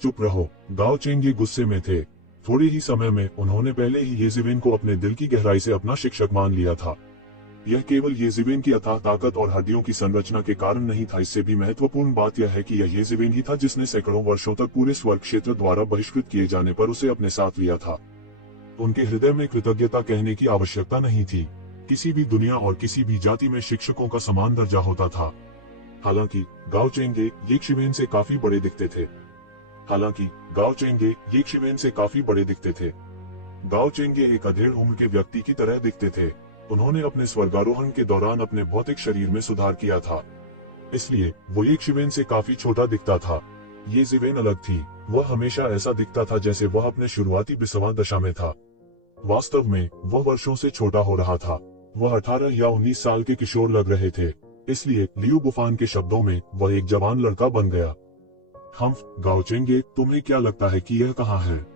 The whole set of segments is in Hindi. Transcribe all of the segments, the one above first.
चुप रहो। गाओ चेंगे गुस्से में थे। थोड़े ही समय में उन्होंने पहले ही येज़िवेन को अपने दिल की गहराई से अपना शिक्षक मान लिया था। यह केवल येज़िवेन की अथाह ताकत और हड्डियों की संरचना के कारण नहीं था, इससे भी महत्वपूर्ण बात यह है कि यह येज़िवेन ही था जिसने सैकड़ों वर्षों तक पूरे स्वर्ग क्षेत्र द्वारा बहिष्कृत किए जाने पर उसे अपने साथ लिया था। उनके हृदय में कृतज्ञता कहने की आवश्यकता नहीं थी। किसी भी दुनिया और किसी भी जाति में शिक्षकों का समान दर्जा होता था। हालांकि गाओ चेंगे येशिवेन से काफी बड़े दिखते थे। गाओ चेंगे एक अधेड़ उम्र के व्यक्ति की तरह दिखते थे। उन्होंने अपने स्वर्गारोहण के दौरान अपने भौतिक शरीर में सुधार किया था, इसलिए वो येशिवेन से काफी छोटा दिखता था। येज़िवेन अलग थी। वह हमेशा ऐसा दिखता था जैसे वह अपने शुरुआती 20वां दशा में था। वास्तव में वह वर्षों से छोटा हो रहा था। वह 18 या 19 साल के किशोर लग रहे थे, इसलिए लियू बुफान के शब्दों में वह एक जवान लड़का बन गया। गाओ चेंगे, तुम्हें क्या लगता है कि यह कहाँ है?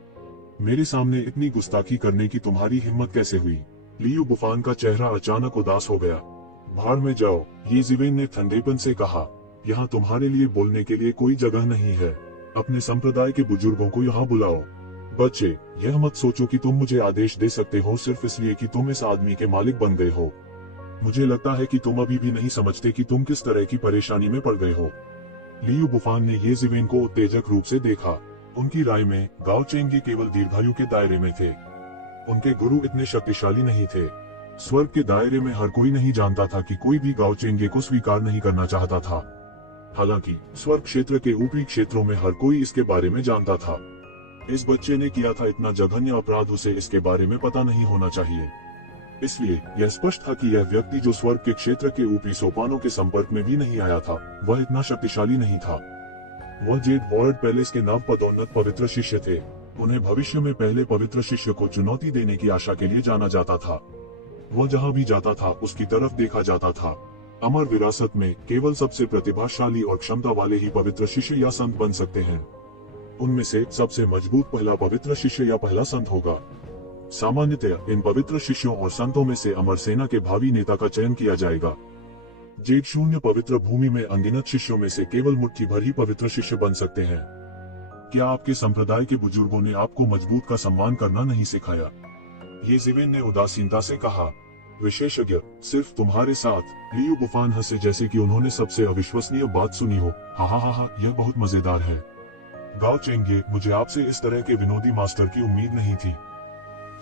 मेरे सामने इतनी गुस्ताखी करने की तुम्हारी हिम्मत कैसे हुई? लियू बुफान का चेहरा अचानक उदास हो गया। भाड़ में जाओ, येज़िवेन ने ठंडेपन से कहा। यहाँ तुम्हारे लिए बोलने के लिए कोई जगह नहीं है। अपने संप्रदाय के बुजुर्गों को यहाँ बुलाओ। बच्चे, यह मत सोचो कि तुम मुझे आदेश दे सकते हो सिर्फ इसलिए कि तुम इस आदमी के मालिक बन गए हो। मुझे लगता है कि तुम अभी भी नहीं समझते कि तुम किस तरह की परेशानी में पड़ गए हो। लियू बुफान ने येज़िवेन को उत्तेजक रूप से देखा। उनकी राय में गाओ चेंगे केवल दीर्घायु के दायरे में थे। उनके गुरु इतने शक्तिशाली नहीं थे। स्वर्ग के दायरे में हर कोई नहीं जानता था कि कोई भी गाओ चेंगे को स्वीकार नहीं करना चाहता था। हालांकि स्वर्ग क्षेत्र के ऊपरी क्षेत्रों में हर कोई इसके बारे में जानता था। इस बच्चे ने किया था इतना जघन्य अपराध, उसे इसके बारे में पता नहीं होना चाहिए। इसलिए यह स्पष्ट था कि यह व्यक्ति जो स्वर्ग के क्षेत्र के ऊपरी सोपानों के संपर्क में भी नहीं आया था, वह इतना शक्तिशाली नहीं था। वह जेड वार्ड पैलेस के नव पदोन्नत पवित्र शिष्य थे। उन्हें भविष्य में पहले पवित्र शिष्य को चुनौती देने की आशा के लिए जाना जाता था। वह जहाँ भी जाता था उसकी तरफ देखा जाता था। अमर विरासत में केवल सबसे प्रतिभाशाली और क्षमता वाले ही पवित्र शिष्य या संत बन सकते हैं। उनमें से सबसे मजबूत पहला पवित्र शिष्य या पहला संत होगा। सामान्यतः इन पवित्र शिष्यों और संतों में से अमर सेना के भावी नेता का चयन किया जाएगा। जेड शून्य पवित्र भूमि में अनगिनत शिष्यों में से केवल मुट्ठी भर ही पवित्र शिष्य बन सकते हैं। क्या आपके संप्रदाय के बुजुर्गों ने आपको मजबूत का सम्मान करना नहीं सिखाया? येज़िवेन ने उदासीनता से कहा। विशेषज्ञ सिर्फ तुम्हारे साथ। लियू बुफान हंसे जैसे कि उन्होंने सबसे अविश्वसनीय बात सुनी हो। हा, यह बहुत मजेदार है। गाओ चेंगे, मुझे आपसे इस तरह के विनोदी मास्टर की उम्मीद नहीं थी।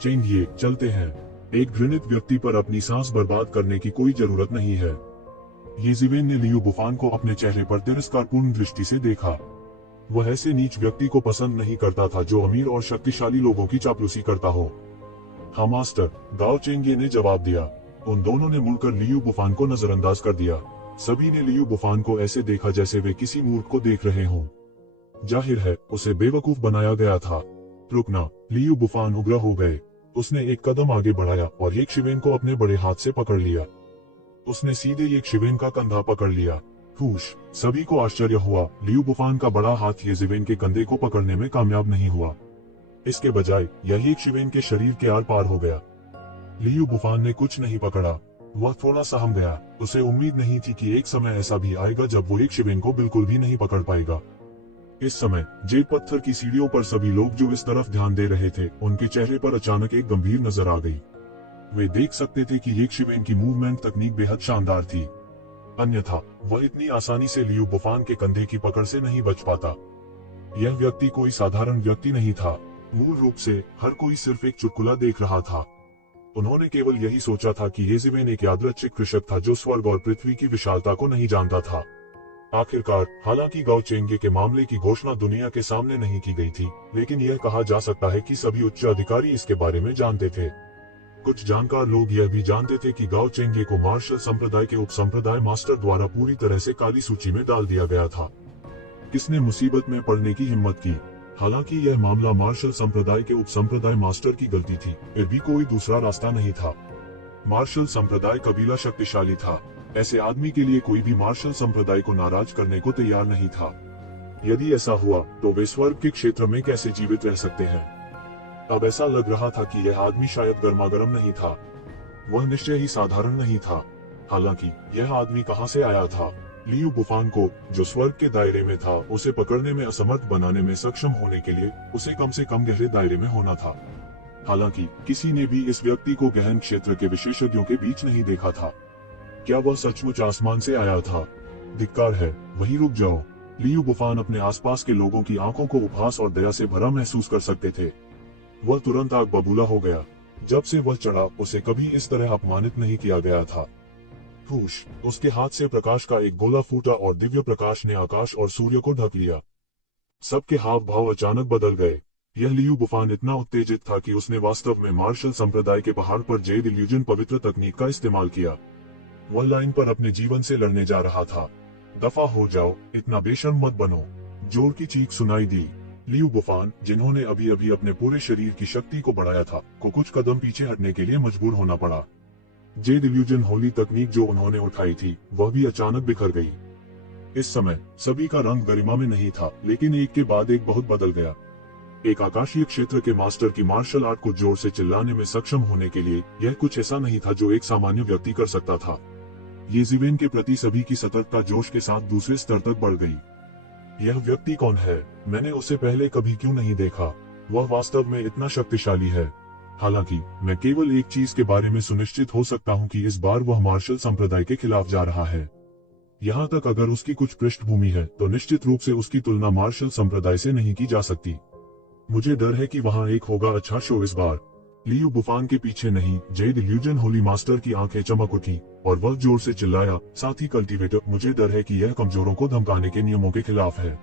चेंगिए, चलते हैं। एक घृणित व्यक्ति पर अपनी सांस बर्बाद करने की कोई जरूरत नहीं है। येज़िवेन ने लियू बुफान को अपने चेहरे पर तिरस्कारपूर्ण दृष्टि से देखा। वह ऐसे नीच व्यक्ति को पसंद नहीं करता था जो अमीर और शक्तिशाली लोगों की चापलूसी करता हो। हाँ मास्टर, गाओ चेंगे ने जवाब दिया। उन दोनों ने मुड़कर लियू बुफान को नजरअंदाज कर दिया। सभी ने लियू बुफान को ऐसे देखा जैसे वे किसी मूर्ख को देख रहे हों। जाहिर है उसे बेवकूफ बनाया गया था। रुकना, लियू बुफान उग्र हो गए। उसने एक कदम आगे बढ़ाया और येशिवेन को अपने बड़े हाथ से पकड़ लिया। उसने सीधे येशिवेन का कंधा पकड़ लिया। हुश, सभी को आश्चर्य हुआ। लियू बुफान का बड़ा हाथ येशिवेन के कंधे को पकड़ने में कामयाब नहीं हुआ। इसके बजाय यह येशिवेन के शरीर के आर पार हो गया। लियू बुफान ने कुछ नहीं पकड़ा। वह थोड़ा सहम गया। उसे उम्मीद नहीं थी कि एक समय ऐसा भी आएगा जब वो येशिवेन को बिल्कुल भी नहीं पकड़ पाएगा। इस समय जेड पत्थर की सीढ़ियों पर सभी लोग जो इस तरफ ध्यान दे रहे थे, उनके चेहरे पर अचानक एक गंभीर नजर आ गई। वे देख सकते थे कि येशिवेन की मूवमेंट तकनीक बेहद शानदार थी। अन्यथा वह इतनी आसानी से लियू बुफान के कंधे की पकड़ से नहीं बच पाता। यह व्यक्ति कोई साधारण व्यक्ति नहीं था। मूल रूप से हर कोई सिर्फ एक चुटकुला देख रहा था। उन्होंने केवल यही सोचा था कि येशिवेन एक यादृच्छिक कृषक था जो स्वर्ग और पृथ्वी की विशालता को नहीं जानता था। आखिरकार, हालांकि गाओ चेंगे के मामले की घोषणा दुनिया के सामने नहीं की गई थी, लेकिन यह कहा जा सकता है कि सभी उच्च अधिकारी इसके बारे में जानते थे। कुछ जानकार लोग यह भी जानते थे कि गाओ चेंगे को मार्शल संप्रदाय के उपसंप्रदाय मास्टर द्वारा पूरी तरह से काली सूची में डाल दिया गया था। किसने मुसीबत में पड़ने की हिम्मत की? हालांकि यह मामला मार्शल संप्रदाय के उपसंप्रदाय मास्टर की गलती थी, फिर भी कोई दूसरा रास्ता नहीं था। मार्शल संप्रदाय कबीला शक्तिशाली था। ऐसे आदमी के लिए कोई भी मार्शल संप्रदाय को नाराज करने को तैयार नहीं था। यदि ऐसा हुआ तो वे स्वर्ग के क्षेत्र में कैसे जीवित रह सकते हैं? अब ऐसा लग रहा था कि यह आदमी शायद गर्मागर्म नहीं था। वह निश्चय ही साधारण नहीं था। हालांकि यह आदमी कहां से आया था? लियू बुफान को, जो स्वर्ग के दायरे में था, उसे पकड़ने में असमर्थ बनाने में सक्षम होने के लिए उसे कम से कम गहरे दायरे में होना था। हालांकि किसी ने भी इस व्यक्ति को गहन क्षेत्र के विशेषज्ञों के बीच नहीं देखा था। क्या वह सचमुच आसमान से आया था? धिक्कार है, वहीं रुक जाओ। लियू बुफान अपने आसपास के लोगों की आंखों को उपहास और दया से भरा महसूस कर सकते थे। वह तुरंत आग बबूला हो गया। जब से वह चढ़ा, उसे कभी इस तरह अपमानित नहीं किया गया था। हुश, उसके हाथ से प्रकाश का एक गोला फूटा और दिव्य प्रकाश ने आकाश और सूर्य को ढक लिया। सबके हाव भाव अचानक बदल गए। यह लियू बुफान इतना उत्तेजित था कि उसने वास्तव में मार्शल संप्रदाय के पहाड़ पर जेड इल्यूजन पवित्र तकनीक का इस्तेमाल किया। वह लाइन पर अपने जीवन से लड़ने जा रहा था। दफा हो जाओ, इतना बेशर्म मत बनो। जोर की चीख सुनाई दी। लियू बुफान, जिन्होंने अभी अभी अपने पूरे शरीर की शक्ति को बढ़ाया था, को कुछ कदम पीछे हटने के लिए मजबूर होना पड़ा। जेड इल्यूजन होली तकनीक जो उन्होंने उठाई थी, वह भी अचानक बिखर गई। इस समय सभी का रंग गरिमा में नहीं था, लेकिन एक के बाद एक बहुत बदल गया। एक आकाशीय क्षेत्र के मास्टर की मार्शल आर्ट को जोर से चिल्लाने में सक्षम होने के लिए यह कुछ ऐसा नहीं था जो एक सामान्य व्यक्ति कर सकता था। ये ज़िवेन के प्रति सभी की सतर्कता जोश के साथ दूसरे स्तर तक बढ़ गई। यह व्यक्ति कौन है? मैंने उसे पहले कभी क्यों नहीं देखा? वह वास्तव में इतना शक्तिशाली है। हालांकि मैं केवल एक चीज के बारे में सुनिश्चित हो सकता हूं कि इस बार वह मार्शल संप्रदाय के खिलाफ जा रहा है। यहाँ तक अगर उसकी कुछ पृष्ठभूमि है, तो निश्चित रूप से उसकी तुलना मार्शल संप्रदाय से नहीं की जा सकती। मुझे डर है कि वहाँ एक होगा अच्छा शो इस बार। लियू बुफान के पीछे नहीं, जेड इल्यूजन होली मास्टर की आंखें चमक उठी और वह जोर से चिल्लाया, साथ ही कल्टीवेटर, मुझे डर है कि यह कमजोरों को धमकाने के नियमों के खिलाफ है।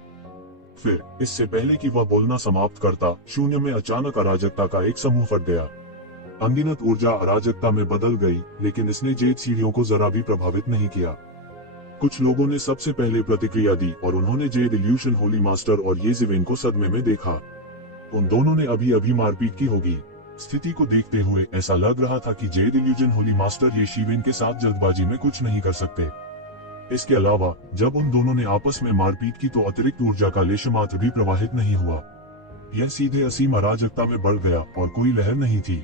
फिर इससे पहले कि वह बोलना समाप्त करता, शून्य में अचानक अराजकता का एक समूह फट गया। अनगिनत ऊर्जा अराजकता में बदल गई, लेकिन इसने जेड सीढ़ियों को जरा भी प्रभावित नहीं किया। कुछ लोगों ने सबसे पहले प्रतिक्रिया दी और उन्होंने जेड इल्यूशन होली मास्टर और ये ज़िवेन को सदमे में देखा। उन दोनों ने अभी अभी मारपीट की होगी। स्थिति को देखते हुए ऐसा लग रहा था कि जेड इल्यूजन होली मास्टर ये शीवेन के साथ जल्दबाजी में कुछ नहीं कर सकते। इसके अलावा जब उन दोनों ने आपस में मारपीट की तो अतिरिक्त ऊर्जा का लेश मात्र भी प्रवाहित नहीं हुआ। यह सीधे असीम अराजकता में बढ़ गया और कोई लहर नहीं थी।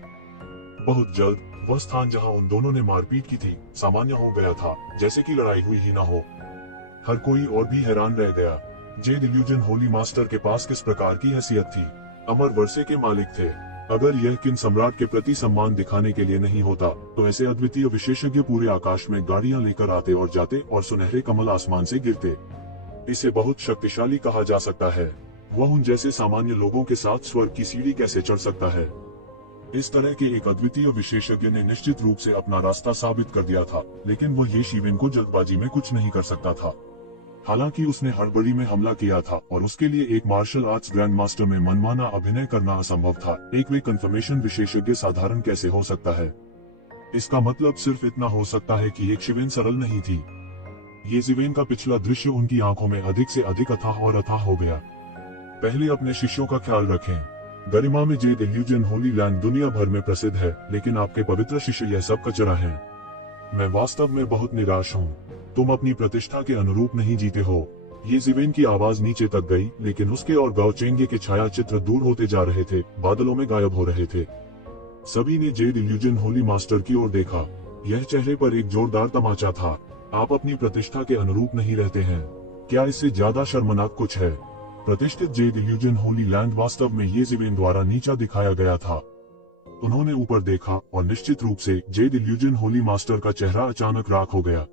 बहुत जल्द वह स्थान जहां उन दोनों ने मारपीट की थी, सामान्य हो गया था, जैसे कि लड़ाई हुई ही ना हो। हर कोई और भी हैरान रह गया। जेड इल्यूजन होली मास्टर के पास किस प्रकार की हैसियत थी? अमर वर्षे के मालिक थे। अगर यह किन सम्राट के प्रति सम्मान दिखाने के लिए नहीं होता, तो ऐसे अद्वितीय विशेषज्ञ पूरे आकाश में गाड़ियां लेकर आते और जाते और सुनहरे कमल आसमान से गिरते। इसे बहुत शक्तिशाली कहा जा सकता है। वह उन जैसे सामान्य लोगों के साथ स्वर्ग की सीढ़ी कैसे चढ़ सकता है? इस तरह के एक अद्वितीय विशेषज्ञ ने निश्चित रूप से अपना रास्ता साबित कर दिया था, लेकिन वह ये शीवेन को जल्दबाजी में कुछ नहीं कर सकता था। हालांकि उसने हड़बड़ी में हमला किया था और उसके लिए एक मार्शल आर्ट्स ग्रैंड मास्टर में मनमाना अभिनय करना असंभव था। एक वे कन्फर्मेशन विशेषज्ञ साधारण कैसे हो सकता है? इसका मतलब सिर्फ इतना हो सकता है कि एक शीवेन सरल नहीं थी। ये ज़िवेन का पिछला दृश्य उनकी आंखों में अधिक से अधिक अथाह और अथाह हो गया। पहले अपने शिष्यों का ख्याल रखें। गरिमा में जेड इल्यूजन होली लैंड दुनिया भर में प्रसिद्ध है, लेकिन आपके पवित्र शिष्य यह सब कचरा है। मैं वास्तव में बहुत निराश हूँ। तुम अपनी प्रतिष्ठा के अनुरूप नहीं जीते हो। ये ज़िवेन की आवाज नीचे तक गई, लेकिन उसके और गाओ चेंगे के छाया चित्र दूर होते जा रहे थे, बादलों में गायब हो रहे थे। सभी ने जेड इल्यूजन होली मास्टर की ओर देखा। यह चेहरे पर एक जोरदार तमाचा था। आप अपनी प्रतिष्ठा के अनुरूप नहीं रहते हैं। क्या इससे ज्यादा शर्मनाक कुछ है? प्रतिष्ठित जेड इल्यूजन होली लैंड वास्तव में ये ज़िवेन द्वारा नीचा दिखाया गया था। उन्होंने ऊपर देखा और निश्चित रूप से जेड इल्यूजन होली मास्टर का चेहरा अचानक राख हो गया।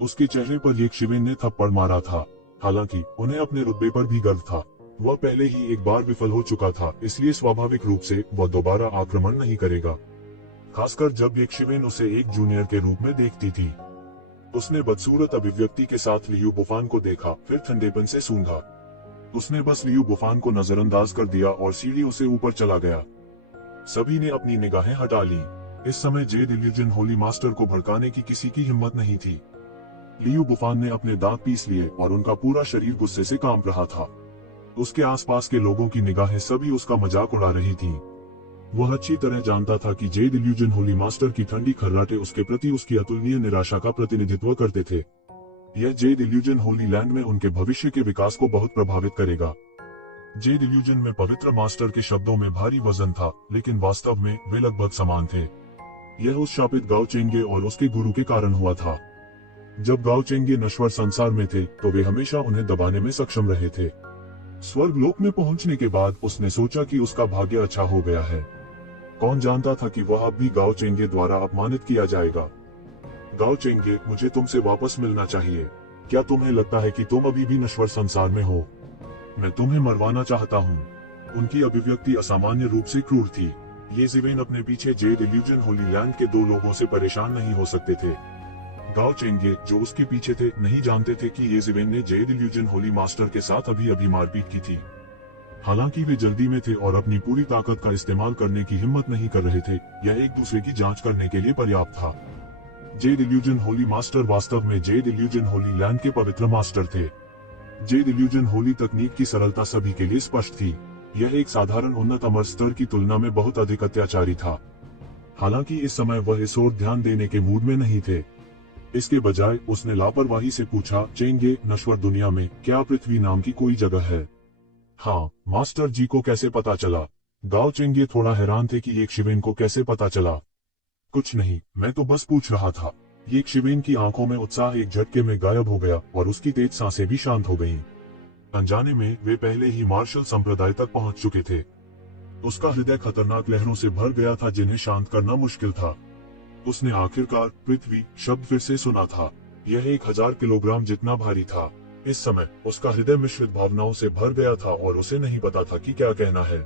उसके चेहरे पर एक शीवेन ने थप्पड़ मारा था। हालांकि उन्हें अपने रुतबे पर भी गर्व था। वह पहले ही एक बार विफल हो चुका था, इसलिए स्वाभाविक रूप से वह दोबारा आक्रमण नहीं करेगा, खासकर जब एक शीवेन उसे एक जूनियर के रूप में देखती थी। उसने बदसूरत अभिव्यक्ति के साथ लियू बुफान को देखा, फिर ठंडेपन से सूंघा। उसने बस लियू बुफान को नजरअंदाज कर दिया और सीढ़ी उसे ऊपर चला गया। सभी ने अपनी निगाहें हटा ली। इस समय जेड इल्यूजन होली मास्टर को भड़काने की किसी की हिम्मत नहीं थी। लियू बुफान ने अपने दांत पीस लिए और उनका पूरा शरीर गुस्से से कांप रहा था। उसके आसपास के लोगों की निगाहें सभी उसका मजाक उड़ा रही थीं। वह अच्छी तरह जानता था कि जेड इल्यूजन होली मास्टर की ठंडी खर्राटे उसके प्रति उसकी अतुलनीय निराशा का प्रतिनिधित्व करते थे। यह जेड इल्यूजन होली लैंड में उनके भविष्य के विकास को बहुत प्रभावित करेगा। जेड इल्यूजन में पवित्र मास्टर के शब्दों में भारी वजन था, लेकिन वास्तव में वे लगभग समान थे। यह उस शापित गाओ चेंगे और उसके गुरु के कारण हुआ था। जब गाओ चेंगे नश्वर संसार में थे तो वे हमेशा उन्हें दबाने में सक्षम रहे थे। स्वर्ग लोक में पहुंचने के बाद उसने सोचा कि उसका भाग्य अच्छा हो गया है। कौन जानता था कि वह अब भी गाओ चेंगे द्वारा अपमानित किया जाएगा। गाओ चेंगे, मुझे तुमसे वापस मिलना चाहिए। क्या तुम्हें लगता है कि तुम अभी भी नश्वर संसार में हो? मैं तुम्हें मरवाना चाहता हूँ। उनकी अभिव्यक्ति असामान्य रूप से क्रूर थी। ये ज़िवेन अपने पीछे जेड इल्यूजन होली लैंड के 2 लोगों से परेशान नहीं हो सकते थे। गाओ चेंगे, जो उसके पीछे थे, नहीं जानते थे कि ये ज़िवेन ने जेड इल्यूजन होली मास्टर के साथ अभी मारपीट की थी। हालांकि वे जल्दी में थे और अपनी पूरी ताकत का इस्तेमाल करने की हिम्मत नहीं कर रहे थे। यह एक दूसरे की जांच करने के लिए पर्याप्त था। जेड इल्यूजन होली मास्टर वास्तव में जेड इल्यूजन होली लैंड के पवित्र मास्टर थे। जेड इल्यूजन होली तकनीक की सरलता सभी के लिए स्पष्ट थी। यह एक साधारण उन्नत अमर स्तर की तुलना में बहुत अधिक अत्याचारी था। हालांकि इस समय वह इस ओर ध्यान देने के मूड में नहीं थे। इसके बजाय उसने लापरवाही से पूछा, चेंगे, नश्वर दुनिया में क्या पृथ्वी नाम की कोई जगह है? हाँ, मास्टर जी को कैसे पता चला? गाओ चेंगे थोड़ा हैरान थे कि एक शिवेन को कैसे पता चला। कुछ नहीं, मैं तो बस पूछ रहा था। ये शिवेन की आंखों में उत्साह एक झटके में गायब हो गया और उसकी तेज सांसें भी शांत हो गईं। अनजाने में वे पहले ही मार्शल संप्रदाय तक पहुंच चुके थे। उसका हृदय खतरनाक लहरों से भर गया था जिन्हें शांत करना मुश्किल था। उसने आखिरकार पृथ्वी शब्द फिर से सुना था। यह 1000 किलोग्राम जितना भारी था। इस समय उसका हृदय मिश्रित भावनाओं से भर गया था और उसे नहीं पता था कि क्या कहना है।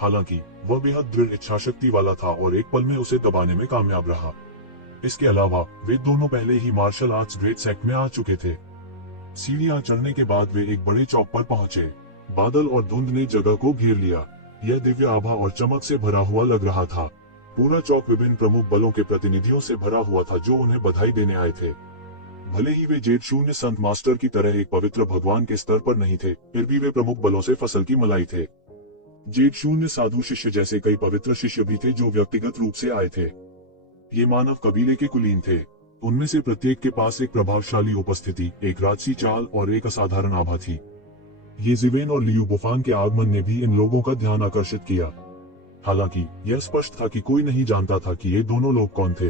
हालांकि वह बेहद दृढ़ इच्छा शक्ति वाला था और एक पल में उसे दबाने में कामयाब रहा। इसके अलावा वे दोनों पहले ही मार्शल आर्ट्स ग्रेट सेक्ट में आ चुके थे। सीढ़ियां चढ़ने के बाद वे एक बड़े चौक पर पहुंचे। बादल और धुंध ने जगह को घेर लिया। यह दिव्य आभा और चमक से भरा हुआ लग रहा था। पूरा चौक विभिन्न प्रमुख बलों के प्रतिनिधियों से भरा हुआ था जो उन्हें बधाई देने आए थे। भले ही वे जेड शून्य संत मास्टर की तरह एक पवित्र भगवान के स्तर पर नहीं थे, फिर भी वे प्रमुख बलों से फसल की मलाई थे। जेड शून्य साधु शिष्य जैसे कई पवित्र शिष्य भी थे जो व्यक्तिगत रूप से आए थे। ये मानव कबीले के कुलीन थे। उनमें से प्रत्येक के पास एक प्रभावशाली उपस्थिति, एक राजसी चाल और एक असाधारण आभा थी। ये ज़िवेन और लियू बुफान के आगमन ने भी इन लोगों का ध्यान आकर्षित किया। हालांकि यह स्पष्ट था कि कोई नहीं जानता था कि ये दोनों लोग कौन थे।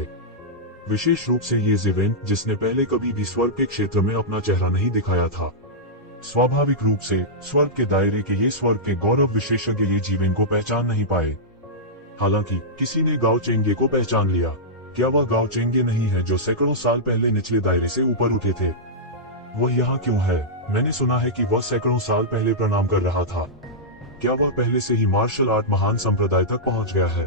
विशेष रूप से ये ज़िवेन, जिसने पहले कभी भी स्वर्ग के क्षेत्र में अपना चेहरा नहीं दिखाया था। स्वाभाविक रूप से स्वर्ग के दायरे के ये स्वर्ग के गौरव विशेषज्ञ ये ज़िवेन को पहचान नहीं पाए। हालांकि किसी ने गाओ चेंगे को पहचान लिया। क्या वह गाओ चेंगे नहीं है जो सैकड़ों साल पहले निचले दायरे से ऊपर उठे थे? वह यहाँ क्यों है? मैंने सुना है कि वह सैकड़ों साल पहले प्रणाम कर रहा था। क्या वह पहले से ही मार्शल आर्ट महान संप्रदाय तक पहुंच गया है?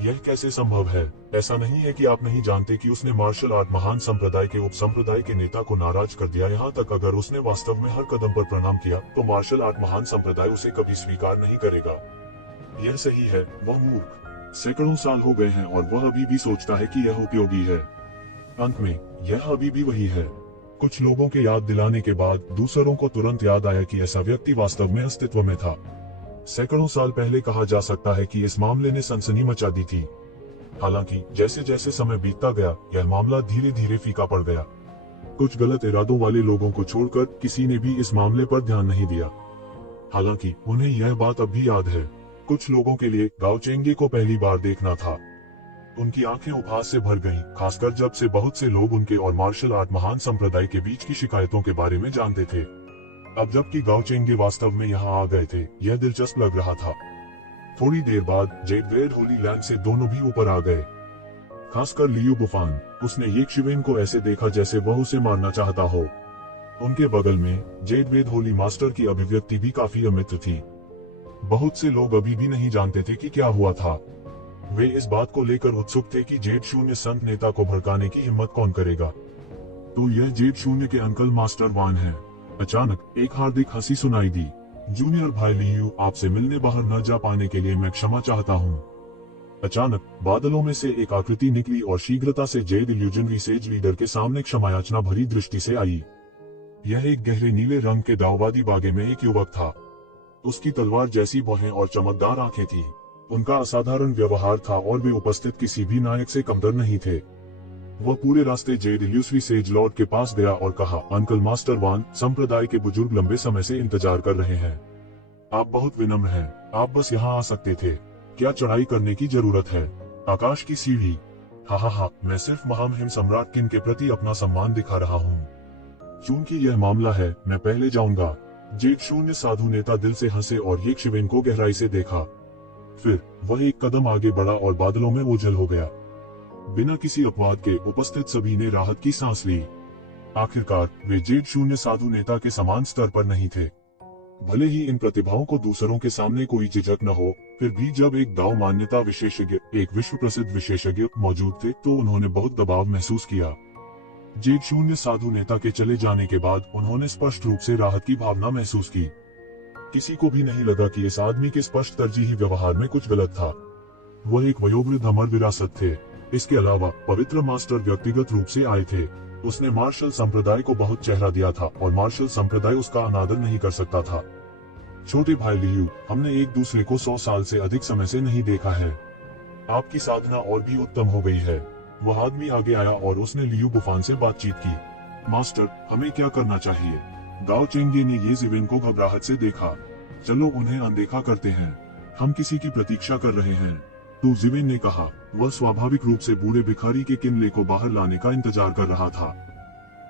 यह कैसे संभव है? ऐसा नहीं है कि आप नहीं जानते कि उसने मार्शल आर्ट महान संप्रदाय के उप संप्रदाय के नेता को नाराज कर दिया। यहाँ तक अगर उसने वास्तव में हर कदम पर प्रणाम किया तो मार्शल आर्ट महान संप्रदाय उसे कभी स्वीकार नहीं करेगा। यह सही है, वह मूर्ख। सैकड़ों साल हो गए हैं और वह अभी भी सोचता है कि यह उपयोगी है। अंत में यह अभी भी वही है। कुछ लोगों के याद दिलाने के बाद दूसरों को तुरंत याद आया कि ऐसा व्यक्ति वास्तव में अस्तित्व में था। सैकड़ों साल पहले कहा जा सकता है कि इस मामले ने सनसनी मचा दी थी। हालांकि जैसे जैसे समय बीतता गया, यह मामला धीरे धीरे फीका पड़ गया। कुछ गलत इरादों वाले लोगों को छोड़कर किसी ने भी इस मामले पर ध्यान नहीं दिया। हालांकि उन्हें यह बात अब भी याद है। कुछ लोगों के लिए गाओ चेंगे को पहली बार देखना था। उनकी आंखें उपहास से भर गईं, खासकर जब से बहुत से लोग उनके और मार्शल आर्ट महान संप्रदाय के बीच की शिकायतों के बारे में जानते थे। अब जबकि गाओ चेंगे वास्तव में यहाँ आ गए थे, यह दिलचस्प लग रहा था। थोड़ी देर बाद जेड वेड होली लैंड से दोनों भी ऊपर आ गए, खासकर लियू बुफान। उसने ये शिवेन को ऐसे देखा जैसे वह उसे मारना चाहता हो। उनके बगल में जेड वेद होली मास्टर की अभिव्यक्ति भी काफी अमित्र थी। बहुत से लोग अभी भी नहीं जानते थे कि क्या हुआ था। वे इस बात को लेकर उत्सुक थे कि जेड शून्य संत नेता को भड़काने की हिम्मत कौन करेगा। तो यह जेड शून्य के अंकल मास्टर वान है। अचानक एक हार्दिक हंसी सुनाई दी। जूनियर भाई लियू, आपसे मिलने बाहर न जा पाने के लिए मैं क्षमा चाहता हूँ। अचानक बादलों में से एक आकृति निकली और शीघ्रता से जेड इल्यूजनरी सेज लीडर के सामने क्षमायाचना भरी दृष्टि से आई। यह एक गहरे नीले रंग के दाववादी बागे में एक युवक था। उसकी तलवार जैसी भौहें और चमकदार आंखें थी। उनका असाधारण व्यवहार था और वे उपस्थित किसी भी नायक से कमतर नहीं थे। वह पूरे रास्ते जेड इल्यूसरी सेज लॉर्ड के पास गया और कहा, अंकल मास्टर वान, संप्रदाय के बुजुर्ग लंबे समय से इंतजार कर रहे हैं। आप बहुत विनम्र हैं। आप बस यहाँ आ सकते थे। क्या चढ़ाई करने की जरूरत है? आकाश की सीढ़ी। हा हा हा, मैं सिर्फ महामहिम सम्राट किन के प्रति अपना सम्मान दिखा रहा हूँ। चूंकि यह मामला है, मैं पहले जाऊंगा। जेड शून्य साधु नेता दिल से हंसे और येक्षविन को गहराई से देखा। फिर वह एक कदम आगे बढ़ा और बादलों में ओझल हो गया। बिना किसी अपवाद के उपस्थित सभी ने राहत की सांस ली। आखिरकार वे जेड शून्य साधु नेता के समान स्तर पर नहीं थे। भले ही इन प्रतिभाओं को दूसरों के सामने कोई झिझक न हो, फिर भी जब एक दाव मान्यता विशेषज्ञ, एक विश्व प्रसिद्ध विशेषज्ञ मौजूद थे, तो उन्होंने बहुत दबाव महसूस किया। जेड शून्य साधु नेता के चले जाने के बाद उन्होंने स्पष्ट रूप से राहत की भावना महसूस की। किसी को भी नहीं लगा कि इस आदमी के स्पष्ट तरजीही व्यवहार में कुछ गलत था। वह एक वयोवृद्ध अमर विरासत थे। इसके अलावा पवित्र मास्टर व्यक्तिगत रूप से आए थे। उसने मार्शल संप्रदाय को बहुत चेहरा दिया था और मार्शल संप्रदाय उसका अनादर नहीं कर सकता था। छोटे भाई लियू, हमने एक दूसरे को 100 साल से अधिक समय से नहीं देखा है। आपकी साधना और भी उत्तम हो गई है। वह आदमी आगे आया और उसने लियू बुफान से बातचीत की। मास्टर, हमें क्या करना चाहिए? गाओ चेंगे ने ये जिविन को घबराहट से देखा। चलो उन्हें अनदेखा करते हैं। हम किसी की प्रतीक्षा कर रहे हैं। तो जिविन ने कहा। वह स्वाभाविक रूप से बूढ़े भिखारी के किनले को बाहर लाने का इंतजार कर रहा था।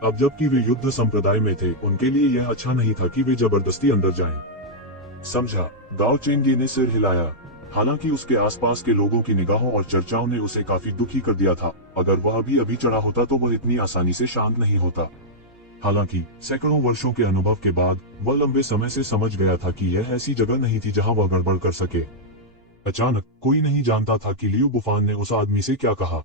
अब जबकि वे युद्ध संप्रदाय में थे, उनके लिए यह अच्छा नहीं था कि वे जबरदस्ती अंदर जाएं। समझा? गाओ चेंगे ने सिर हिलाया। हालांकि उसके आसपास के लोगों की निगाहों और चर्चाओं ने उसे काफी दुखी कर दिया था। अगर वह अभी चढ़ा होता तो वह इतनी आसानी से शांत नहीं होता। हालांकि सैकड़ों वर्षों के अनुभव के बाद वह लंबे समय से समझ गया था कि यह ऐसी जगह नहीं थी जहां वह गड़बड़ कर सके। अचानक कोई नहीं जानता था कि लियू बुफान ने उस आदमी से क्या कहा।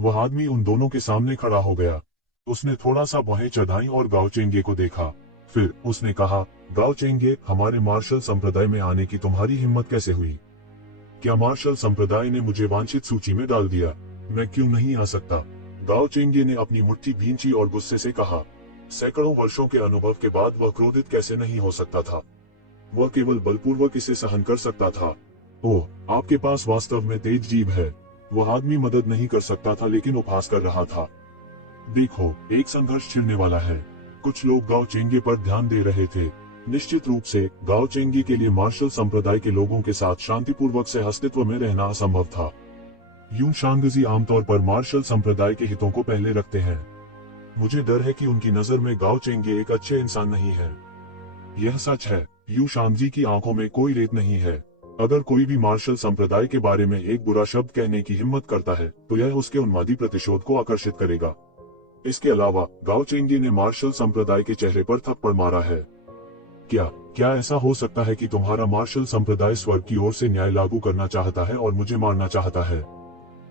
वह आदमी उन दोनों के सामने खड़ा हो गया। उसने थोड़ा सा बाहें चढ़ाई और गाओ चेंगे को देखा। फिर उसने कहा, गाओ चेंगे, हमारे मार्शल संप्रदाय में आने की तुम्हारी हिम्मत कैसे हुई? क्या मार्शल संप्रदाय ने मुझे वांछित सूची में डाल दिया? मैं क्यों नहीं आ सकता? गाओ चेंगे ने अपनी मुट्ठी भींची और गुस्से से कहा। सैकड़ों वर्षों के अनुभव के बाद वह क्रोधित कैसे नहीं हो सकता था? वह केवल बलपूर्वक इसे सहन कर सकता था। ओह, आपके पास वास्तव में तेज जीभ है। वह आदमी मदद नहीं कर सकता था, लेकिन उपहास कर रहा था। देखो, एक संघर्ष छिड़ने वाला है। कुछ लोग गाओ चेंगे पर ध्यान दे रहे थे। निश्चित रूप से गाओ चेंगे के लिए मार्शल संप्रदाय के लोगों के साथ शांतिपूर्वक सह अस्तित्व में रहना असंभव था। यूं शांगजी आमतौर पर मार्शल संप्रदाय के हितों को पहले रखते हैं। मुझे डर है कि उनकी नजर में गाओ चेंगे एक अच्छे इंसान नहीं है। यह सच है। यू शांगजी की आंखों में कोई रेत नहीं है। अगर कोई भी मार्शल संप्रदाय के बारे में एक बुरा शब्द कहने की हिम्मत करता है, तो यह उसके उन्मादी प्रतिशोध को आकर्षित करेगा। इसके अलावा गाओ चेंगे ने मार्शल संप्रदाय के चेहरे पर थप्पड़ मारा है। क्या ऐसा हो सकता है कि तुम्हारा मार्शल संप्रदाय स्वर्ग की ओर से न्याय लागू करना चाहता है और मुझे मारना चाहता है?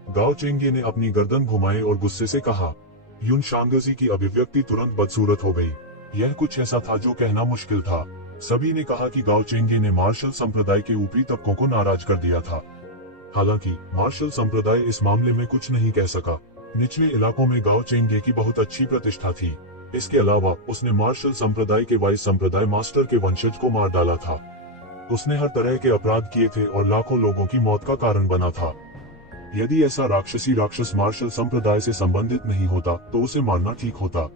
गाओ चेंगे ने अपनी गर्दन घुमाई और गुस्से से कहा। यून शांगजी की अभिव्यक्ति तुरंत बदसूरत हो गई। यह कुछ ऐसा था जो कहना मुश्किल था। सभी ने कहा कि गाओ चेंगे ने मार्शल संप्रदाय के ऊपरी तबकों को नाराज कर दिया था। हालांकि मार्शल संप्रदाय इस मामले में कुछ नहीं कह सका। निचले इलाकों में गाओ चेंगे की बहुत अच्छी प्रतिष्ठा थी। इसके अलावा उसने मार्शल संप्रदाय के वाइस संप्रदाय मास्टर के वंशज को मार डाला था। उसने हर तरह के अपराध किए थे और लाखों लोगों की मौत का कारण बना था। यदि ऐसा राक्षसी राक्षस मार्शल संप्रदाय से संबंधित नहीं होता, तो उसे मारना ठीक होता।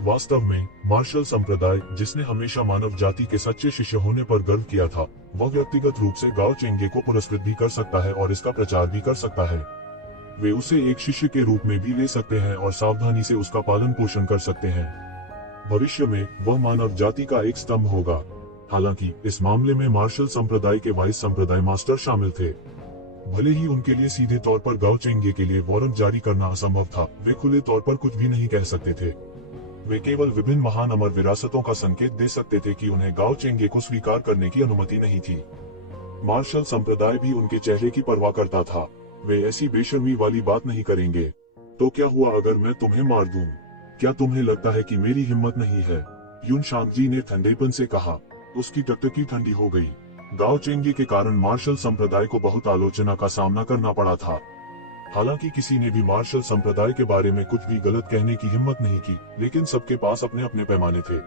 वास्तव में मार्शल संप्रदाय, जिसने हमेशा मानव जाति के सच्चे शिष्य होने पर गर्व किया था, वह व्यक्तिगत रूप से गाओ चेंगे को पुरस्कृत भी कर सकता है और इसका प्रचार भी कर सकता है। वे उसे एक शिष्य के रूप में भी ले सकते हैं और सावधानी से उसका पालन पोषण कर सकते हैं। भविष्य में वह मानव जाति का एक स्तंभ होगा। हालांकि इस मामले में मार्शल संप्रदाय के वाइस संप्रदाय मास्टर शामिल थे। भले ही उनके लिए सीधे तौर पर गाओ चेंगे के लिए वारंट जारी करना असंभव था, वे खुले तौर पर कुछ भी नहीं कह सकते थे। वे केवल विभिन्न महान अमर विरासतों का संकेत दे सकते थे कि उन्हें गाओ चेंगे को स्वीकार करने की अनुमति नहीं थी। मार्शल संप्रदाय भी उनके चेहरे की परवाह करता था। वे ऐसी बेशर्मी वाली बात नहीं करेंगे। तो क्या हुआ अगर मैं तुम्हें मार दूं? क्या तुम्हें लगता है कि मेरी हिम्मत नहीं है? यून शांगजी ने ठंडेपन से कहा। उसकी टकटकी ठंडी हो गई। गाओ चेंगे के कारण मार्शल संप्रदाय को बहुत आलोचना का सामना करना पड़ा था। हालांकि किसी ने भी मार्शल संप्रदाय के बारे में कुछ भी गलत कहने की हिम्मत नहीं की, लेकिन सबके पास अपने अपने पैमाने थे।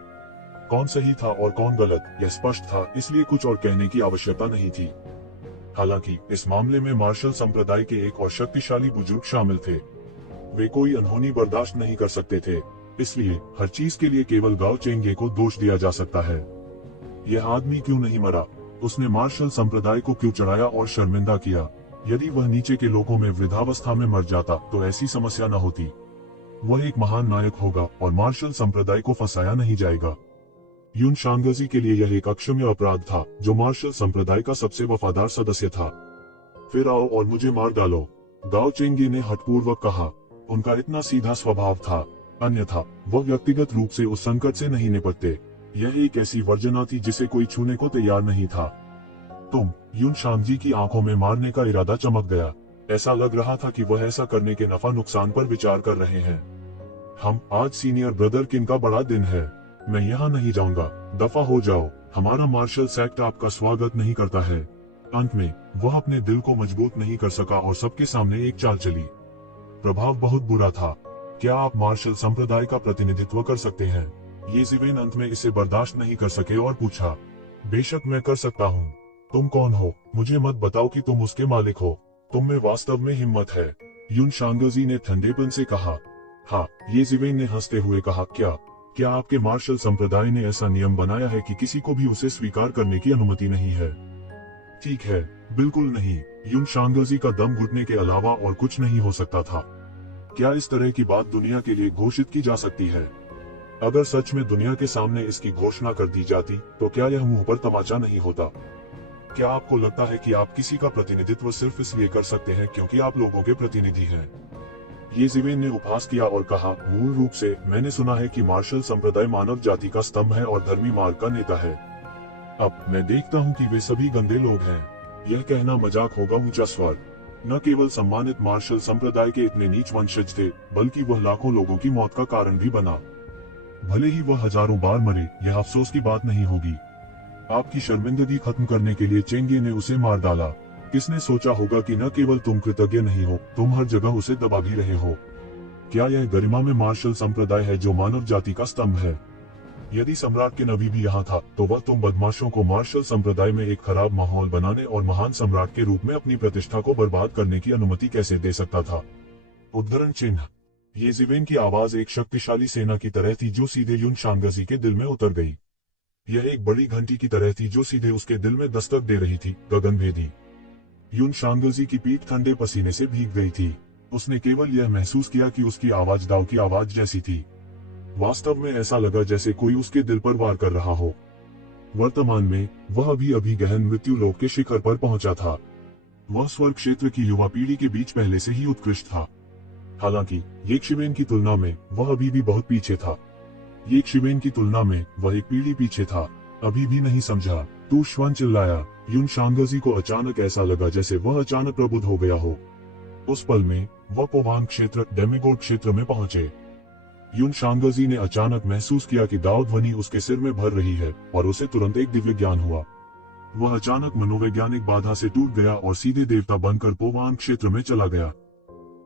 कौन सही था और कौन गलत, यह स्पष्ट था, इसलिए कुछ और कहने की आवश्यकता नहीं थी। हालांकि इस मामले में मार्शल संप्रदाय के एक और शक्तिशाली बुजुर्ग शामिल थे। वे कोई अनहोनी बर्दाश्त नहीं कर सकते थे, इसलिए हर चीज के लिए केवल गाओ चेंगे को दोष दिया जा सकता है। यह आदमी क्यों नहीं मरा? उसने मार्शल संप्रदाय को क्यों चढ़ाया और शर्मिंदा किया? यदि वह नीचे के लोगों में वृद्धावस्था में मर जाता तो ऐसी समस्या न होती। वह एक महान नायक होगा और मार्शल संप्रदाय को फंसाया नहीं जाएगा। यून शांगजी के लिए यह एक अक्षम्य अपराध था, जो मार्शल संप्रदाय का सबसे वफादार सदस्य था। फिर आओ और मुझे मार डालो, गाओ चेंगे ने हठपूर्वक कहा। उनका इतना सीधा स्वभाव था, अन्यथा वह व्यक्तिगत रूप से उस संकट से नहीं निपटते। यह एक ऐसी वर्जना थी जिसे कोई छूने को तैयार नहीं था। तुम यून शांगजी की आंखों में मारने का इरादा चमक गया। ऐसा लग रहा था कि वह ऐसा करने के नफा नुकसान पर विचार कर रहे हैं। हम आज सीनियर ब्रदर किन का बड़ा दिन है। मैं यहाँ नहीं जाऊंगा, दफा हो जाओ, हमारा मार्शल सेक्ट आपका स्वागत नहीं करता है। अंत में वह अपने दिल को मजबूत नहीं कर सका और सबके सामने एक चाल चली। प्रभाव बहुत बुरा था। क्या आप मार्शल संप्रदाय का प्रतिनिधित्व कर सकते हैं? ये जिवेन अंत में इसे बर्दाश्त नहीं कर सके और पूछा। बेशक मैं कर सकता हूँ। तुम कौन हो? मुझे मत बताओ कि तुम उसके मालिक हो। तुम में वास्तव में हिम्मत है, यून शांगजी ने ठंडेपन से कहा। हाँ, ये जिवेन ने हंसते हुए कहा। क्या आपके मार्शल संप्रदाय ने ऐसा नियम बनाया है कि किसी को भी उसे स्वीकार करने की अनुमति नहीं है? ठीक है, बिल्कुल नहीं। यून शांगजी का दम घुटने के अलावा और कुछ नहीं हो सकता था। क्या इस तरह की बात दुनिया के लिए घोषित की जा सकती है? अगर सच में दुनिया के सामने इसकी घोषणा कर दी जाती तो क्या यह मुंह पर तमाचा नहीं होता? क्या आपको लगता है कि आप किसी का प्रतिनिधित्व सिर्फ इसलिए कर सकते हैं क्योंकि आप लोगों के प्रतिनिधि हैं? ये जिवेन ने उपहास किया और कहा, मूल रूप से मैंने सुना है कि मार्शल संप्रदाय मानव जाति का स्तंभ है और धर्मी मार्ग का नेता है। अब मैं देखता हूँ कि वे सभी गंदे लोग हैं। यह कहना मजाक होगा। ऊंचा स्वर। न केवल सम्मानित मार्शल संप्रदाय के इतने नीच वंशज थे, बल्कि वह लाखों लोगों की मौत का कारण भी बना। भले ही वह हजारों बार मरे, यह अफसोस की बात नहीं होगी। आपकी शर्मिंदगी खत्म करने के लिए चेंगे ने उसे मार डाला। किसने सोचा होगा कि न केवल तुम कृतज्ञ नहीं हो, तुम हर जगह उसे दबा भी रहे हो। क्या यह गरिमा में मार्शल संप्रदाय है जो मानव जाति का स्तंभ है? यदि सम्राट के नबी भी यहाँ था तो वह तुम बदमाशों को मार्शल संप्रदाय में एक खराब माहौल बनाने और महान सम्राट के रूप में अपनी प्रतिष्ठा को बर्बाद करने की अनुमति कैसे दे सकता था? उद्धरण चिन्ह। ये जिवेन की आवाज एक शक्तिशाली सेना की तरह थी जो सीधे यून शांगजी के दिल में उतर गई। यह एक बड़ी घंटी की तरह थी जो सीधे उसके दिल में दस्तक दे रही थी, गगनभेदी। यून शांगजी की पीठ ठंडे पसीने से भीग गई थी। उसने केवल यह महसूस किया कि उसकी आवाज दाव की आवाज जैसी थी। वास्तव में ऐसा लगा जैसे कोई उसके दिल पर वार कर रहा हो। वर्तमान में वह अभी अभी गहन मृत्यु लोक के शिखर पर पहुंचा था। वह स्वर्ग क्षेत्र की युवा पीढ़ी के बीच पहले से ही उत्कृष्ट था। हालांकि येक्षिवेन की तुलना में वह अभी भी बहुत पीछे था। येक्षिवेन की तुलना में वह एक पीढ़ी पीछे था। अभी भी नहीं समझा? तू श्वन चिल्लाया। यून शांगजी को अचानक ऐसा लगा जैसे वह अचानक प्रबुद्ध हो गया हो। उस पल में वह पोवांग क्षेत्र, डेमिगोड क्षेत्र में पहुंचे। यून शांगजी ने अचानक महसूस किया कि दाव ध्वनि उसके सिर में भर रही है और उसे तुरंत एक दिव्य ज्ञान हुआ। वह अचानक मनोवैज्ञानिक बाधा से टूट गया और सीधे देवता बनकर पोवांग क्षेत्र में चला गया।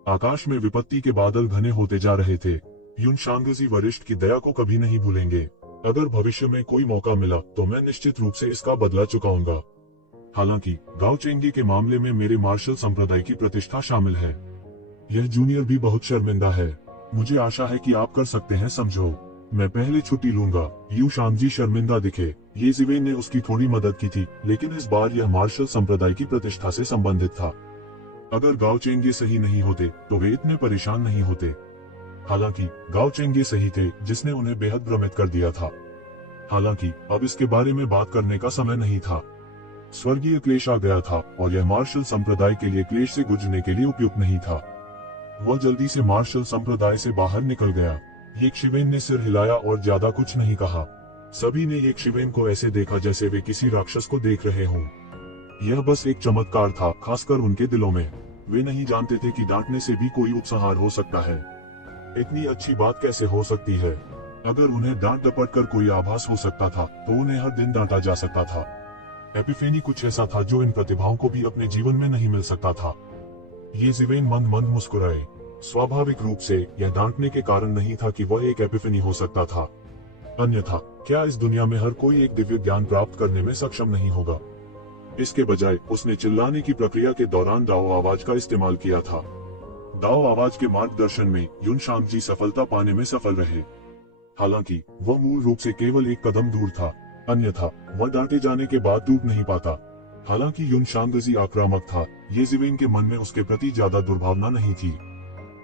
आकाश में विपत्ति के बादल घने होते जा रहे थे। यून शांगजी वरिष्ठ की दया को कभी नहीं भूलेंगे। अगर भविष्य में कोई मौका मिला तो मैं निश्चित रूप से इसका बदला चुकाऊंगा। हालांकि गाओ चेंगे के मामले में मेरे मार्शल संप्रदाय की प्रतिष्ठा शामिल है। यह जूनियर भी बहुत शर्मिंदा है। मुझे आशा है कि आप कर सकते हैं, समझो। मैं पहले छुट्टी लूंगा। यू शांगजी शर्मिंदा दिखे। ये जिवेन ने उसकी थोड़ी मदद की थी, लेकिन इस बार यह मार्शल संप्रदाय की प्रतिष्ठा से संबंधित था। अगर गाओ चेंगे सही नहीं होते तो वे इतने परेशान नहीं होते। हालांकि गाओ चेंगे सही थे, जिसने उन्हें बेहद भ्रमित कर दिया था। हालांकि अब इसके बारे में बात करने का समय नहीं था। स्वर्गीय क्लेश आ गया था और यह मार्शल संप्रदाय के लिए क्लेश से गुजरने के लिए उपयुक्त नहीं था। वह जल्दी से मार्शल संप्रदाय से बाहर निकल गया। येक्षिवेन ने सिर हिलाया और ज्यादा कुछ नहीं कहा। सभी ने येक्षिवेन को ऐसे देखा जैसे वे किसी राक्षस को देख रहे हों। यह बस एक चमत्कार था, खासकर उनके दिलों में। वे नहीं जानते थे कि डांटने से भी कोई उपसंहार हो सकता है। इतनी अच्छी बात कैसे हो सकती है? अगर उन्हें डांट डपट कर कोई आभास हो सकता था तो उन्हें हर दिन डांटा जा सकता था। एपिफेनी कुछ ऐसा था जो इन प्रतिभाओं को भी अपने जीवन में नहीं मिल सकता था। ये जिवेन मंद मंद मुस्कुराए। स्वाभाविक रूप से यह डांटने के कारण नहीं था कि वह एक एपिफेनी हो सकता था। अन्यथा क्या इस दुनिया में हर कोई एक दिव्य ज्ञान प्राप्त करने में सक्षम नहीं होगा? इसके बजाय उसने चिल्लाने की प्रक्रिया के दौरान दाओ आवाज का इस्तेमाल किया था। दाओ आवाज के मार्गदर्शन में यून शांगजी सफलता पाने में सफल रहे। हालांकि वह मूल रूप से केवल एक कदम दूर था, अन्यथा वह डांटे जाने के बाद टूट नहीं पाता। हालांकि यून शांगजी आक्रामक था, ये जिवेन के मन में उसके प्रति ज्यादा दुर्भावना नहीं थी।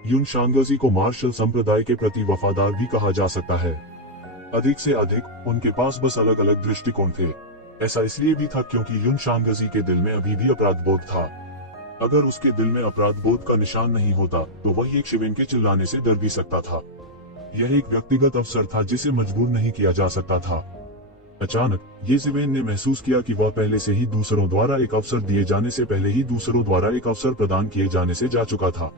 युन शांगजी को मार्शल संप्रदाय के प्रति वफादार भी कहा जा सकता है। अधिक से अधिक उनके पास बस अलग अलग दृष्टिकोण थे। ऐसा इसलिए भी था क्योंकि युन शांगजी के दिल में अभी भी अपराध बोध था। अगर उसके दिल में अपराध बोध का निशान नहीं होता तो वह एक शिवेन के चिल्लाने से डर भी सकता था। यह एक व्यक्तिगत अवसर था जिसे मजबूर नहीं किया जा सकता था। अचानक ये जिवेन ने महसूस किया कि वह पहले से ही दूसरों द्वारा एक अवसर दिए जाने से पहले ही दूसरों द्वारा एक अवसर प्रदान किए जाने से जा चुका था।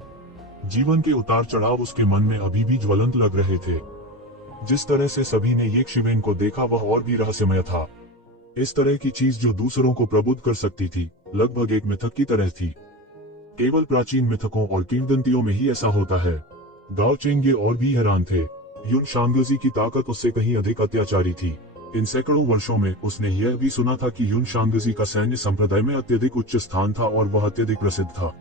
जीवन के उतार चढ़ाव उसके मन में अभी भी ज्वलंत लग रहे थे। जिस तरह से सभी ने ये शिवेन को देखा वह और भी रहस्यमय था। इस तरह की चीज जो दूसरों को प्रबुद्ध कर सकती थी लगभग एक मिथक की तरह थी। केवल प्राचीन मिथकों और किंवदंतियों में ही ऐसा होता है। गाओ चेंगे और भी हैरान थे। युन शांगजी की ताकत उससे कहीं अधिक अत्याचारी थी। इन सैकड़ों वर्षों में उसने यह भी सुना था कि युन शांगजी का सैन्य संप्रदाय में अत्यधिक उच्च स्थान था और वह अत्यधिक प्रसिद्ध था।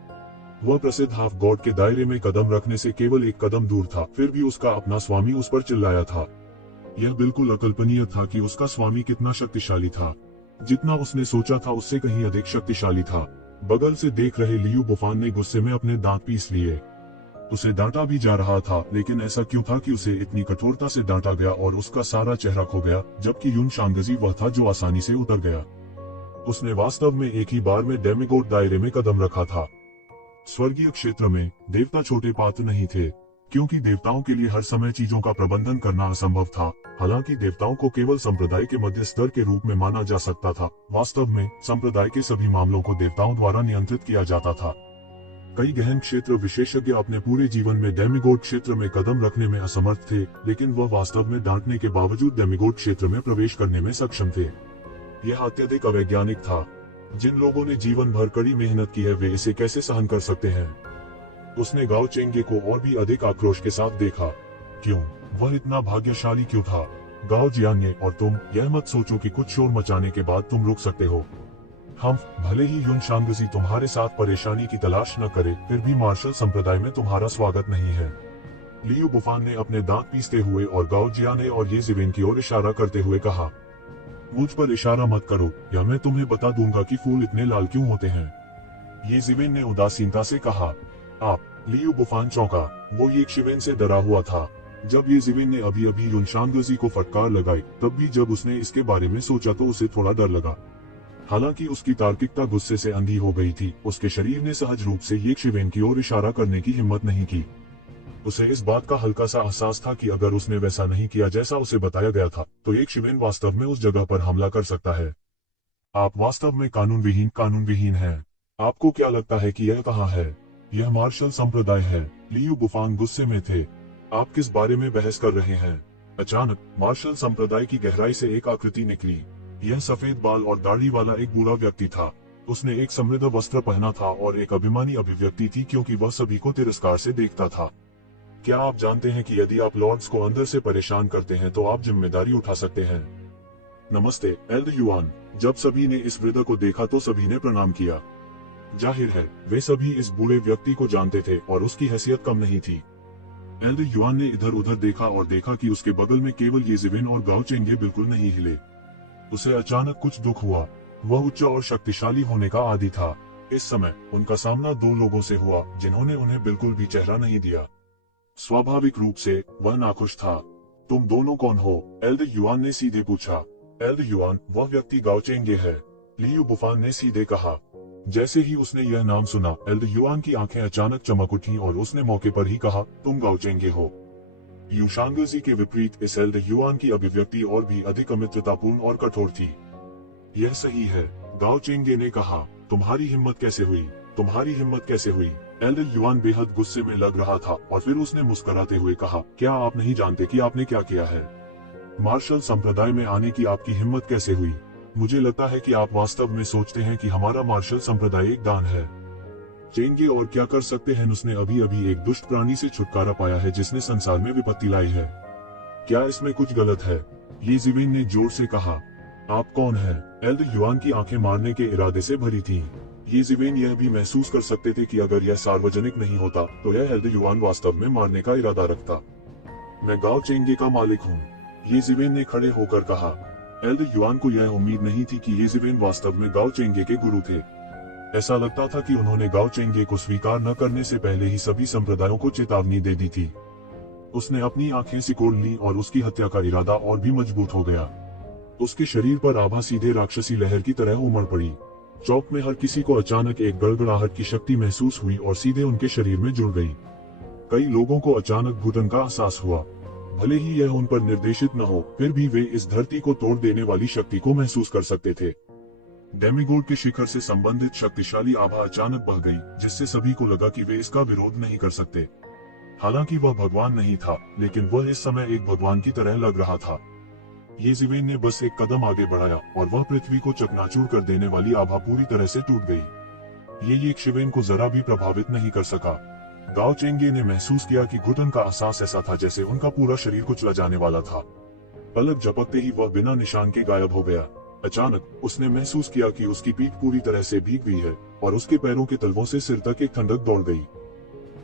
वह प्रसिद्ध हाफ गॉड के दायरे में कदम रखने से केवल एक कदम दूर था, फिर भी उसका अपना स्वामी उस पर चिल्लाया था। यह बिल्कुल अकल्पनीय था कि उसका स्वामी कितना शक्तिशाली था। जितना उसने सोचा था उससे कहीं अधिक शक्तिशाली था। बगल से देख रहे लियू बुफान ने गुस्से में अपने दांत पीस लिए। उसे डांटा भी जा रहा था, लेकिन ऐसा क्यों था कि उसे इतनी कठोरता से डांटा गया और उसका सारा चेहरा खो गया, जबकि युन शांगजी वह था जो आसानी से उतर गया। उसने वास्तव में एक ही बार में डेमिगोड दायरे में कदम रखा था। स्वर्गीय क्षेत्र में देवता छोटे पात्र नहीं थे, क्योंकि देवताओं के लिए हर समय चीजों का प्रबंधन करना असंभव था। हालांकि देवताओं को केवल संप्रदाय के मध्य स्तर के रूप में माना जा सकता था, वास्तव में संप्रदाय के सभी मामलों को देवताओं द्वारा नियंत्रित किया जाता था। कई गहन क्षेत्र विशेषज्ञ अपने पूरे जीवन में डेमिगोड क्षेत्र में कदम रखने में असमर्थ थे, लेकिन वह वास्तव में डांटने के बावजूद डेमिगोड क्षेत्र में प्रवेश करने में सक्षम थे। यह अत्यधिक अवैज्ञानिक था। जिन लोगों ने जीवन भर कड़ी मेहनत की है वे इसे कैसे सहन कर सकते हैं। उसने गाओ चेंगे को और भी अधिक आक्रोश के साथ देखा। क्यों? वह इतना भाग्यशाली क्यों था? गाओ जियांगे, और तुम यह मत सोचो कि कुछ शोर मचाने के बाद तुम रुक सकते हो। हम भले ही युन शांगजी तुम्हारे साथ परेशानी की तलाश न करे, फिर भी मार्शल संप्रदाय में तुम्हारा स्वागत नहीं है। लियू बुफान ने अपने दांत पीसते हुए और गाओ जियाने और ये जिवेन की ओर इशारा करते हुए कहा, मुझ पर इशारा मत करो या मैं तुम्हें बता दूंगा कि फूल इतने लाल क्यों होते हैं। ये जिवेन ने उदासीनता से कहा। आप? लियू बुफान चौंका। वो ये शिवेन से डरा हुआ था। जब ये जिवेन ने अभी अभी युन शांगजी को फटकार लगाई, तब भी जब उसने इसके बारे में सोचा तो उसे थोड़ा डर लगा। हालांकि उसकी तार्किकता गुस्से से अंधी हो गई थी, उसके शरीर ने सहज रूप से ये शिवेन की ओर इशारा करने की हिम्मत नहीं की। उसे इस बात का हल्का सा एहसास था कि अगर उसने वैसा नहीं किया जैसा उसे बताया गया था, तो एक शिवेन वास्तव में उस जगह पर हमला कर सकता है। आप वास्तव में कानून विहीन हैं। आपको क्या लगता है कि यह कहाँ है? यह मार्शल संप्रदाय है। लियू बुफान गुस्से में थे। आप किस बारे में बहस कर रहे हैं? अचानक मार्शल संप्रदाय की गहराई से एक आकृति निकली। यह सफेद बाल और दाढ़ी वाला एक बूढ़ा व्यक्ति था। उसने एक समृद्ध वस्त्र पहना था और एक अभिमानी अभिव्यक्ति थी, क्योंकि वह सभी को तिरस्कार से देखता था। क्या आप जानते हैं कि यदि आप लॉर्ड्स को अंदर से परेशान करते हैं तो आप जिम्मेदारी उठा सकते हैं? नमस्ते एल्डर युआन। जब सभी ने इस वृद्ध को देखा तो सभी ने प्रणाम किया। जाहिर है वे सभी इस बूढ़े व्यक्ति को जानते थे और उसकी हैसियत कम नहीं थी। एल्डर युआन ने इधर उधर देखा और देखा कि उसके बगल में केवल ये जिवेन और गाओ चेंगे बिल्कुल नहीं हिले। उसे अचानक कुछ दुख हुआ। वह उच्च और शक्तिशाली होने का आदी था। इस समय उनका सामना दो लोगों से हुआ जिन्होंने उन्हें बिल्कुल भी चेहरा नहीं दिया। स्वाभाविक रूप से वह नाखुश था। तुम दोनों कौन हो? एल्डर युआन ने सीधे पूछा। एल्डर युआन, वह व्यक्ति गाओ चेंगे है, लियू बुफान ने सीधे कहा। जैसे ही उसने यह नाम सुना, एल्डर युआन की आंखें अचानक चमक उठी और उसने मौके पर ही कहा, तुम गाओ चेंगे हो। यू शांगजी के विपरीत इस एल्डर युआन की अभिव्यक्ति और भी अधिक अमित्रतापूर्ण और कठोर थी। यह सही है, गाओ चेंगे ने कहा। तुम्हारी हिम्मत कैसे हुई? तुम्हारी हिम्मत कैसे हुई? एल्डर युआन बेहद गुस्से में लग रहा था और फिर उसने मुस्कुराते हुए कहा, क्या आप नहीं जानते कि आपने क्या किया है? मार्शल संप्रदाय में आने की आपकी हिम्मत कैसे हुई? मुझे लगता है कि आप वास्तव में सोचते हैं कि हमारा मार्शल संप्रदाय एक दान है। चेंगे और क्या कर सकते हैं? उसने अभी अभी एक दुष्ट प्राणी से छुटकारा पाया है जिसने संसार में विपत्ति लाई है। क्या इसमें कुछ गलत है? ये जिवेन ने जोर से कहा। आप कौन हैं? एल्डर युआन की आंखें मारने के इरादे से भरी थीं। ये जिवेन यह भी महसूस कर सकते थे कि अगर यह सार्वजनिक नहीं होता तो यह एल्डर युआन वास्तव में मारने का इरादा रखता। मैं गाओ चेंगे का मालिक हूँ, ये जिवेन ने खड़े होकर कहा। एल्डर युआन को यह उम्मीद नहीं थी कि ये जिवेन वास्तव में गाओ चेंगे के गुरु थे। ऐसा लगता था कि उन्होंने गाओ चेंगे को स्वीकार न करने से पहले ही सभी संप्रदायों को चेतावनी दे दी थी। उसने अपनी आंखें सिकोड़ ली और उसकी हत्या का इरादा और भी मजबूत हो गया। उसके शरीर पर आभा सीधे राक्षसी लहर की तरह उमड़ पड़ी। चौक में हर किसी को अचानक एक गड़गड़ाहट की शक्ति महसूस हुई और सीधे उनके शरीर में जुड़ गई। कई लोगों को अचानक घुटन का एहसास हुआ। भले ही यह उन पर निर्देशित न हो, फिर भी वे इस धरती को तोड़ देने वाली शक्ति को महसूस कर सकते थे। डेमिगोड के शिखर से संबंधित शक्तिशाली आभा अचानक बह गई, जिससे सभी को लगा कि वे इसका विरोध नहीं कर सकते। हालांकि वह भगवान नहीं था, लेकिन वह इस समय एक भगवान की तरह लग रहा था। येज़ेबेल ने बस एक कदम आगे बढ़ाया और वह पृथ्वी को चकनाचूर कर देने वाली आभा पूरी तरह से टूट गई। ये शिवेन को जरा भी प्रभावित नहीं कर सका। गाओ चेंगे ने महसूस किया कि घुटन का एहसास ऐसा था जैसे उनका पूरा शरीर कुचला जाने वाला था। पलक झपकते ही वह बिना निशान के गायब हो गया। अचानक उसने महसूस किया कि उसकी पीठ पूरी तरह से भीग गई है और उसके पैरों के तलवों से सिर तक एक ठंडक दौड़ गई।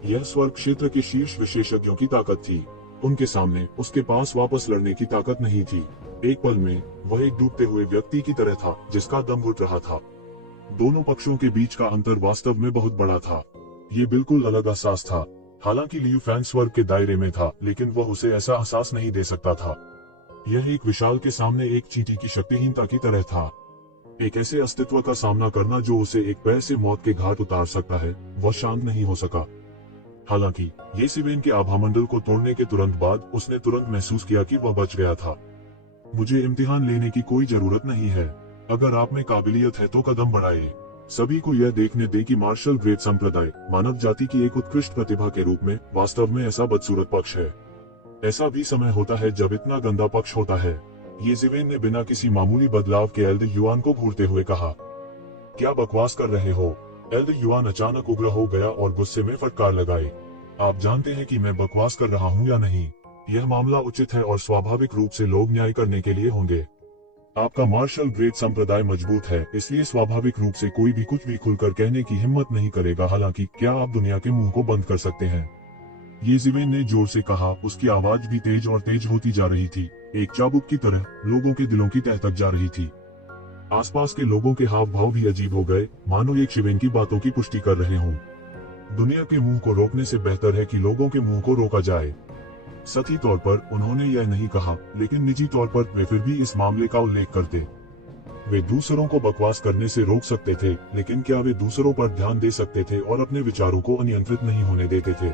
यह स्वर्ग क्षेत्र के शीर्ष विशेषज्ञों की ताकत थी। उनके सामने उसके पास वापस लड़ने की ताकत नहीं थी। एक पल में वह एक डूबते हुए व्यक्ति की तरह था जिसका दम घुट रहा था। दोनों पक्षों के बीच का अंतर वास्तव में बहुत बड़ा था। ये बिल्कुल अलग एहसास था। हालांकि लियू फैंग स्वर्ग के दायरे में था, लेकिन वह उसे ऐसा एहसास नहीं दे सकता था। यह एक विशाल के सामने एक चींटी की शक्तिहीनता की तरह था। एक ऐसे अस्तित्व का सामना करना जो उसे एक पैर से मौत के घाट उतार सकता है, वह शांत नहीं हो सका। हालांकि येज़ेबेल के आभामंडल को तोड़ने के तुरंत बाद उसने तुरंत महसूस किया कि वह बच गया था। मुझे इम्तिहान लेने की कोई जरूरत नहीं है। अगर आप में काबिलियत है तो कदम बढ़ाइए। सभी को यह देखने दे कि मार्शल ग्रेट संप्रदाय मानव जाति की एक उत्कृष्ट प्रतिभा के रूप में वास्तव में ऐसा बदसूरत पक्ष है। ऐसा भी समय होता है जब इतना गंदा पक्ष होता है। येज़ेबेल ने बिना किसी मामूली बदलाव के एल्डर युआन को घूरते हुए कहा, क्या बकवास कर रहे हो? एल्डर युआन अचानक उग्र हो गया और गुस्से में फटकार लगाए। आप जानते हैं कि मैं बकवास कर रहा हूं या नहीं? यह मामला उचित है और स्वाभाविक रूप से लोग न्याय करने के लिए होंगे। आपका मार्शल ग्रेट संप्रदाय मजबूत है, इसलिए स्वाभाविक रूप से कोई भी कुछ भी खुलकर कहने की हिम्मत नहीं करेगा। हालांकि क्या आप दुनिया के मुंह को बंद कर सकते हैं? येज़ेबेल ने जोर से कहा। उसकी आवाज भी तेज और तेज होती जा रही थी, एक चाबुक की तरह लोगों के दिलों की तह तक जा रही थी। आसपास के लोगों के हाव भाव भी अजीब हो गए, मानो एक शिवेन की बातों की पुष्टि कर रहे हों। दुनिया के मुंह को रोकने से बेहतर है कि लोगों के मुंह को रोका जाए। सतही तौर पर उन्होंने यह नहीं कहा, लेकिन निजी तौर पर वे फिर भी इस मामले का उल्लेख करते। वे दूसरों को बकवास करने से रोक सकते थे, लेकिन क्या वे दूसरों पर ध्यान दे सकते थे और अपने विचारों को अनियंत्रित नहीं होने देते थे?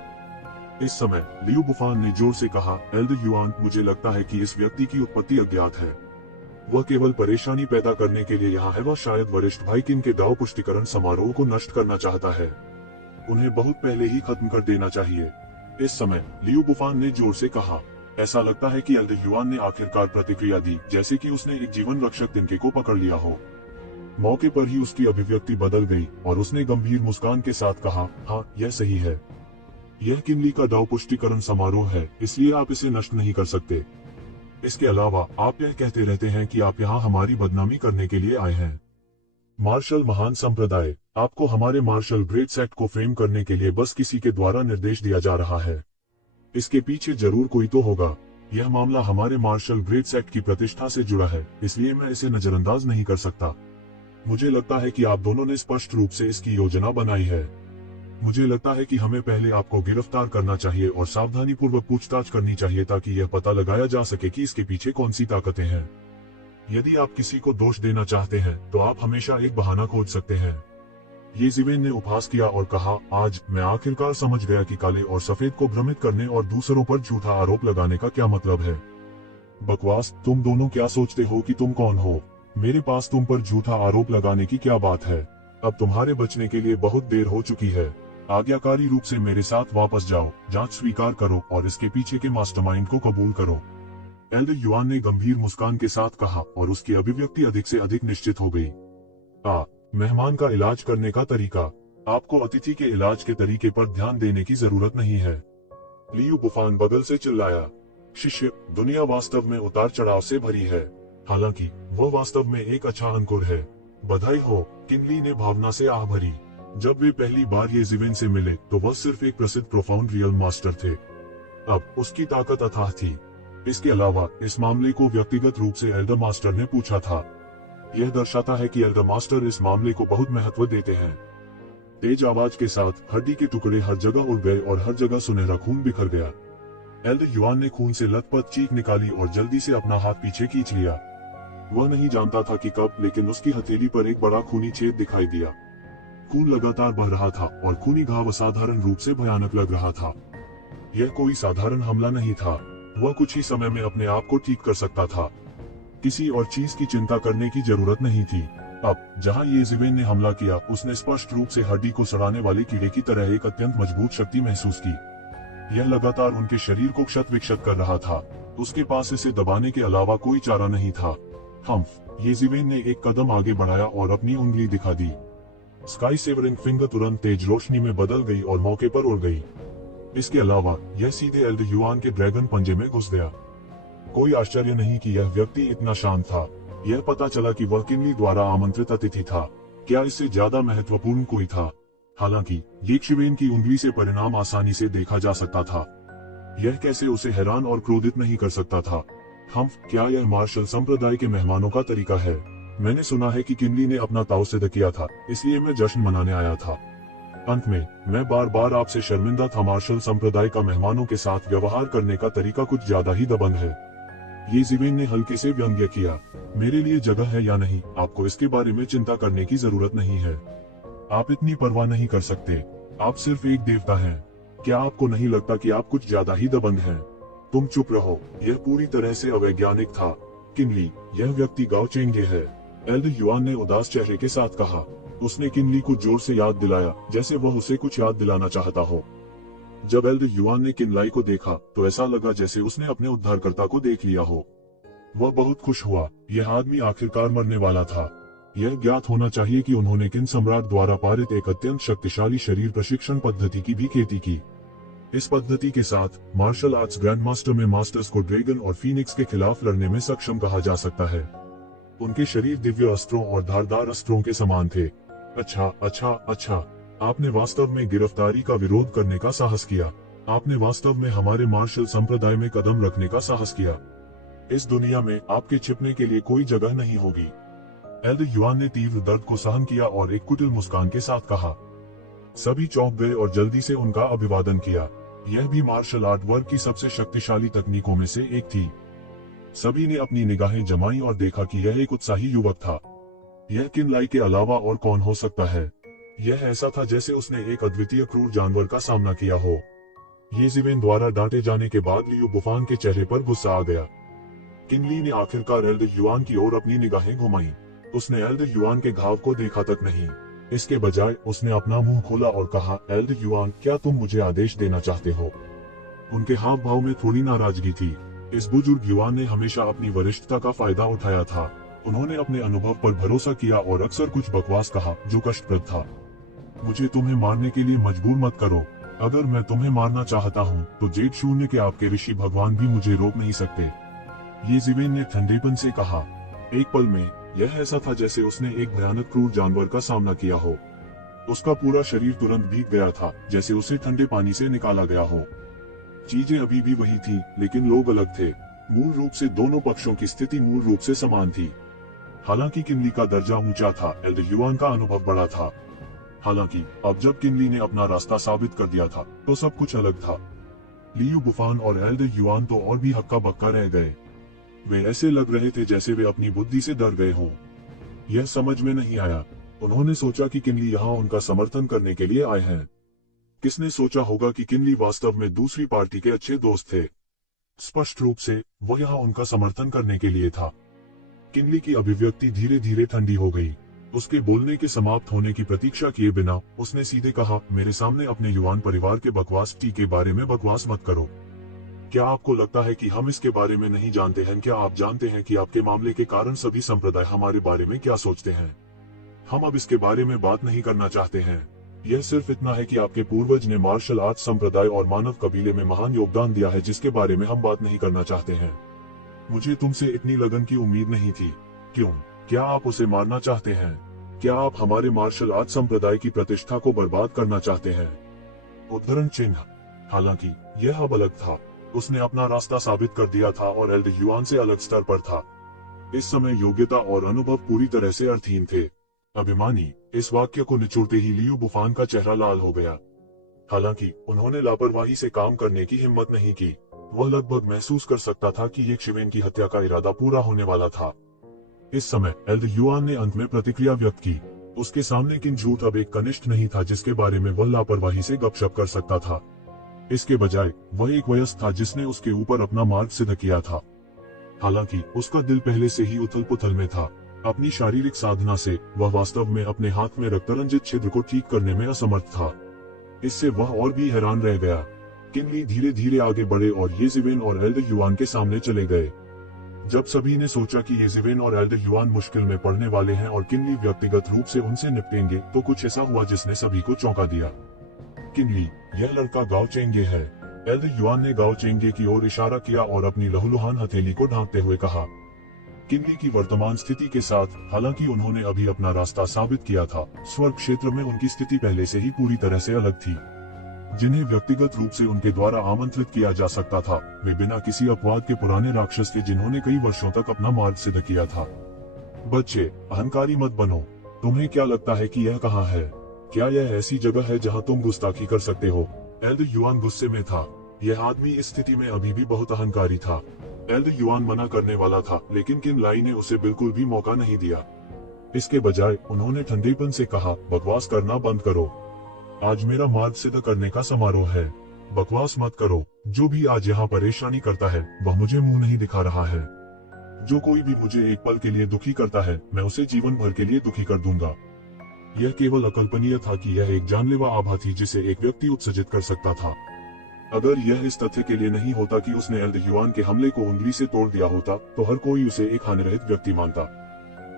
इस समय लियू बुफान ने जोर से कहा, एल्डर युआन, मुझे लगता है कि इस व्यक्ति की उत्पत्ति अज्ञात है। वह केवल परेशानी पैदा करने के लिए यहाँ है। वह शायद वरिष्ठ भाई किन के दाव पुष्टिकरण समारोह को नष्ट करना चाहता है। उन्हें बहुत पहले ही खत्म कर देना चाहिए। इस समय लियू बुफान ने जोर से कहा, ऐसा लगता है कि एल्डर युआन ने आखिरकार प्रतिक्रिया दी, जैसे कि उसने एक जीवन रक्षक तिनके को पकड़ लिया हो। मौके पर ही उसकी अभिव्यक्ति बदल गई और उसने गंभीर मुस्कान के साथ कहा, हाँ, यह सही है। यह किनली का दाव पुष्टिकरण समारोह है, इसलिए आप इसे नष्ट नहीं कर सकते। इसके अलावा आप यह कहते रहते हैं कि आप यहाँ हमारी बदनामी करने के लिए आए हैं। मार्शल महान संप्रदाय, आपको हमारे मार्शल ग्रेट सेक्ट को फ्रेम करने के लिए बस किसी के द्वारा निर्देश दिया जा रहा है। इसके पीछे जरूर कोई तो होगा। यह मामला हमारे मार्शल ग्रेट सेक्ट की प्रतिष्ठा से जुड़ा है, इसलिए मैं इसे नजरअंदाज नहीं कर सकता। मुझे लगता है कि आप दोनों ने स्पष्ट रूप से इसकी योजना बनाई है। मुझे लगता है कि हमें पहले आपको गिरफ्तार करना चाहिए और सावधानी पूर्वक पूछताछ करनी चाहिए ताकि यह पता लगाया जा सके कि इसके पीछे कौन सी ताकतें हैं। यदि आप किसी को दोष देना चाहते हैं तो आप हमेशा एक बहाना खोज सकते हैं। येज़ेबेल ने उपहास किया और कहा, आज मैं आखिरकार समझ गया कि काले और सफेद को भ्रमित करने और दूसरों पर झूठा आरोप लगाने का क्या मतलब है। बकवास, तुम दोनों क्या सोचते हो कि तुम कौन हो? मेरे पास तुम पर झूठा आरोप लगाने की क्या बात है? अब तुम्हारे बचने के लिए बहुत देर हो चुकी है। आज्ञाकारी रूप से मेरे साथ वापस जाओ, जांच स्वीकार करो और इसके पीछे के मास्टरमाइंड को कबूल करो। एल्डर युआन ने गंभीर मुस्कान के साथ कहा और उसकी अभिव्यक्ति अधिक से अधिक निश्चित हो गई। मेहमान का इलाज करने का तरीका। आपको अतिथि के इलाज के तरीके पर ध्यान देने की जरूरत नहीं है। लियू बुफान बगल से चिल्लाया। शिष्य, दुनिया वास्तव में उतार चढ़ाव से भरी है, हालांकि वह वास्तव में एक अच्छा अंकुर है। बधाई हो, किनली ने भावना से आह भरी। जब वे पहली बार येज़ेबेल से मिले तो वह सिर्फ एक प्रसिद्ध प्रोफाउंड रियल मास्टर थे। अब उसकी ताकत अथाह थी। इसके अलावा इस मामले को व्यक्तिगत रूप से एल्डर मास्टर ने पूछा था। यह दर्शाता है कि एल्डर मास्टर इस मामले को बहुत महत्व देते हैं। तेज आवाज के साथ हड्डी के टुकड़े हर जगह उड़ गए और हर जगह सुनहरा खून बिखर गया। एल्डर युआन ने खून से लथपथ चीख निकाली और जल्दी से अपना हाथ पीछे खींच लिया। वह नहीं जानता था कि कब, लेकिन उसकी हथेली पर एक बड़ा खूनी छेद दिखाई दिया। खून लगातार बह रहा था और खूनी घाव असाधारण रूप से भयानक लग रहा था। यह कोई साधारण हमला नहीं था। वह कुछ ही समय में अपने आप को ठीक कर सकता था। किसी और चीज की चिंता करने की जरूरत नहीं थी। अब जहां येज़ेबेल ने हमला किया, उसने स्पष्ट रूप से हड्डी को सड़ाने वाले कीड़े की तरह एक अत्यंत मजबूत शक्ति महसूस की। यह लगातार उनके शरीर को क्षत विक्षत कर रहा था। उसके पास इसे दबाने के अलावा कोई चारा नहीं था। येज़ेबेल ने एक कदम आगे बढ़ाया और अपनी उंगली दिखा दी। स्काई सेवरिंग फिंगर तुरंत तेज रोशनी में बदल गई और मौके पर उड़ गई। इसके अलावा यह सीधे एल्डर युआन के ड्रैगन पंजे में घुस गया। कोई आश्चर्य नहीं कि यह व्यक्ति इतना शांत था। यह पता चला कि वह किनली द्वारा आमंत्रित अतिथि था। क्या इससे ज्यादा महत्वपूर्ण कोई था? हालांकि येज़ेबेल की उंगली से परिणाम आसानी से देखा जा सकता था। यह कैसे उसे हैरान और क्रोधित नहीं कर सकता था? क्या यह मार्शल संप्रदाय के मेहमानों का तरीका है? मैंने सुना है कि किनली ने अपना ताव सिद्ध किया था, इसलिए मैं जश्न मनाने आया था। अंत में मैं बार बार आपसे शर्मिंदा था। मार्शल संप्रदाय का मेहमानों के साथ व्यवहार करने का तरीका कुछ ज्यादा ही दबंग है। येज़ेबेल ने हल्के से व्यंग्य किया। मेरे लिए जगह है या नहीं, आपको इसके बारे में चिंता करने की जरूरत नहीं है। आप इतनी परवाह नहीं कर सकते। आप सिर्फ एक देवता हैं। क्या आपको नहीं लगता कि आप कुछ ज्यादा ही दबंग हैं? तुम चुप रहो। यह पूरी तरह से अवैज्ञानिक था। किनली, यह व्यक्ति गाओ चेंगे है, एल्डर युआन ने उदास चेहरे के साथ कहा। उसने किनली को जोर से याद दिलाया, जैसे वह उसे कुछ याद दिलाना चाहता हो। जब एल्डर युआन ने किनलाई को देखा तो ऐसा लगा जैसे उसने अपने उद्धारकर्ता को देख लिया हो। वह बहुत खुश हुआ। यह आदमी आखिरकार मरने वाला था। यह ज्ञात होना चाहिए कि उन्होंने किन सम्राट द्वारा पारित एक अत्यंत शक्तिशाली शरीर प्रशिक्षण पद्धति की भी खेती की। इस पद्धति के साथ मार्शल आर्ट्स ग्रैंड मास्टर में मास्टर्स को ड्रैगन और फीनिक्स के खिलाफ लड़ने में सक्षम कहा जा सकता है। उनके शरीर दिव्य अस्त्रों और धारदार अस्त्रों के समान थे। अच्छा, आपने वास्तव में गिरफ्तारी का विरोध करने का साहस किया। आपने वास्तव में हमारे मार्शल संप्रदाय में कदम रखने का साहस किया। इस दुनिया में आपके छिपने के लिए कोई जगह नहीं होगी। एल्डर युआन ने तीव्र दर्द को सहन किया और एक कुटिल मुस्कान के साथ कहा। सभी चौंक गए और जल्दी से उनका अभिवादन किया। यह भी मार्शल आर्ट वर्ग की सबसे शक्तिशाली तकनीकों में से एक थी। सभी ने अपनी निगाहें जमाई और देखा कि यह एक उत्साही युवक था। यह किनलाई के अलावा और कौन हो सकता है? यह ऐसा था जैसे उसने एक अद्वितीय क्रूर जानवर का सामना किया हो। येज़ेबेल द्वारा डांटे जाने के बाद लियू बुफान के चेहरे पर गुस्सा आ गया। किनली ने आखिरकार एल्डर युआन की ओर अपनी निगाहें घुमाई। उसने एल्डर युआन के घाव को देखा तक नहीं। इसके बजाय उसने अपना मुंह खोला और कहा, एल्डर युआन, क्या तुम मुझे आदेश देना चाहते हो? उनके हाव भाव में थोड़ी नाराजगी थी। इस बुजुर्ग युवान ने हमेशा अपनी वरिष्ठता का फायदा उठाया था। उन्होंने अपने अनुभव पर भरोसा किया और अक्सर कुछ बकवास कहा जो कष्टप्रद था। मुझे तुम्हें मारने के लिए मजबूर मत करो। अगर मैं तुम्हें मारना चाहता हूँ तो जेड शून्य के आपके ऋषि भगवान भी मुझे रोक नहीं सकते। येज़ेबेल ने ठंडेपन से कहा। एक पल में यह ऐसा था जैसे उसने एक भयानक क्रूर जानवर का सामना किया हो। उसका पूरा शरीर तुरंत भीग गया था, जैसे उसे ठंडे पानी से निकाला गया हो। चीजें अभी भी वही थी, लेकिन लोग अलग थे। मूल रूप से दोनों पक्षों की स्थिति मूल रूप से समान थी। हालांकि किनली का दर्जा ऊंचा था, एल्डर युआन का अनुभव बड़ा था। हालांकि अब जब किनली ने अपना रास्ता साबित कर दिया था तो सब कुछ अलग था। लियू बुफान और एल्डर युआन तो और भी हक्का बक्का रह गए। वे ऐसे लग रहे थे जैसे वे अपनी बुद्धि से डर गए हों। यह समझ में नहीं आया। उन्होंने सोचा कि किनली यहाँ उनका समर्थन करने के लिए आए हैं। किसने सोचा होगा कि किनली वास्तव में दूसरी पार्टी के अच्छे दोस्त थे? स्पष्ट रूप से वह यहाँ उनका समर्थन करने के लिए था। किनली की अभिव्यक्ति धीरे धीरे ठंडी हो गई। उसके बोलने के समाप्त होने की प्रतीक्षा किए बिना उसने सीधे कहा, मेरे सामने अपने युवान परिवार के बकवास टी के बारे में बकवास मत करो। क्या आपको लगता है कि हम इसके बारे में नहीं जानते हैं? क्या आप जानते हैं कि आपके मामले के कारण सभी संप्रदाय हमारे बारे में क्या सोचते हैं? हम अब इसके बारे में बात नहीं करना चाहते हैं। यह सिर्फ इतना है कि आपके पूर्वज ने मार्शल आर्ट्स संप्रदाय और मानव कबीले में महान योगदान दिया है, जिसके बारे में हम बात नहीं करना चाहते हैं। मुझे तुमसे इतनी लगन की उम्मीद नहीं थी। क्यों? क्या आप उसे मारना चाहते हैं? क्या आप हमारे मार्शल आर्ट संप्रदाय की प्रतिष्ठा को बर्बाद करना चाहते हैं? उद्धरण चिन्ह। हालांकि यह अब अलग था। उसने अपना रास्ता साबित कर दिया था और एल्डर युआन से अलग स्तर पर था। इस समय योग्यता और अनुभव पूरी तरह से अर्थहीन थे। अभिमानी, इस वाक्य को निचोड़ते ही लियू बुफान का चेहरा लाल हो गया। हालांकि उन्होंने लापरवाही से काम करने की हिम्मत नहीं की। वह लगभग महसूस कर सकता था कि ये शिवेन की हत्या का इरादा पूरा होने वाला था। इस समय एल्डर युआन ने अंत में प्रतिक्रिया व्यक्त की। उसके सामने किन झूठ अब एक कनिष्ठ नहीं था जिसके बारे में वह लापरवाही से गपशप कर सकता था। इसके बजाय वह एक वयस्क था जिसने उसके ऊपर अपना मार्ग सिद्ध किया था। हालांकि उसका दिल पहले से ही उथल पुथल में था। अपनी शारीरिक साधना से वह वास्तव में अपने हाथ में रक्तरंजित छिद्र को ठीक करने में असमर्थ था। इससे वह और भी हैरान रह गया। किनली धीरे धीरे आगे बढ़े और येज़ेवेन और एल्डर युआन के सामने चले गए। जब सभी ने सोचा कि येज़ेवेन और एल्डर युआन मुश्किल में पड़ने वाले हैं और किनली व्यक्तिगत रूप से उनसे निपटेंगे, तो कुछ ऐसा हुआ जिसने सभी को चौंका दिया। किनली, यह लड़का गाओ चेंगे है। एल्डर युआन ने गाओ चेंगे की ओर इशारा किया और अपनी लहूलुहान हथेली को ढांकते हुए कहा। किनली की वर्तमान स्थिति के साथ, हालांकि उन्होंने अभी अपना रास्ता साबित किया था, स्वर्ग क्षेत्र में उनकी स्थिति पहले से ही पूरी तरह से अलग थी। जिन्हें व्यक्तिगत रूप से उनके द्वारा आमंत्रित किया जा सकता था, वे बिना किसी अपवाद के पुराने राक्षस थे जिन्होंने कई वर्षों तक अपना मार्ग सिद्ध किया था। बच्चे, अहंकारी मत बनो। तुम्हें क्या लगता है कि यह कहाँ है? क्या यह ऐसी जगह है जहाँ तुम गुस्ताखी कर सकते हो? एल्डर युआन गुस्से में था। यह आदमी इस स्थिति में अभी भी बहुत अहंकारी था। एल्डर युआन मना करने वाला था, लेकिन किनलाई ने उसे बिल्कुल भी मौका नहीं दिया। इसके बजाय उन्होंने ठंडेपन से कहा, बकवास करना बंद करो। आज मेरा मार्ग सिद्ध करने का समारोह है। बकवास मत करो। जो भी आज यहाँ परेशानी करता है, वह मुझे मुंह नहीं दिखा रहा है। जो कोई भी मुझे एक पल के लिए दुखी करता है, मैं उसे जीवन भर के लिए दुखी कर दूंगा। यह केवल अकल्पनीय था कि यह एक जानलेवा आभा थी जिसे एक व्यक्ति उत्सर्जित कर सकता था। अगर यह इस तथ्य के लिए नहीं होता कि उसने एल्डर युआन के हमले को उंगली से तोड़ दिया होता, तो हर कोई उसे एक हानिरहित व्यक्ति मानता।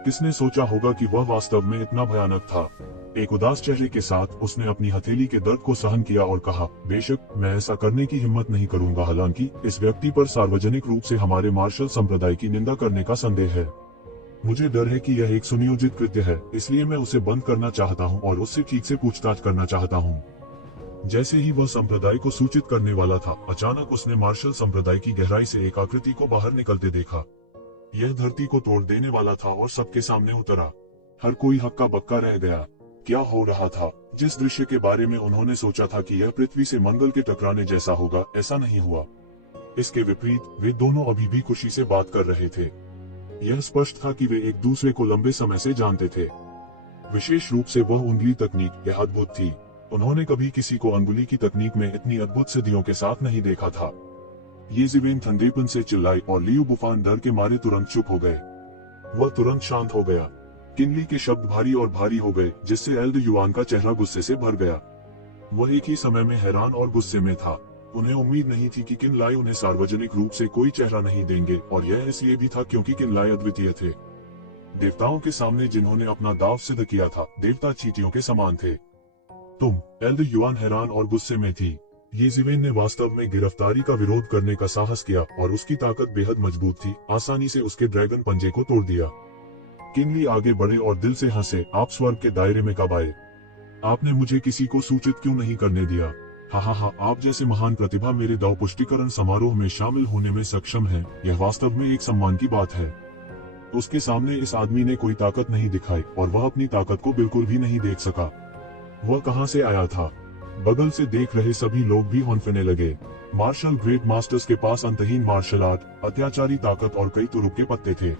किसने सोचा होगा कि वह वास्तव में इतना भयानक था? एक उदास चेहरे के साथ उसने अपनी हथेली के दर्द को सहन किया और कहा, बेशक मैं ऐसा करने की हिम्मत नहीं करूंगा। हालांकि इस व्यक्ति पर सार्वजनिक रूप से हमारे मार्शल संप्रदाय की निंदा करने का संदेह है। मुझे डर है कि यह एक सुनियोजित कृत्य है, इसलिए मैं उसे बंद करना चाहता हूं और उससे ठीक से पूछताछ करना चाहता हूं। जैसे ही वह संप्रदाय को सूचित करने वाला था, अचानक उसने मार्शल संप्रदाय की गहराई से एक आकृति को बाहर निकलते देखा। यह धरती को तोड़ देने वाला था और सबके सामने उतरा। हर कोई हक्का बक्का रह गया। क्या हो रहा था? जिस दृश्य के बारे में उन्होंने सोचा था कि यह पृथ्वी से मंगल के टकराने जैसा होगा, ऐसा नहीं हुआ। इसके विपरीत वे दोनों अभी भी खुशी से बात कर रहे थे। यह स्पष्ट था कि वे एक दूसरे को लंबे समय से जानते थे। विशेष रूप से वह उंगली तकनीक, यह अद्भुत थी। उन्होंने कभी किसी को अंगुली की तकनीक में इतनी अद्भुत सिद्धियों के साथ नहीं देखा था। येज़ेवेन ठंडेपन से चिल्लाई और लियू बुफान डर के मारे तुरंत चुप हो गए। वह तुरंत शांत हो गया। किनली के शब्द भारी और भारी हो गए, जिससे एल्डर युआन का चेहरा गुस्से से भर गया। वह एक ही समय में हैरान और गुस्से में था। उन्हें उम्मीद नहीं थी कि किनलाई उन्हें सार्वजनिक रूप से कोई चेहरा नहीं देंगे, और यह इसलिए भी था क्योंकि किनलाई अद्वितीय थे। देवताओं के सामने जिन्होंने अपना दाव सिद्ध किया था, देवता चींटियों के समान थे। तुम? एल्डर युआन हैरान और गुस्से में थी। येज़ेवेन ने वास्तव में गिरफ्तारी का विरोध करने का साहस किया और उसकी ताकत बेहद मजबूत थी, आसानी से उसके ड्रैगन पंजे को तोड़ दिया। किनली आगे बढ़े और दिल से हंसे, आप स्वर्ग के दायरे में कब आए? आपने मुझे किसी को सूचित क्यों नहीं करने दिया? हा, आप जैसे महान प्रतिभा मेरे दाव पुष्टिकरण समारोह में शामिल होने में सक्षम है। यह वास्तव में एक सम्मान की बात है। उसके सामने इस आदमी ने कोई ताकत नहीं दिखाई और वह अपनी ताकत को बिल्कुल भी नहीं देख सका। वह कहां से आया था? बगल से देख रहे सभी लोग भी हौंफने लगे। मार्शल ग्रेट मास्टर्स के पास अंतहीन मार्शल आर्ट, अत्याचारी ताकत और कई तुरुप के पत्ते थे।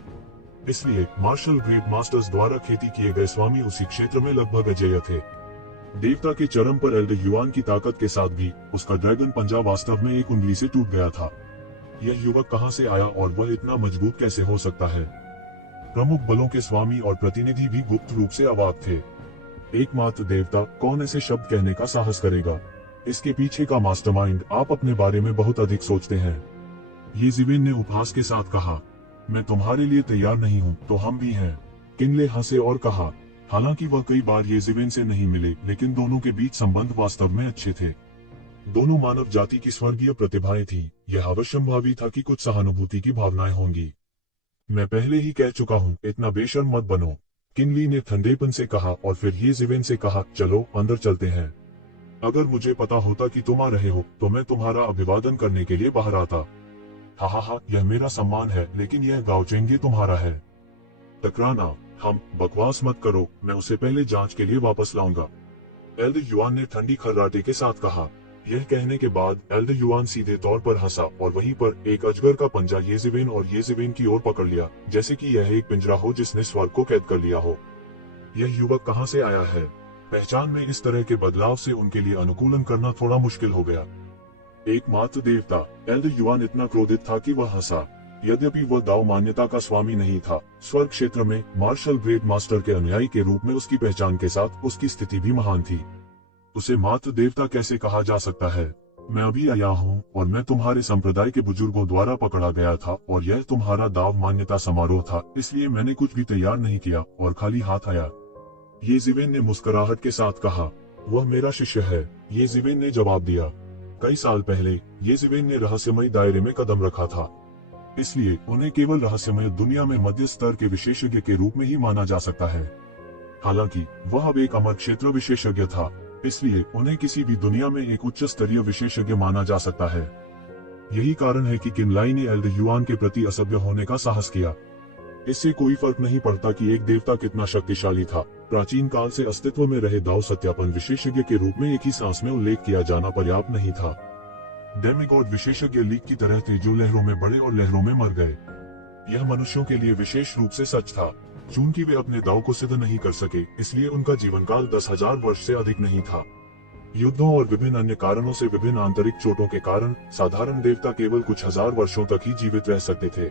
इसलिए मार्शल ग्रेट मास्टर्स द्वारा खेती किए गए स्वामी उसी क्षेत्र में लगभग अजेय थे। देवता के चरम पर एल्डर युआन की ताकत के साथ भी उसका ड्रैगन पंजा वास्तव में एक उंगली से टूट गया था। यह युवक कहां से आया और वह इतना मजबूत कैसे हो सकता है? प्रमुख बलों के स्वामी और प्रतिनिधि भी गुप्त रूप से अवाक थे। एकमात्र देवता कौन ऐसे शब्द कहने का साहस करेगा? इसके पीछे का मास्टरमाइंड, आप अपने बारे में बहुत अधिक सोचते हैं। येज़ेवेन ने उपहास के साथ कहा, मैं तुम्हारे लिए तैयार नहीं हूँ, तो हम भी हैं। किनले हंसे और कहा, हालांकि वह कई बार येज़ेवेन से नहीं मिले, लेकिन दोनों के बीच संबंध वास्तव में अच्छे थे। दोनों मानव जाति की स्वर्गीय प्रतिभाएं थीं। यह अवश्यंभावी था कि कुछ सहानुभूति की भावनाएं होंगी। मैं पहले ही कह चुका हूँ, इतना बेशर्म मत बनो, किनली ने ठंडेपन से कहा और फिर येज़ेवेन से कहा, चलो अंदर चलते हैं। अगर मुझे पता होता कि तुम आ रहे हो, तो मैं तुम्हारा अभिवादन करने के लिए बाहर आता। हा, यह मेरा सम्मान है, लेकिन यह गाओचेंगे तुम्हारा है। टकराना, हम बकवास मत करो, मैं उसे पहले जांच के लिए वापस लाऊंगा, एल्डर युआन ने ठंडी खर्राटे के साथ कहा। यह कहने के बाद एल्डर युआन सीधे तौर पर हंसा और वहीं पर एक अजगर का पंजा येज़ेवेन और येज़ेवेन की ओर पकड़ लिया, जैसे कि यह एक पिंजरा हो जिसने स्वर्ग को कैद कर लिया हो। यह युवक कहां से आया है? पहचान में इस तरह के बदलाव से उनके लिए अनुकूलन करना थोड़ा मुश्किल हो गया। एकमात्र देवता। एल्डर युआन इतना क्रोधित था कि वह हंसा। यद्यपि वह दाव मान्यता का स्वामी नहीं था, स्वर्ग क्षेत्र में मार्शल ग्रेट मास्टर के अनुयायी के रूप में उसकी पहचान के साथ उसकी स्थिति भी महान थी। उसे मात्र देवता कैसे कहा जा सकता है? मैं अभी आया हूँ और मैं तुम्हारे संप्रदाय के बुजुर्गों द्वारा पकड़ा गया था और यह तुम्हारा दाव मान्यता समारोह था, इसलिए मैंने कुछ भी तैयार नहीं किया और खाली हाथ आया। येज़ेवेन ने मुस्कुराहट के साथ कहा। वह मेरा शिष्य है, येज़ेवेन ने जवाब दिया। कई साल पहले येज़ेवेन ने रहस्यमय दायरे में कदम रखा था, इसलिए उन्हें केवल रहस्यमय दुनिया में मध्य स्तर के विशेषज्ञ के रूप में ही माना जा सकता है। हालांकि वह अब एक अमर क्षेत्र विशेषज्ञ था, इसलिए उन्हें किसी भी दुनिया में एक उच्च स्तरीय विशेषज्ञ माना जा सकता है। यही कारण है कि किनलाई ने एल्डर युआन के प्रति असभ्य होने का साहस किया। इससे कोई फर्क नहीं पड़ता कि एक देवता कितना शक्तिशाली था, प्राचीन काल से अस्तित्व में रहे दाव सत्यापन विशेषज्ञ के रूप में एक ही सांस में उल्लेख किया जाना पर्याप्त नहीं था। डेमिगॉड विशेषज्ञ लीग की तरह थे जो लहरों में बढ़े और लहरों में मर गए। यह मनुष्यों के लिए विशेष रूप से सच था। चूंकि वे अपने दाव को सिद्ध नहीं कर सके, इसलिए उनका जीवन काल 10,000 वर्ष से अधिक नहीं था। युद्धों और विभिन्न अन्य कारणों से विभिन्न आंतरिक चोटों के कारण साधारण देवता केवल कुछ हजार वर्षों तक ही जीवित रह सकते थे।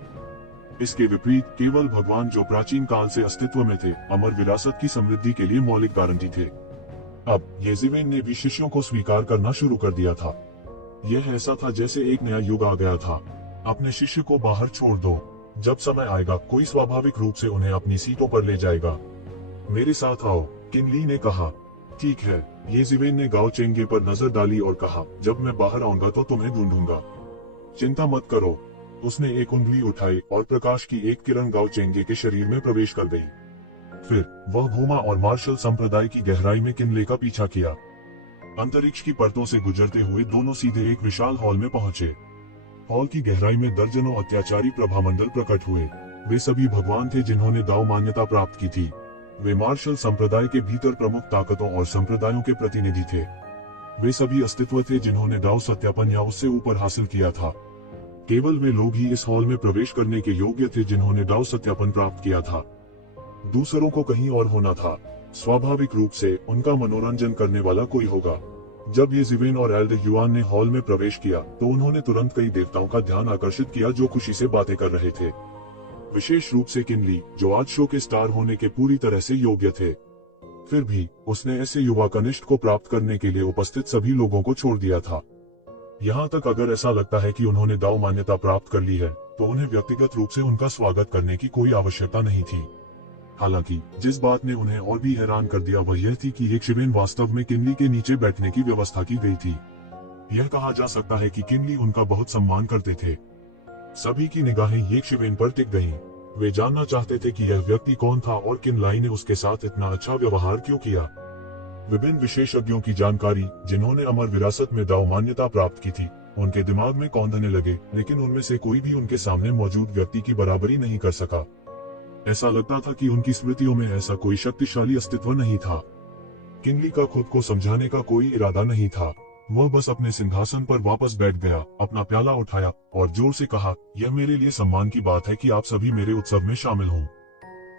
इसके विपरीत केवल भगवान, जो प्राचीन काल से अस्तित्व में थे, अमर विरासत की समृद्धि के लिए मौलिक गारंटी थे। अब येज़ेवेन ने भी शिष्यों को स्वीकार करना शुरू कर दिया था। यह ऐसा था जैसे एक नया युग आ गया था। अपने शिष्य को बाहर छोड़ दो, जब समय आएगा कोई स्वाभाविक रूप से उन्हें अपनी सीटों पर ले जाएगा। मेरे साथ आओ, किनली ने कहा। ठीक है, येज़ेवेन ने गाओचेंगे पर नजर डाली और कहा, जब मैं बाहर आऊंगा तो तुम्हें ढूंढूंगा, चिंता मत करो। उसने एक उंगली उठाई और प्रकाश की एक किरण गाओचेंगे के शरीर में प्रवेश कर गई। फिर वह घूमा और मार्शल संप्रदाय की गहराई में किनले का पीछा किया। अंतरिक्ष की परतों से गुजरते हुए दोनों सीधे एक विशाल हॉल में पहुंचे। हॉल की गहराई में दर्जनों अत्याचारी प्रभामंडल प्रकट हुए। वे सभी भगवान थे जिन्होंने दाव मान्यता प्राप्त की थी। वे मार्शल संप्रदाय के भीतर प्रमुख ताकतों और संप्रदायों के प्रतिनिधि थे। वे सभी अस्तित्व थे जिन्होंने दाव सत्यापन या उससे ऊपर हासिल किया था। केवल वे लोग ही इस हॉल में प्रवेश करने के योग्य थे जिन्होंने दाव सत्यापन प्राप्त किया था। दूसरों को कहीं और होना था। स्वाभाविक रूप से उनका मनोरंजन करने वाला कोई होगा। जब येज़ेवेन और एल्डर युआन ने हॉल में प्रवेश किया तो उन्होंने तुरंत कई देवताओं का ध्यान आकर्षित किया जो खुशी से बातें कर रहे थे। विशेष रूप से किनली, जो आज शो के स्टार होने के पूरी तरह से योग्य थे। फिर भी उसने ऐसे युवा कनिष्ठ को प्राप्त करने के लिए उपस्थित सभी लोगों को छोड़ दिया था। यहाँ तक अगर ऐसा लगता है कि उन्होंने दाव मान्यता प्राप्त कर ली है, तो उन्हें व्यक्तिगत रूप से उनका स्वागत करने की कोई आवश्यकता नहीं थी। हालांकि जिस बात ने उन्हें और भी हैरान कर दिया वह यह थी कि एक शिवेन वास्तव में किनली के नीचे बैठने की व्यवस्था की गई थी। यह कहा जा सकता है कि किनली उनका बहुत सम्मान करते थे। सभी की निगाहें एक शिवेन पर टिक गईं। वे जानना चाहते थे कि यह व्यक्ति कौन था और किनलाई ने उसके साथ इतना अच्छा व्यवहार क्यों किया। विभिन्न विशेषज्ञों की जानकारी, जिन्होंने अमर विरासत में दाव मान्यता प्राप्त की थी, उनके दिमाग में कौंधने लगे, लेकिन उनमें से कोई भी उनके सामने मौजूद व्यक्ति की बराबरी नहीं कर सका। ऐसा लगता था कि उनकी स्मृतियों में ऐसा कोई शक्तिशाली अस्तित्व नहीं था। किनली का खुद को समझाने का कोई इरादा नहीं था। वह बस अपने सिंहासन पर वापस बैठ गया, अपना प्याला उठाया और जोर से कहा, यह मेरे लिए सम्मान की बात है कि आप सभी मेरे उत्सव में शामिल हों।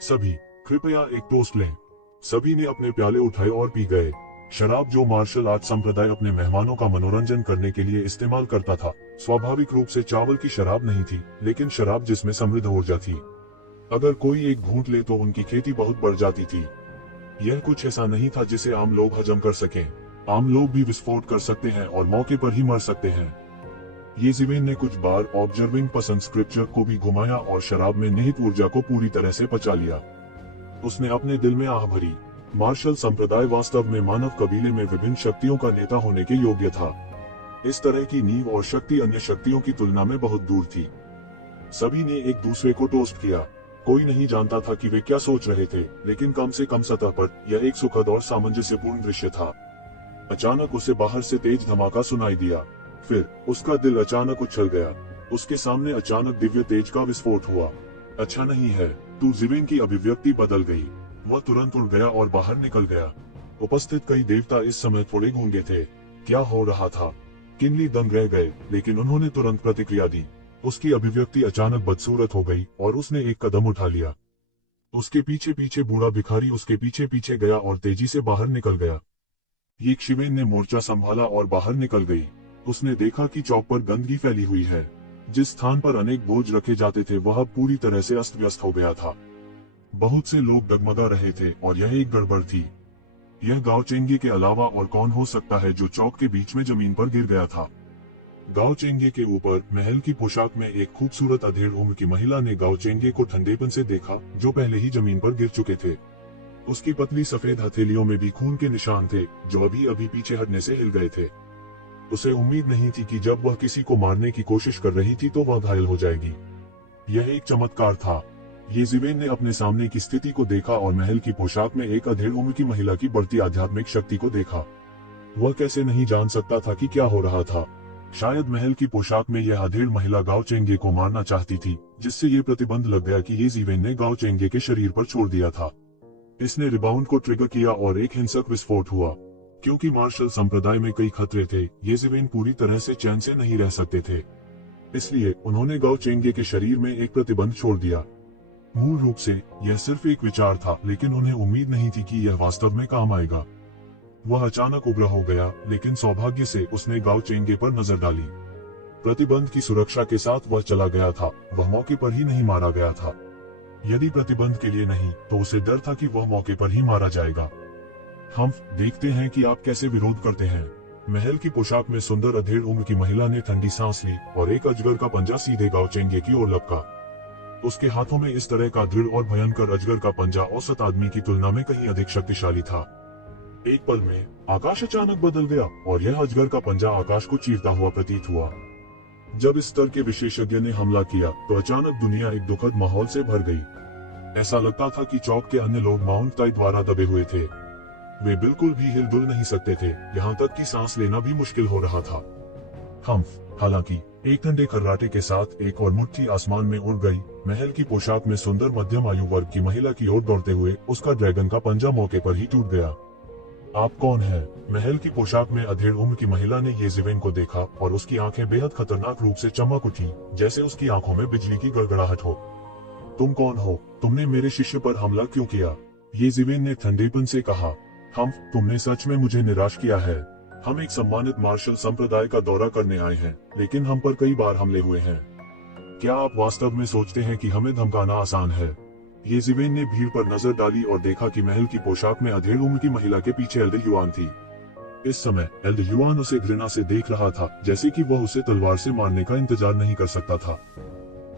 सभी कृपया एक टोस्ट लें। सभी ने अपने प्याले उठाए और पी गए। शराब, जो मार्शल आर्ट संप्रदाय अपने मेहमानों का मनोरंजन करने के लिए इस्तेमाल करता था, स्वाभाविक रूप से चावल की शराब नहीं थी, लेकिन शराब जिसमें समृद्ध ऊर्जा थी। अगर कोई एक घूंट ले तो उनकी खेती बहुत बढ़ जाती थी। यह कुछ ऐसा नहीं था जिसे आम लोग हजम कर सकें। आम लोग भी विस्फोट कर सकते हैं और मौके पर ही मर सकते हैं। येज़ेवेन ने कुछ बार ऑब्जर्विंग पसंद स्क्रिप्चर को भी घुमाया और शराब में निहित ऊर्जा को पूरी तरह से पचा लिया। उसने अपने दिल में आह भरी। मार्शल संप्रदाय वास्तव में मानव कबीले में विभिन्न शक्तियों का नेता होने के योग्य था। इस तरह की नींव और शक्ति अन्य शक्तियों की तुलना में बहुत दूर थी। सभी ने एक दूसरे को टोस्ट किया। कोई नहीं जानता था कि वे क्या सोच रहे थे, लेकिन कम से कम सतह पर यह एक सुखद और सामंजस्यपूर्ण दृश्य था। अचानक उसे बाहर से तेज धमाका सुनाई दिया। फिर उसका दिल अचानक उछल गया। उसके सामने अचानक दिव्य तेज का विस्फोट हुआ। अच्छा नहीं है, तू जिवेन की अभिव्यक्ति बदल गई। वह तुरंत उड़ गया और बाहर निकल गया। उपस्थित कई देवता इस समय थोड़े गूंगे थे। क्या हो रहा था? किनली दंग रह गए, लेकिन उन्होंने तुरंत प्रतिक्रिया दी। उसकी अभिव्यक्ति अचानक बदसूरत हो गई और उसने एक कदम उठा लिया। उसके पीछे पीछे बूढ़ा भिखारी उसके पीछे पीछे गया और तेजी से बाहर निकल गया। ये शिवेन ने मोर्चा संभाला और बाहर निकल गई। उसने देखा कि चौक पर गंदगी फैली हुई है। जिस स्थान पर अनेक बोझ रखे जाते थे वह पूरी तरह से अस्त व्यस्त हो गया था। बहुत से लोग डगमगा रहे थे और यह एक गड़बड़ थी। यह गाओ चेंगे के अलावा और कौन हो सकता है जो चौक के बीच में जमीन पर गिर गया था। गाओ चेंगे के ऊपर महल की पोशाक में एक खूबसूरत अधेड़ उम्र की महिला ने गाओ चेंगे को ठंडेपन से देखा, जो पहले ही जमीन पर गिर चुके थे। उसकी पतली सफेद हथेलियों में भी खून के निशान थे, जो अभी अभी पीछे हटने से हिल गए थे। उसे उम्मीद नहीं थी कि जब वह किसी को मारने की कोशिश कर रही थी तो वह घायल हो जाएगी। यह एक चमत्कार था। ये जिवेन ने अपने सामने की स्थिति को देखा और महल की पोशाक में एक अधेड़ उम्र की महिला की बढ़ती आध्यात्मिक शक्ति को देखा। वह कैसे नहीं जान सकता था कि क्या हो रहा था। शायद महल की पोशाक में यह अधेड़ महिला गाओ चेंगे को मारना चाहती थी, जिससे ये प्रतिबंध लग गया कि ये जिवेन ने गाओ चेंगे के शरीर पर छोड़ दिया था। इसने रिबाउंड को ट्रिगर किया और एक हिंसक विस्फोट हुआ। क्योंकि मार्शल संप्रदाय में कई खतरे थे, ये जिवेन पूरी तरह से चैन से नहीं रह सकते थे। इसलिए उन्होंने गाओ चेंगे के शरीर में एक प्रतिबंध छोड़ दिया। मूल रूप से यह सिर्फ एक विचार था, लेकिन उन्हें उम्मीद नहीं थी कि यह वास्तव में काम आएगा। वह अचानक उग्र हो गया, लेकिन सौभाग्य से उसने गाओ चेंगे पर नजर डाली। प्रतिबंध की सुरक्षा के साथ वह चला गया था। वह मौके पर ही नहीं मारा गया था। यदि प्रतिबंध के लिए नहीं, तो उसे डर था कि वह मौके पर ही मारा जाएगा। हम देखते हैं कि आप कैसे विरोध करते हैं। महल की पोशाक में सुंदर अधेड़ उम्र की महिला ने ठंडी सांस ली और एक अजगर का पंजा सीधे गाओ चेंगे की ओर लपका। उसके हाथों में इस तरह का दृढ़ और भयंकर अजगर का पंजा औसत आदमी की तुलना में कहीं अधिक शक्तिशाली था। एक पल में आकाश अचानक बदल गया और यह अजगर का पंजा आकाश को चीरता हुआ प्रतीत हुआ। जब इस स्तर के विशेषज्ञ ने हमला किया तो अचानक दुनिया एक दुखद माहौल से भर गई। ऐसा लगता था कि चौक के अन्य लोग माउंट ताई द्वारा दबे हुए थे। वे बिल्कुल भी हिलडुल नहीं सकते थे, यहाँ तक कि सांस लेना भी मुश्किल हो रहा था। हालांकि एक ठंडे खर्राटे के साथ एक और मुट्ठी आसमान में उड़ गई। महल की पोशाक में सुंदर मध्यम आयु वर्ग की महिला की ओर दौड़ते हुए उसका ड्रैगन का पंजा मौके पर ही टूट गया। आप कौन हैं? महल की पोशाक में अधेड़ उम्र की महिला ने ये जिवेन को देखा और उसकी आंखें बेहद खतरनाक रूप से चमक उठी, जैसे उसकी आंखों में बिजली की गड़गड़ाहट हो। तुम कौन हो? तुमने मेरे शिष्य पर हमला क्यों किया? ये जिवेन ने ठंडेपन से कहा। तुमने सच में मुझे निराश किया है। हम एक सम्मानित मार्शल संप्रदाय का दौरा करने आए हैं, लेकिन हम पर कई बार हमले हुए हैं। क्या आप वास्तव में सोचते हैं कि हमें धमकाना आसान है? ये जिवेन ने भीड़ पर नजर डाली और देखा कि महल की पोशाक में अधेड़ उम्र की महिला के पीछे एल्डर युआन थी। इस समय एल्डर युआन उसे घृणा से देख रहा था, जैसे कि वह उसे तलवार से मारने का इंतजार नहीं कर सकता था।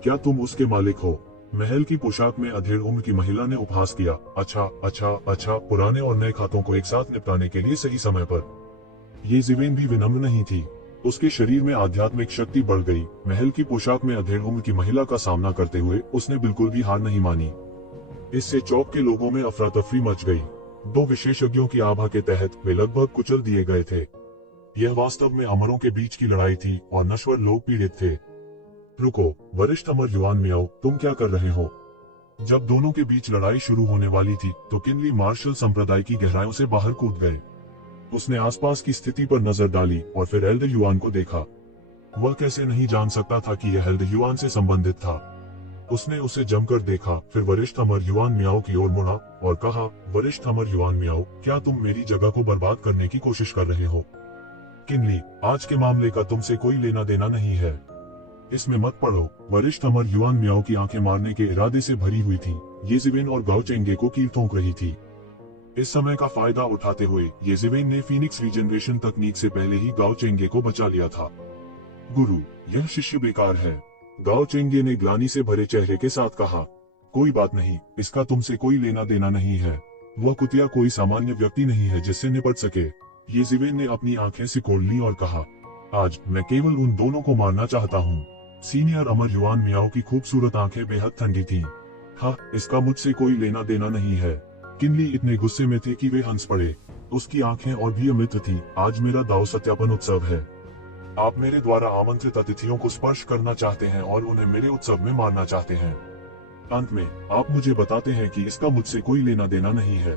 क्या तुम उसके मालिक हो? महल की पोशाक में अधेड़ उम्र की महिला ने उपहास किया। अच्छा, पुराने और नए खातों को एक साथ निपटाने के लिए सही समय पर। ये जिवेन भी विनम्र नहीं थी। उसके शरीर में आध्यात्मिक शक्ति बढ़ गई। महल की पोशाक में अधेड़ उम्र की महिला का सामना करते हुए उसने बिल्कुल भी हार नहीं मानी। इससे चौक के लोगों में अफरा तफरी मच गई। दो विशेषज्ञों की आभा के तहत वे लगभग कुचल दिए गए थे। यह वास्तव में अमरों के बीच की लड़ाई थी और नश्वर लोग पीड़ित थे। रुको, वरिष्ठ अमर युआन मियाओ, तुम क्या कर रहे हो? जब दोनों के बीच लड़ाई शुरू होने वाली थी तो किनली मार्शल संप्रदाय की गहराइयों से बाहर कूद गए। उसने आसपास की स्थिति पर नजर डाली और फिर एल्डर युआन को देखा। वह कैसे नहीं जान सकता था कि यह एल्डर युआन से संबंधित था। उसने उसे जमकर देखा, फिर वरिष्ठ अमर युआन मियाओ की ओर मुड़ा और कहा, वरिष्ठ अमर युआन मियाओ, क्या तुम मेरी जगह को बर्बाद करने की कोशिश कर रहे हो? किनली, आज के मामले का तुमसे कोई लेना देना नहीं है। इसमें मत पड़ो। वरिष्ठ अमर युआन मियाओ की आंखें मारने के इरादे से भरी हुई थी। ये जिवेन और गाओ चेंगे को कील ठोंक रही थी। इस समय का फायदा उठाते हुए ये जिवेन ने फीनिक्स रीजनरेशन तकनीक से पहले ही गाओ चेंगे को बचा लिया था। गुरु, यह शिष्य बेकार है। गाओ चेंगे ने ग्लानि से भरे चेहरे के साथ कहा। कोई बात नहीं, इसका तुमसे कोई लेना देना नहीं है। वह कुतिया कोई सामान्य व्यक्ति नहीं है जिससे निपट सके। ये जिवेन ने अपनी आंखें सिकोड़ ली और कहा, आज मैं केवल उन दोनों को मारना चाहता हूँ। सीनियर अमर युआन मियाओ की खूबसूरत आंखें बेहद ठंडी थीं। इसका मुझसे कोई लेना देना नहीं है। किनली इतने गुस्से में थे कि वे हंस पड़े। उसकी आंखें और भी अमित थी। आज मेरा दाव सत्यापन उत्सव है। आप मेरे द्वारा आमंत्रित अतिथियों को स्पर्श करना चाहते हैं और उन्हें मेरे उत्सव में मारना चाहते हैं। अंत में आप मुझे बताते हैं कि इसका मुझसे कोई लेना देना नहीं है।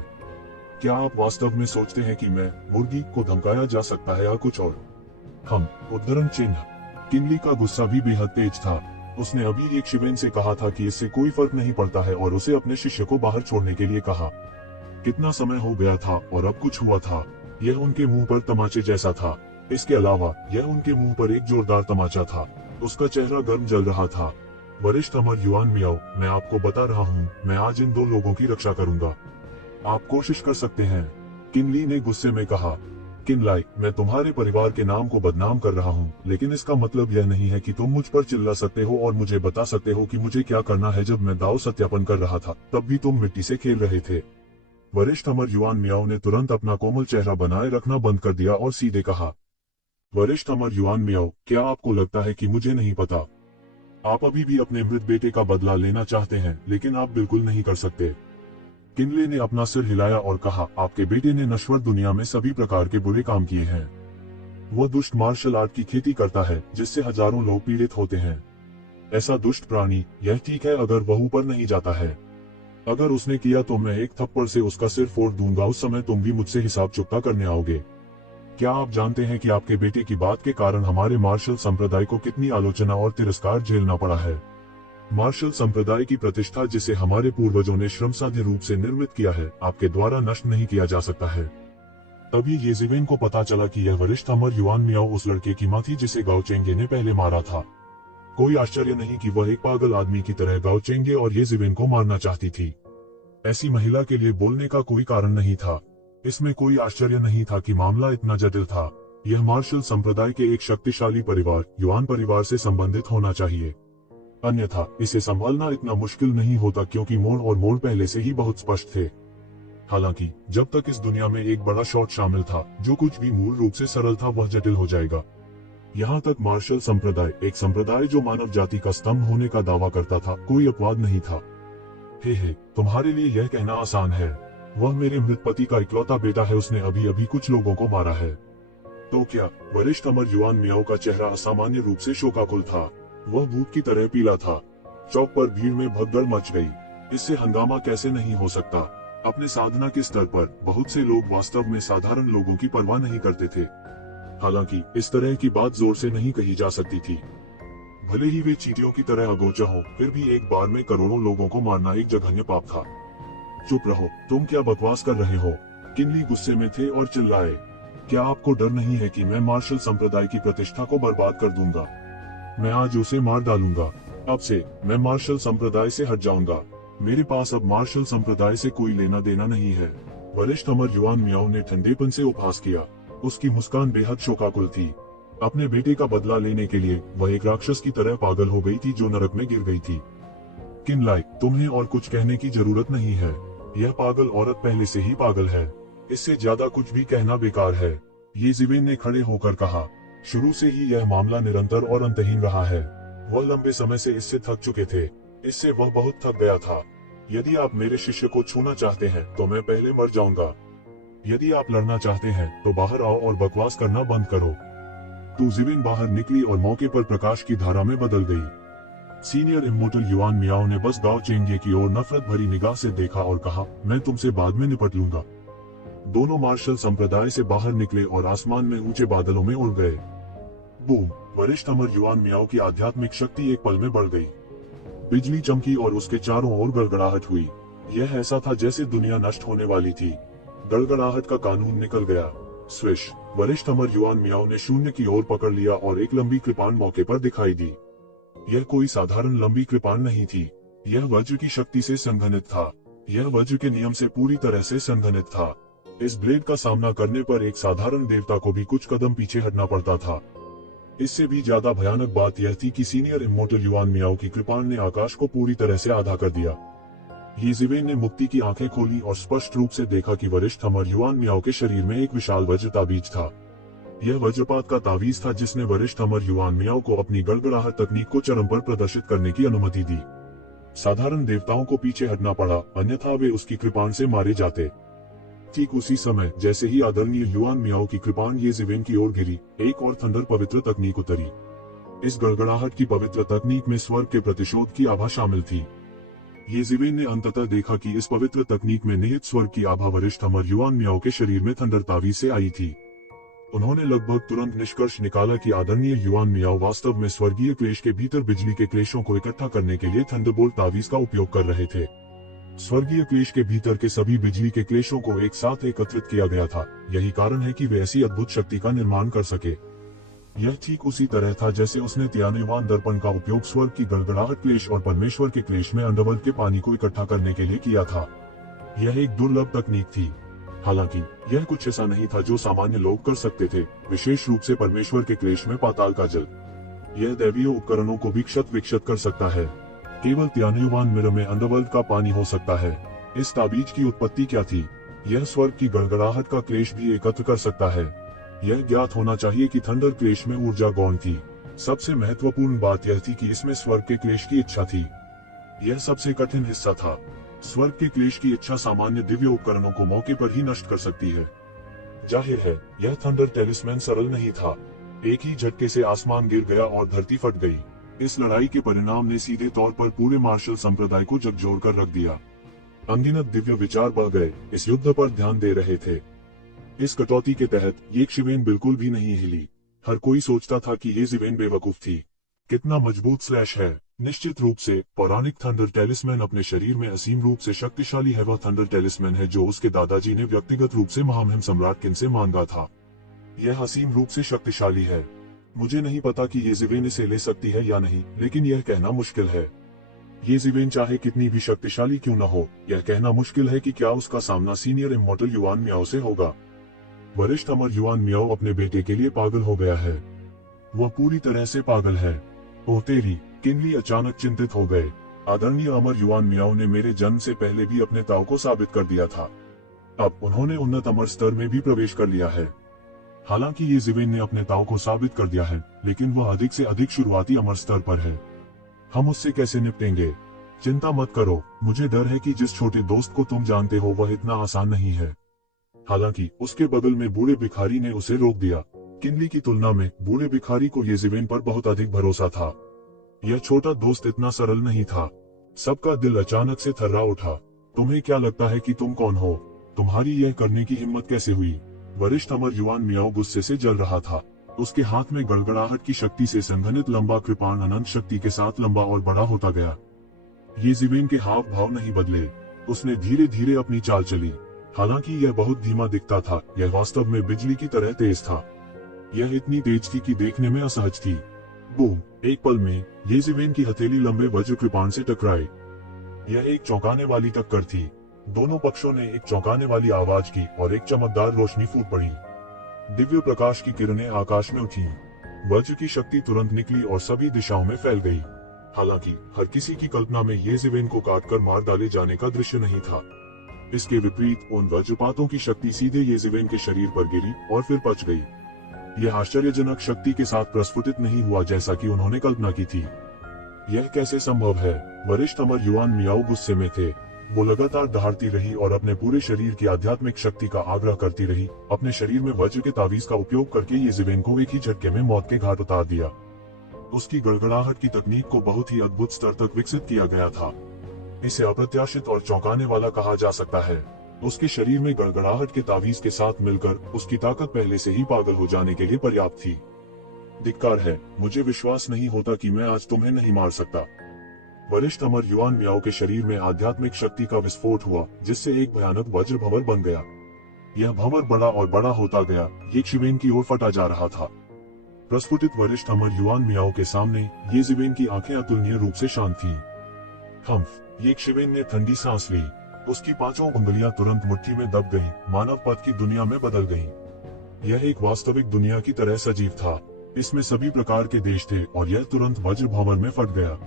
क्या आप वास्तव में सोचते हैं कि मैं मुर्गी को धमकाया जा सकता है या कुछ और? उद्धरण चिन्ह। किनली का गुस्सा भी बेहद तेज था। उसने अभी एक शिवेन से कहा था कि इससे कोई फर्क नहीं पड़ता है और उसे अपने शिष्य को बाहर छोड़ने के लिए कहा। कितना समय हो गया था और अब कुछ हुआ था। यह उनके मुंह पर तमाचे जैसा था। इसके अलावा यह उनके मुंह पर एक जोरदार तमाचा था। उसका चेहरा गर्म जल रहा था। वरिष्ठ अमर युआन मियाओ, मैं आपको बता रहा हूँ, मैं आज इन 2 लोगों की रक्षा करूंगा। आप कोशिश कर सकते हैं, किनली ने गुस्से में कहा। किनलाई, मैं तुम्हारे परिवार के नाम को बदनाम कर रहा हूँ, लेकिन इसका मतलब यह नहीं है कि तुम मुझ पर चिल्ला सकते हो और मुझे बता सकते हो कि मुझे क्या करना है। जब मैं दाव सत्यापन कर रहा था तब भी तुम मिट्टी से खेल रहे थे। वरिष्ठ अमर युआन मियाओ ने तुरंत अपना कोमल चेहरा बनाए रखना बंद कर दिया और सीधे कहा, वरिष्ठ अमर युआन मियाओ, क्या आपको लगता है कि मुझे नहीं पता? आप अभी भी अपने मृत बेटे का बदला लेना चाहते हैं, लेकिन आप बिल्कुल नहीं कर सकते। किनले ने अपना सिर हिलाया और कहा, आपके बेटे ने नश्वर दुनिया में सभी प्रकार के बुरे काम किए हैं। वह दुष्ट मार्शल आर्ट की खेती करता है जिससे हजारों लोग पीड़ित होते हैं। ऐसा दुष्ट प्राणी, यह ठीक है अगर वह ऊपर नहीं जाता है। अगर उसने किया तो मैं एक थप्पड़ से उसका सिर फोड़ दूंगा। उस समय तुम भी मुझसे हिसाब चुकता करने आओगे। क्या आप जानते हैं कि आपके बेटे की बात के कारण हमारे मार्शल संप्रदाय को कितनी आलोचना और तिरस्कार झेलना पड़ा है? मार्शल संप्रदाय की प्रतिष्ठा, जिसे हमारे पूर्वजों ने श्रमसाध्य रूप से निर्मित किया है, आपके द्वारा नष्ट नहीं किया जा सकता है। तभी येजिवेन को पता चला कि यह वरिष्ठ अमर युआन मियाओ उस लड़के की मां थी जिसे गाओ चेंगे ने पहले मारा था। कोई आश्चर्य नहीं कि वह एक पागल आदमी की तरह गाओ चेंगे और येजिवेन को मारना चाहती थी। ऐसी महिला के लिए बोलने का कोई कारण नहीं था। इसमें कोई आश्चर्य नहीं था कि मामला इतना जटिल था। यह मार्शल संप्रदाय के एक शक्तिशाली परिवार, युआन परिवार से संबंधित होना चाहिए, अन्यथा इसे संभालना इतना मुश्किल नहीं होता, क्योंकि मोड़ और मोड़ पहले से ही बहुत स्पष्ट थे। हालांकि जब तक इस दुनिया में एक बड़ा शॉट शामिल था, जो कुछ भी मूल रूप से सरल था वह जटिल हो जाएगा। यहाँ तक मार्शल संप्रदाय, एक संप्रदाय जो मानव जाति का स्तंभ होने का दावा करता था, कोई अपवाद नहीं था। हे, तुम्हारे लिए यह कहना आसान है। वह मेरे मृत पति का इकलौता बेटा है, उसने अभी अभी कुछ लोगों को मारा है। तो क्या? वरिष्ठ अमर युआन मियाओ का चेहरा असामान्य रूप से शोकाकुल था। वह भूत की तरह पीला था। चौक पर भीड़ में भगदड़ मच गई। इससे हंगामा कैसे नहीं हो सकता? अपने साधना के स्तर पर बहुत से लोग वास्तव में साधारण लोगों की परवाह नहीं करते थे। हालांकि इस तरह की बात जोर से नहीं कही जा सकती थी। भले ही वे चींटियों की तरह अगोचर हो, फिर भी एक बार में करोड़ों लोगों को मारना एक जघन्य पाप था। चुप रहो, तुम क्या बकवास कर रहे हो? किनली गुस्से में थे और चिल्लाए, क्या आपको डर नहीं है कि मैं मार्शल संप्रदाय की प्रतिष्ठा को बर्बाद कर दूंगा? मैं आज उसे मार डालूंगा। अब से मैं मार्शल संप्रदाय से हट जाऊंगा। मेरे पास अब मार्शल संप्रदाय से कोई लेना देना नहीं है। वरिष्ठ अमर युआन मियाओ ने ठंडेपन से उपहास किया। उसकी मुस्कान बेहद शोकाकुल थी। अपने बेटे का बदला लेने के लिए वह एक राक्षस की तरह पागल हो गई थी जो नरक में गिर गई थी। किनलाई, तुम्हें और कुछ कहने की जरूरत नहीं है। यह पागल औरत पहले से ही पागल है। इससे ज्यादा कुछ भी कहना बेकार है। येजिवेन ने खड़े होकर कहा, शुरू से ही यह मामला निरंतर और अंतहीन रहा है। वह लंबे समय से इससे थक चुके थे। इससे वह बहुत थक गया था। यदि आप मेरे शिष्य को छूना चाहते हैं तो मैं पहले मर जाऊंगा। यदि आप लड़ना चाहते हैं तो बाहर आओ और बकवास करना बंद करो। येजिवेन बाहर निकली और मौके पर प्रकाश की धारा में बदल गई। सीनियर इमोर्टल युआन मियाओ ने बस गाओ चेंगे की ओर नफरत भरी निगाह से देखा और कहा, मैं तुमसे बाद में निपट लूंगा। दोनों मार्शल संप्रदाय से बाहर निकले और आसमान में ऊंचे बादलों में उड़ गए। बूम! वरिष्ठ अमर युआन मियाओ की आध्यात्मिक शक्ति एक पल में बढ़ गई। बिजली चमकी और उसके चारों ओर गड़गड़ाहट हुई। यह ऐसा था जैसे दुनिया नष्ट होने वाली थी। गड़गड़ाहट का कानून निकल गया। स्विश! वरिष्ठ अमर युआन मियाओ ने शून्य की ओर पकड़ लिया और एक लंबी कृपाण मौके पर दिखाई दी। यह कोई साधारण लंबी कृपाण नहीं थी। यह वज्र की शक्ति से संघनित था। यह वज्र के नियम से पूरी तरह से संघनित था। इस ब्लेड का सामना करने पर एक साधारण देवता को भी कुछ कदम पीछे हटना पड़ता था। इससे भी ज्यादा भयानक बात यह थी कि सीनियर इमोर्टल युआन मियाओ की कृपाण ने आकाश को पूरी तरह से आधा कर दिया। येजिवेन ने मुक्ति की आंखें खोली और स्पष्ट रूप से देखा कि वरिष्ठ अमर युआन मियाओ के शरीर में एक विशाल वज्र ताबीज था। यह वज्रपात का तावीज था जिसने वरिष्ठ अमर युआन मियाओ को अपनी गड़गड़ाहट तकनीक को चरम पर प्रदर्शित करने की अनुमति दी। साधारण देवताओं को पीछे हटना पड़ा, अन्यथा वे उसकी कृपाण से मारे जाते। ठीक उसी समय जैसे ही आदरणीय युआन मियाओ की कृपाण येज़ेवेन की ओर गिरी, एक और थंडर पवित्र तकनीक उतरी। इस गड़गड़ाहट की पवित्र तकनीक में स्वर्ग के प्रतिशोध की आभा शामिल थी। येज़ेवेन ने अंततः देखा कि इस पवित्र तकनीक में निहित स्वर्ग की आभा वरिष्ठ अमर युआन मियाओ के शरीर में थंडर तावीज से आई थी। उन्होंने लगभग तुरंत निष्कर्ष निकाला कि आदरणीय युआन मियाओ वास्तव में स्वर्गीय क्लेश के भीतर बिजली के क्लेशों को इकट्ठा करने के लिए थंडरबोल्ट तावीज का उपयोग कर रहे थे। स्वर्गीय क्लेश के भीतर के सभी बिजली के क्लेशों को एक साथ एकत्रित किया गया था। यही कारण है कि वे ऐसी अद्भुत शक्ति का निर्माण कर सके। यह ठीक उसी तरह था जैसे उसने त्यानयुवान दर्पण का उपयोग स्वर्ग की गड़गड़ाहट क्लेश और परमेश्वर के क्लेश में अंडरवर्ल्ड के पानी को इकट्ठा करने के लिए किया था। यह एक दुर्लभ तकनीक थी। हालांकि यह कुछ ऐसा नहीं था जो सामान्य लोग कर सकते थे, विशेष रूप से परमेश्वर के क्लेश में पाताल का जल। यह दैवीय उपकरणों को भी क्षत विक्षत कर सकता है। केवल त्यानयुवान मिरर में अंडरवर्ल्ड का पानी हो सकता है। इस ताबीज की उत्पत्ति क्या थी? यह स्वर्ग की गड़गड़ाहट का क्लेश भी एकत्र कर सकता है। यह ज्ञात होना चाहिए कि थंडर क्लेश में ऊर्जा गौण थी। सबसे महत्वपूर्ण बात यह थी कि इसमें स्वर्ग के क्लेश की इच्छा थी। यह सबसे कठिन हिस्सा था। स्वर्ग के क्लेश की इच्छा सामान्य दिव्य उपकरणों को मौके पर ही नष्ट कर सकती है। जाहिर है, यह थंडर टेलिस्मैन सरल नहीं था। एक ही झटके से आसमान गिर गया और धरती फट गई। इस लड़ाई के परिणाम ने सीधे तौर पर पूरे मार्शल संप्रदाय को झकझोर कर रख दिया। अनगिनत दिव्य विचार बढ़ गए, इस युद्ध पर ध्यान दे रहे थे। इस कटौती के तहत येज़ेवेन बिल्कुल भी नहीं हिली। हर कोई सोचता था कि येज़ेवेन बेवकूफ थी। कितना मजबूत स्लैश है। निश्चित रूप से पौराणिक थंडर टेलिस्मैन अपने शरीर में असीम रूप से शक्तिशाली है। वह थंडर टेलिस्मैन है जो उसके दादाजी ने व्यक्तिगत रूप से महामहिम सम्राट किन से मांगा था। यह असीम रूप से शक्तिशाली है। मुझे नहीं पता कि येज़ेवेन इसे ले सकती है या नहीं, लेकिन यह कहना मुश्किल है। येज़ेवेन चाहे कितनी भी शक्तिशाली क्यों न हो, यह कहना मुश्किल है कि क्या उसका सामना सीनियर इमॉर्टल युआन मियाओ से होगा। वरिष्ठ अमर युआन मियाओ अपने बेटे के लिए पागल हो गया है। वह पूरी तरह से पागल है। ओह तेरी! किनली अचानक चिंतित हो गए। आदरणीय अमर युआन मियाओ ने मेरे जन्म से पहले भी अपने ताव को साबित कर दिया था। अब उन्होंने उन्नत अमर स्तर में भी प्रवेश कर लिया है। हालांकि येज़ेवेन ने अपने ताव को साबित कर दिया है, लेकिन वह अधिक से अधिक शुरुआती अमर स्तर पर है। हम उससे कैसे निपटेंगे? चिंता मत करो, मुझे डर है कि जिस छोटे दोस्त को तुम जानते हो वह इतना आसान नहीं है। हालांकि उसके बगल में बूढ़े भिखारी ने उसे रोक दिया। किनली की तुलना में बूढ़े भिखारी को येज़ेवेन पर बहुत अधिक भरोसा था। यह छोटा दोस्त इतना सरल नहीं था। सबका दिल अचानक से थर्रा उठा। तुम्हें क्या लगता है कि तुम कौन हो? तुम्हारी यह करने की हिम्मत कैसे हुई? वरिष्ठ अमर युआन मियाओ गुस्से से जल रहा था। उसके हाथ में गड़गड़ाहट की शक्ति से संघनित लंबा कृपाण अनंत शक्ति के साथ लंबा और बड़ा होता गया। येज़ेवेन के हाव भाव नहीं बदले। उसने धीरे धीरे अपनी चाल चली। हालांकि यह बहुत धीमा दिखता था, यह वास्तव में बिजली की तरह तेज था। यह इतनी तेज थी कि देखने में असहज थी। बूम! एक पल में येज़ेवेन की हथेली लंबे वज्र कृपाण से टकराई। यह एक चौंकाने वाली टक्कर थी। दोनों पक्षों ने एक चौंकाने वाली आवाज की और एक चमकदार रोशनी फूट पड़ी। दिव्य प्रकाश की किरणें आकाश में उठी। वज्र की शक्ति तुरंत निकली और सभी दिशाओं में फैल गई। हालांकि हर किसी की कल्पना में येज़ेवेन को काटकर मार डाले जाने का दृश्य नहीं था। इसके विपरीत उन वज्रपातों की शक्ति सीधे येज़ेवेन के शरीर पर गिरी और फिर पच गई। यह आश्चर्यजनक शक्ति के साथ प्रस्फुटित नहीं हुआ जैसा कि उन्होंने कल्पना की थी। यह कैसे संभव है? वरिष्ठ अमर युआन मियाओ गुस्से में थे। वो लगातार दहाड़ती रही और अपने पूरे शरीर की आध्यात्मिक शक्ति का आग्रह करती रही। अपने शरीर में वज्र के तावीज का उपयोग करके येज़ेवेन को एक ही झटके में मौत के घाट उतार दिया। उसकी गड़गड़ाहट की तकनीक को बहुत ही अद्भुत स्तर तक विकसित किया गया था। इसे अप्रत्याशित और चौंकाने वाला कहा जा सकता है। उसके शरीर में गड़गड़ाहट के तावीज के साथ मिलकर उसकी ताकत पहले से ही पागल हो जाने के लिए पर्याप्त थी। धिक्कार है, मुझे विश्वास नहीं होता कि मैं आज तुम्हें नहीं मार सकता। वरिष्ठ अमर युआन मियाओ के शरीर में आध्यात्मिक शक्ति का विस्फोट हुआ, जिससे एक भयानक वज्र भंवर बन गया। यह भंवर बड़ा और बड़ा होता गया, येज़ेवेन की ओर फटा जा रहा था। प्रस्फुटित वरिष्ठ अमर युआन मियाओ के सामने येज़ेवेन की आंखें अतुलनीय रूप से शांत थीं। हम्फ! येज़ेवेन ने ठंडी सांस ली। उसकी पांचों उंगलियां तुरंत मुट्ठी में दब गईं, मानव पद की दुनिया में बदल गईं। यह एक वास्तविक दुनिया की तरह सजीव था। इसमें सभी प्रकार के देश थे और यह तुरंत वज्र भंवर में फट गया।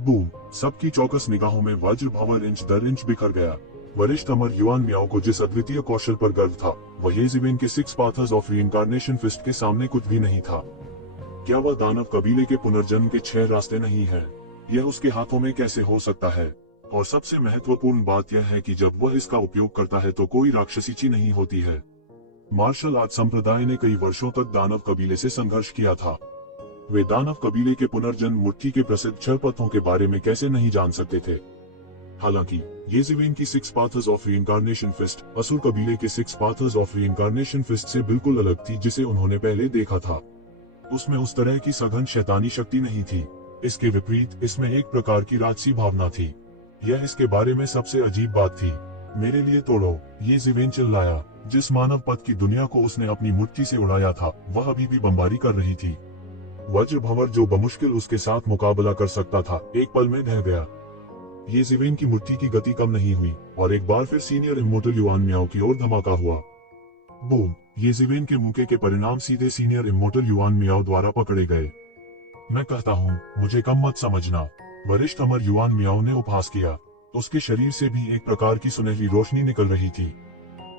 बूम! सबकी चौकस निगाहों में वज्र भंवर इंच दर इंच बिखर गया। वरिष्ठ अमर युआन मियाओ को जिस अद्वितीय कौशल पर गर्व था, वह येज़ेवेन के 6 पाथर्स ऑफ रीइंकार्नेशन फिस्ट के सामने कुछ भी नहीं था। क्या वह दानव कबीले के पुनर्जन्म के 6 रास्ते नहीं है? यह उसके हाथों में कैसे हो सकता है? और सबसे महत्वपूर्ण बात यह है कि जब वह इसका उपयोग करता है तो कोई राक्षसी नहीं होती है। मार्शल आर्ट संप्रदाय ने कई वर्षों तक दानव कबीले से संघर्ष किया था। वे दानव कबीले के पुनर्जन्म मुट्ठी के प्रसिद्ध 6 पथों के बारे में कैसे नहीं जान सकते थे। हालांकि येज़िवेन की 6 पाथर्स ऑफ रीइंकार्नेशन फिस्ट असुर कबीले के 6 पाथर्स ऑफ रीइंकार्नेशन फिस्ट से बिल्कुल अलग थी जिसे उन्होंने पहले देखा था। उसमें उस तरह की सघन शैतानी शक्ति नहीं थी। इसके विपरीत इसमें एक प्रकार की राजसी भावना थी। यह इसके बारे में सबसे अजीब बात थी। मेरे लिए तोड़ो, येज़िवेन चिल्लाया। जिस मानव पथ की दुनिया को उसने अपनी मुट्ठी से उड़ाया था वह अभी भी बमबारी कर रही थी। वज्र भंवर जो बमुश्किल उसके साथ मुकाबला कर सकता था एक पल में ढह गया। येज़िवेन की मुट्ठी की गति कम नहीं हुई और एक बार फिर सीनियर इमोर्टल युआन मियाओ की ओर धमाका हुआ। बूम! येज़िवेन के मुक्के के परिणाम सीधे सीनियर इमोर्टल युआन मियाओ द्वारा पकड़े गए। मैं कहता हूँ, मुझे कम मत समझना, वरिष्ठ अमर युआन मियाओ ने उपहास किया। उसके शरीर से भी एक प्रकार की सुनहरी रोशनी निकल रही थी।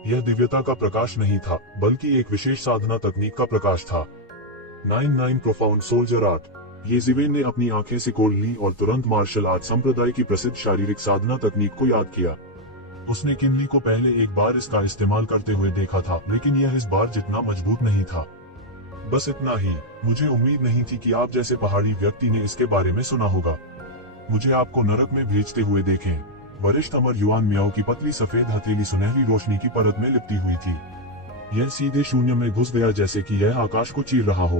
यह दिव्यता का प्रकाश नहीं था बल्कि एक विशेष साधना तकनीक का प्रकाश था। 99 प्रोफाउंड सोल्जर आर्ट। येज़िवेन ने अपनी आंखें सिकोड़ ली और तुरंत मार्शल आर्ट संप्रदाय की प्रसिद्ध शारीरिक साधना तकनीक को याद किया। उसने किनली को पहले एक बार इसका इस्तेमाल करते हुए देखा था, लेकिन यह इस बार जितना मजबूत नहीं था। बस इतना ही। मुझे उम्मीद नहीं थी कि आप जैसे पहाड़ी व्यक्ति ने इसके बारे में सुना होगा। मुझे आपको नरक में भेजते हुए देखें। वरिष्ठ अमर युआन मियाओ की पतली सफेद हथेली सुनहरी रोशनी की परत में लिपटी हुई थी। यह सीधे शून्य में घुस गया जैसे कि यह आकाश को चीर रहा हो।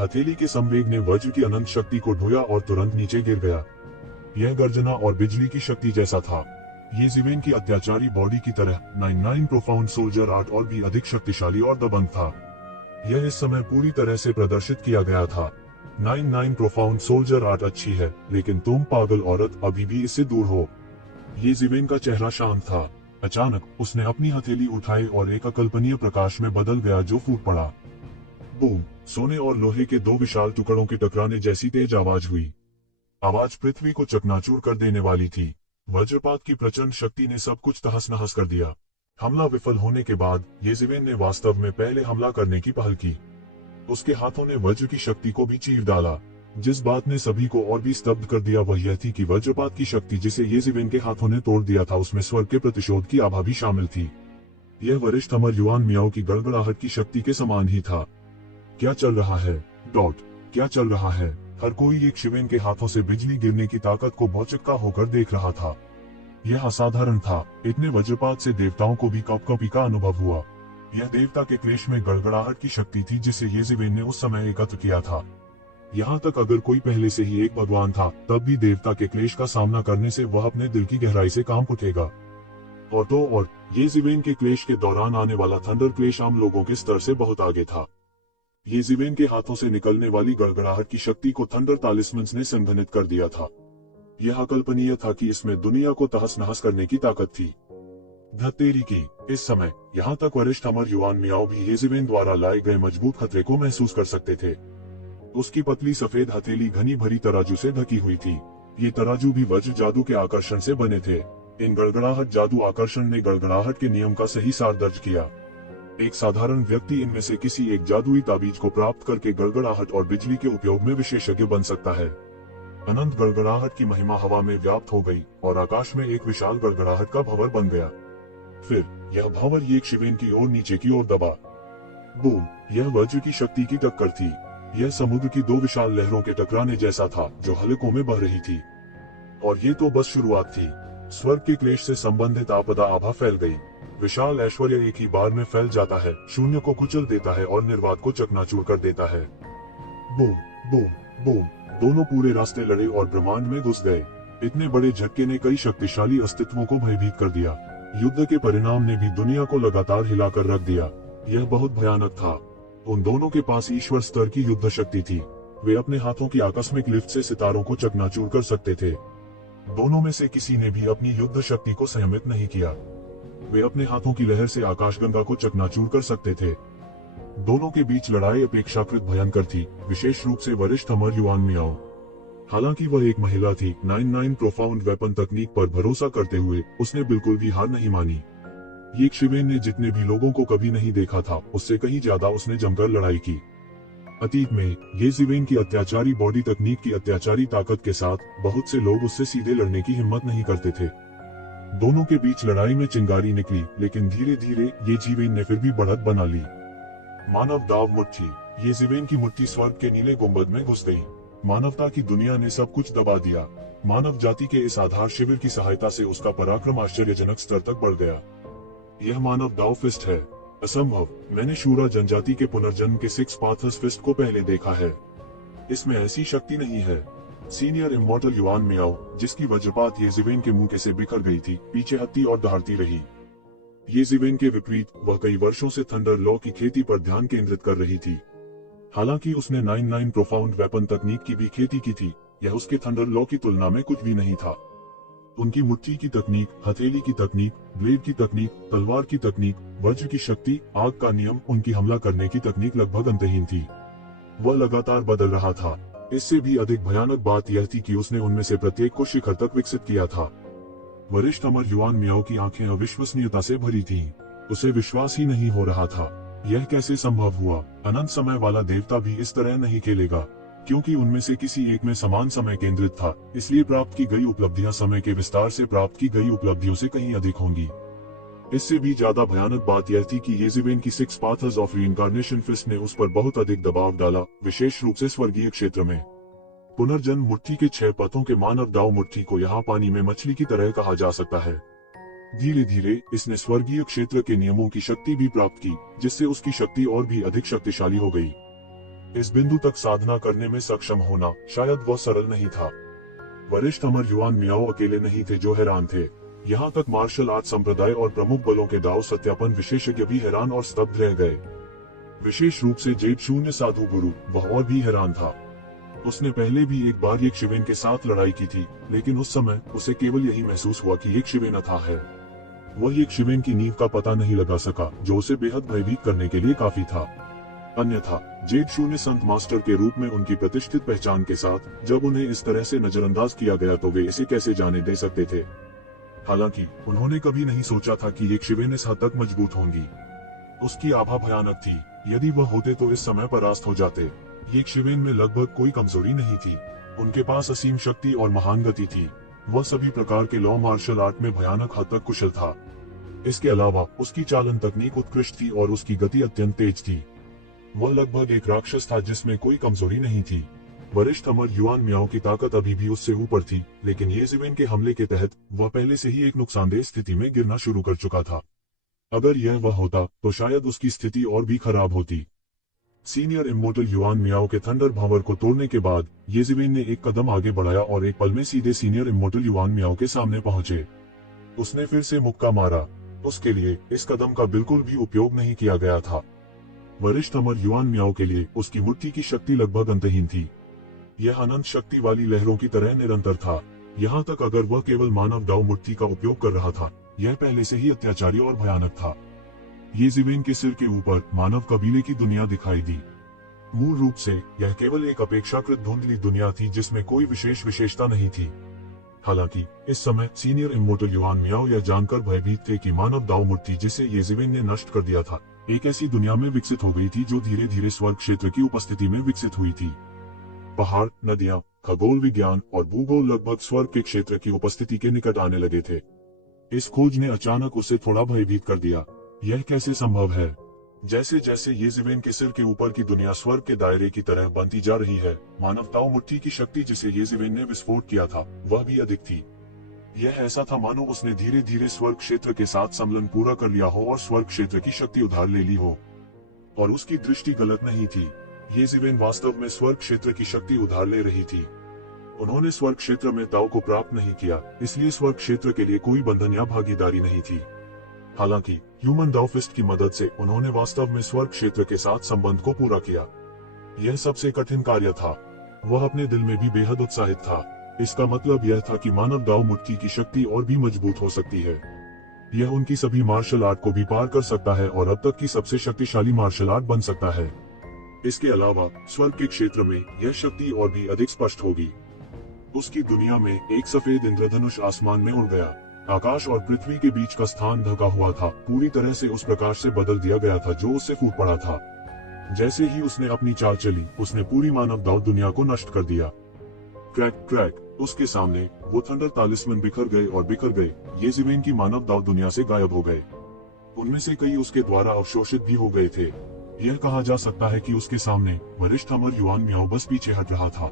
हथेली के संवेग ने वज्र की अनंत शक्ति को ढोया और तुरंत नीचे गिर गया। यह गर्जना और बिजली की शक्ति जैसा था। येज़िवेन की अत्याचारी बॉडी की तरह 99 प्रोफाउंड सोल्जर आर्ट और भी अधिक शक्तिशाली और दबंग था। यह इस समय पूरी तरह से प्रदर्शित किया गया था। 99 प्रोफाउंड सोल्जर आर्ट अच्छी है, लेकिन तुम पागल औरत अभी भी इससे दूर हो। येज़िवेन का चेहरा शांत था। अचानक उसने अपनी हथेली उठाई और एक अकल्पनीय प्रकाश में बदल गया जो फूट पड़ा। बूम! सोने और लोहे के 2 विशाल टुकड़ों के टकराने जैसी तेज आवाज हुई। आवाज पृथ्वी को चकनाचूर कर देने वाली थी। वज्रपात की प्रचंड शक्ति ने सब कुछ तहस नहस कर दिया। हमला विफल होने के बाद येज़िवेन ने वास्तव में पहले हमला करने की पहल की। उसके हाथों ने वज्र की शक्ति को भी चीर डाला। जिस बात ने सभी को और भी स्तब्ध कर दिया वह यह थी कि वज्रपात की शक्ति जिसे येज़िवेन के हाथों ने तोड़ दिया था उसमें स्वर्ग के प्रतिशोध की आभा भी शामिल थी। यह वरिष्ठ अमर युआन मियाओ की गड़गड़ाहट की शक्ति के समान ही था। क्या चल रहा है? क्या चल रहा है? हर कोई येज़िवेन के हाथों से बिजली गिरने की ताकत को भौचक्का होकर देख रहा था। यह असाधारण था। इतने वज्रपात से देवताओं को भी कँपकँपी का अनुभव हुआ। यह देवता के क्लेश में गड़गड़ाहट की शक्ति थी जिसे येज़िवेन ने उस समय एकत्र किया था। यहाँ तक अगर कोई पहले से ही एक भगवान था तब भी देवता के क्लेश का सामना करने से वह अपने दिल की गहराई से कांप उठेगा। और येज़िवेन के क्लेश के दौरान आने वाला थंडर क्लेश आम लोगों के स्तर से बहुत आगे था। येज़िवेन के हाथों से निकलने वाली गड़गड़ाहट की शक्ति को थंडर तालिस्मन्स ने संघनित कर दिया था। यह अकल्पनीय था कि इसमें दुनिया को तहस नहस करने की ताकत थी। धत्तेरी की इस समय यहाँ तक वरिष्ठ अमर युआन मियाओ भी येज़िवेन द्वारा लाए गए मजबूत खतरे को महसूस कर सकते थे। उसकी पतली सफेद हथेली घनी भरी तराजू से ढकी हुई थी। ये तराजू भी वज्र जादू के आकर्षण से बने थे। इन गड़गड़ाहट जादू आकर्षण ने गड़गड़ाहट के नियम का सही सार दर्ज किया। एक साधारण व्यक्ति इनमें से किसी एक जादुई ताबीज को प्राप्त करके गड़गड़ाहट और बिजली के उपयोग में विशेषज्ञ बन सकता है। अनंत गड़गड़ाहट की महिमा हवा में व्याप्त हो गई और आकाश में एक विशाल गड़गड़ाहट का भंवर बन गया। फिर यह भंवर येज़िवेन की ओर नीचे की ओर दबा। बूम! यह वज्र की शक्ति की टक्कर थी। यह समुद्र की 2 विशाल लहरों के टकराने जैसा था जो हलकों में बह रही थी। और ये तो बस शुरुआत थी। स्वर्ग के क्लेश से संबंधित आपदा आभा फैल गई। विशाल ऐश्वर्य एक ही बार में फैल जाता है, शून्य को कुचल देता है और निर्वात को चकनाचूर कर देता है। बूम! बूम! बूम! दोनों पूरे रास्ते लड़े और ब्रह्मांड में घुस गए। इतने बड़े झटके ने कई शक्तिशाली अस्तित्वों को भयभीत कर दिया। युद्ध के परिणाम ने भी दुनिया को लगातार हिलाकर रख दिया। यह बहुत भयानक था। उन दोनों के पास ईश्वर स्तर की युद्ध शक्ति थी। वे अपने हाथों की आकस्मिक लिफ्ट से सितारों को चकनाचूर कर सकते थे। दोनों में से किसी ने भी अपनी युद्ध शक्ति को संयमित नहीं किया। वे अपने हाथों की लहर से आकाशगंगा को चकनाचूर कर सकते थे। दोनों के बीच लड़ाई अपेक्षाकृत भयंकर थी, विशेष रूप से वरिष्ठ अमर युआन मियाओ। हालांकि वह एक महिला थी, 99 प्रोफाउंड वेपन तकनीक पर भरोसा करते हुए उसने बिल्कुल भी हार नहीं मानी। येज़िवेन ने जितने भी लोगों को कभी नहीं देखा था उससे कहीं ज्यादा उसने जमकर लड़ाई की। अतीत में ये जीवेन की अत्याचारी बॉडी तकनीक की अत्याचारी ताकत के साथ बहुत से लोग उससे सीधे लड़ने की हिम्मत नहीं करते थे। दोनों के बीच लड़ाई में चिंगारी निकली, लेकिन धीरे धीरे ये जीवेन ने फिर भी बढ़त बना ली। मानव दाव मुट्ठी। ये जीवेन की मुट्ठी स्वर्ग के नीले गुंबद में घुस गई। मानवता की दुनिया ने सब कुछ दबा दिया। मानव जाति के इस आधार शिविर की सहायता से उसका पराक्रम आश्चर्यजनक स्तर तक बढ़ गया। यह मानव दाव फिस्ट है। असंभव। मैंने शूरा जनजाति के पुनर्जन्म के सिक्स पाथर्स फिस्ट को पहले देखा है। इसमें ऐसी शक्ति नहीं है। सीनियर इमॉर्टल युआन मियाओ, जिसकी वज्रपात ये जीवेन के मुंह से बिखर गई थी, पीछे हत्ती और दहाड़ती रही। ये जीवेन के विपरीत वह कई वर्षों से थंडर लॉ की खेती पर ध्यान केंद्रित कर रही थी। हालांकि उसने 9-9 प्रोफाउंड वेपन तकनीक की भी खेती की थी, यह उसके थंडर लॉ की तुलना में कुछ भी नहीं था। उनकी मुट्ठी की तकनीक, हथेली की तकनीक, ब्लेड की तकनीक, तलवार की तकनीक, वज्र की शक्ति, आग का नियम, उनकी हमला करने की तकनीक लगभग अंतहीन थी। वह लगातार बदल रहा था। इससे भी अधिक भयानक बात यह थी कि उसने उनमें से प्रत्येक को शिखर तक विकसित किया था। वरिष्ठ अमर युआन मियाओ की आंखें अविश्वसनीयता से भरी थीं। उसे विश्वास ही नहीं हो रहा था। यह कैसे संभव हुआ? अनंत समय वाला देवता भी इस तरह नहीं खेलेगा। क्योंकि उनमें से किसी एक में समान समय केंद्रित था, इसलिए प्राप्त की गई उपलब्धियां समय के विस्तार से प्राप्त की गई उपलब्धियों से कहीं अधिक होंगी। इससे भी ज्यादा भयानक बात यह थी कि ये जीवेन की सिक्स पाथर्स ऑफ रीइंकार्नेशन फिस्ट ने उस पर बहुत अधिक दबाव डाला, विशेष रूप से स्वर्गीय क्षेत्र में। पुनर्जन्म मुट्ठी के 6 पथों के मानव दाव मुट्ठी को यहाँ पानी में मछली की तरह कहा जा सकता है। धीरे धीरे इसने स्वर्गीय क्षेत्र के नियमों की शक्ति भी प्राप्त की, जिससे उसकी शक्ति और भी अधिक शक्तिशाली हो गई। इस बिंदु तक साधना करने में सक्षम होना शायद वह सरल नहीं था। वरिष्ठ अमर युआन मियाओ अकेले नहीं थे जो हैरान थे। यहाँ तक मार्शल आर्ट संप्रदाय और प्रमुख बलों के दाव सत्यापन विशेषज्ञ भी हैरान और स्तब्ध रह गए। विशेष रूप से जेड शून्य साधु गुरु, वह और भी हैरान था। उसने पहले भी एक बार यक्षिवेन के साथ लड़ाई की थी, लेकिन उस समय उसे केवल यही महसूस हुआ कि यक्षिवेन अथाह है। वह यक्षिवेन की नींव का पता नहीं लगा सका, जो उसे बेहद भयभीत करने के लिए काफी था। अन्यथा जेड शून्य संत मास्टर के रूप में उनकी प्रतिष्ठित पहचान के साथ जब उन्हें इस तरह से नजरअंदाज किया गया तो वे इसे कैसे जाने दे सकते थे। हालांकि उन्होंने कभी नहीं सोचा था कि यक्षिवेन इस हद तक मजबूत होंगी। उसकी आभा भयानक थी। यदि वह होते तो इस समय परास्त हो जाते। यक्षिवेन में लगभग कोई कमजोरी नहीं थी। उनके पास असीम शक्ति और महान गति थी। वह सभी प्रकार के लॉ मार्शल आर्ट में भयानक हद तक कुशल था। इसके अलावा उसकी चालन तकनीक उत्कृष्ट थी और उसकी गति अत्यंत तेज थी। वह लगभग एक राक्षस था जिसमें कोई कमजोरी नहीं थी। वरिष्ठ अमर युआन मियाओ की ताकत अभी भी उससे ऊपर थी, लेकिन ये जीवेन के हमले के तहत वह पहले से ही एक नुकसानदेह स्थिति में गिरना शुरू कर चुका था। अगर यह वह होता तो शायद उसकी स्थिति और भी खराब होती। सीनियर इमोर्टल युआन मियाओ के थंडर भावर को तोड़ने के बाद ये जीवेन ने एक कदम आगे बढ़ाया और एक पल में सीधे सीनियर इमोर्टल युआन मियाओ के सामने पहुंचे। उसने फिर से मुक्का मारा। उसके लिए इस कदम का बिल्कुल भी उपयोग नहीं किया गया था। वरिष्ठ अमर युआन मियाओ के लिए उसकी मुट्ठी की शक्ति लगभग अंतहीन थी। यह अनंत शक्ति वाली लहरों की तरह निरंतर था। यहाँ तक अगर वह केवल मानव दाव मुट्ठी का उपयोग कर रहा था, यह पहले से ही अत्याचारी और भयानक था। ये जीवेन के सिर के ऊपर मानव कबीले की दुनिया दिखाई दी। मूल रूप से यह केवल एक अपेक्षाकृत धुंधली दुनिया थी जिसमें कोई विशेष विशेषता नहीं थी। हालांकि इस समय सीनियर इमोर्टल युआन मियाओ यह जानकर भयभीत थे कि मानव दाव मुट्ठी जिसे ये जीवेन ने नष्ट कर दिया था, एक ऐसी दुनिया में विकसित हो गई थी जो धीरे धीरे स्वर्ग क्षेत्र की उपस्थिति में विकसित हुई थी। पहाड़, नदियां, खगोल विज्ञान और भूगोल लगभग स्वर्ग के क्षेत्र की उपस्थिति के निकट आने लगे थे। इस खोज ने अचानक उसे थोड़ा भयभीत कर दिया। यह कैसे संभव है? जैसे जैसे ये जीवेन के सिर के ऊपर की दुनिया स्वर्ग के दायरे की तरह बनती जा रही है, मानव दाव मुट्ठी की शक्ति जिसे ये जीवेन ने विस्फोट किया था, वह भी अधिक थी। यह ऐसा था मानो उसने धीरे धीरे स्वर्ग क्षेत्र के साथ सम्मिलन पूरा कर लिया हो और स्वर्ग क्षेत्र की शक्ति उधार ले ली हो। और उसकी दृष्टि गलत नहीं थी। ये जीवेन वास्तव में स्वर्ग क्षेत्र की शक्ति उधार ले रही थी। उन्होंने स्वर्ग क्षेत्र में दाव को प्राप्त नहीं किया, इसलिए स्वर्ग क्षेत्र के लिए कोई बंधन या भागीदारी नहीं थी। हालांकि ह्यूमन दाव फिस्ट की मदद से उन्होंने वास्तव में स्वर्ग क्षेत्र के साथ संबंध को पूरा किया। यह सबसे कठिन कार्य था। वह अपने दिल में भी बेहद उत्साहित था। इसका मतलब यह था कि मानव दाव मुट्ठी की शक्ति और भी मजबूत हो सकती है। यह उनकी सभी मार्शल आर्ट को भी पार कर सकता है और अब तक की सबसे शक्तिशाली मार्शल आर्ट बन सकता है। इसके अलावा स्वर्ग के क्षेत्र में यह शक्ति और भी अधिक स्पष्ट होगी। उसकी दुनिया में एक सफेद इंद्रधनुष आसमान में उड़ गया। आकाश और पृथ्वी के बीच का स्थान ढका हुआ था, पूरी तरह से उस प्रकाश से बदल दिया गया था जो उससे फूट पड़ा था। जैसे ही उसने अपनी चाल चली, उसने पूरी मानव दाव दुनिया को नष्ट कर दिया। क्रैक क्रैक, उसके सामने वो थंडर तालिस्मैन बिखर गए और बिखर गए। ये ज़मीन की मानव दाव दुनिया से गायब हो गए। उनमें से कई उसके द्वारा अवशोषित भी हो गए थे। यह कहा जा सकता है कि उसके सामने वरिष्ठ अमर युआन मियाओ बस पीछे हट रहा था।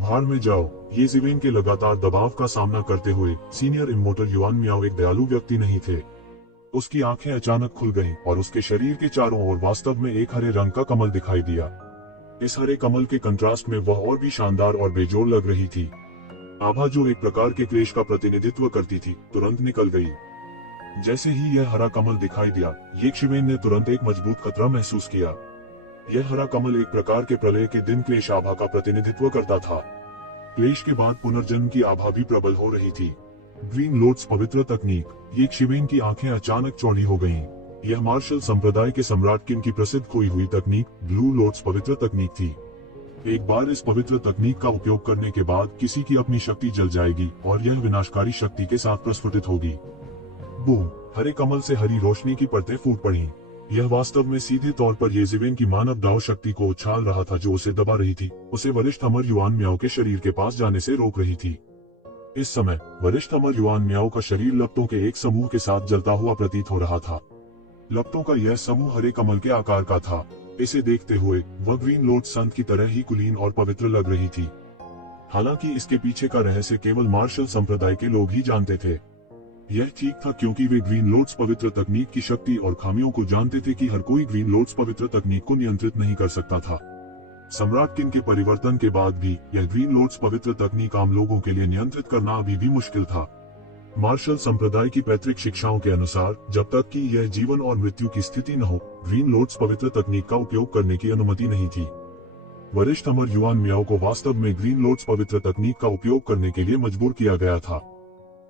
भाड़ में जाओ। ये ज़मीन के लगातार दबाव का सामना करते हुए सीनियर इमोर्टल युआन मियाओ एक दयालु व्यक्ति नहीं थे। उसकी आंखें अचानक खुल गईं और उसके शरीर के चारों ओर वास्तव में एक हरे रंग का कमल दिखाई दिया। इस हरे कमल के कंट्रास्ट में वह और भी शानदार और बेजोड़ लग रही थी। आभा, जो एक प्रकार के क्लेश का प्रतिनिधित्व करती थी, तुरंत निकल गई। जैसे ही यह हरा कमल दिखाई दिया, येक्षिवेन ने तुरंत एक मजबूत खतरा महसूस किया। यह हरा कमल एक प्रकार के प्रलय के दिन क्लेश आभा का प्रतिनिधित्व करता था। क्लेश के बाद पुनर्जन्म की आभा भी प्रबल हो रही थी। ग्रीन लोड्स पवित्र तकनीक। येक्षिवेन की आंखें अचानक चौड़ी हो गईं। यह मार्शल संप्रदाय के सम्राट किन की प्रसिद्ध खोई हुई तकनीक ब्लू लोड्स पवित्र तकनीक थी। एक बार इस पवित्र तकनीक का उपयोग करने के बाद किसी की अपनी शक्ति जल जाएगी और यह विनाशकारी शक्ति के साथ प्रस्फुटित होगी। बूम! हरे कमल से हरी रोशनी की परतें फूट पड़ी। यह वास्तव में सीधे तौर पर येज़िवेन की मानव दाव शक्ति को उछाल रहा था, जो उसे दबा रही थी, उसे वरिष्ठ अमर युआन मियाओ के शरीर के पास जाने से रोक रही थी। इस समय वरिष्ठ अमर युआन मियाओ का शरीर लपटों के एक समूह के साथ जलता हुआ प्रतीत हो रहा था। लपटों का यह समूह हरे कमल के आकार का था। इसे देखते हुए वह ग्रीन लोड संत की तरह ही कुलीन और पवित्र लग रही थी। हालांकि इसके पीछे का रहस्य केवल मार्शल संप्रदाय के लोग ही जानते थे। यह ठीक था, क्योंकि वे ग्रीन लोड्स पवित्र तकनीक की शक्ति और खामियों को जानते थे कि हर कोई ग्रीन लोड्स पवित्र तकनीक को नियंत्रित नहीं कर सकता था। सम्राट किन के परिवर्तन के बाद भी यह ग्रीन लोड्स पवित्र तकनीक आम लोगों के लिए नियंत्रित करना अभी भी मुश्किल था। मार्शल संप्रदाय की पैतृक शिक्षाओं के अनुसार जब तक कि यह जीवन और मृत्यु की स्थिति न हो, ग्रीन लोड्स पवित्र तकनीक का उपयोग करने की अनुमति नहीं थी। वरिष्ठ अमर युआन मियाओ को वास्तव में ग्रीन लोड्स पवित्र तकनीक का उपयोग करने के लिए मजबूर किया गया था।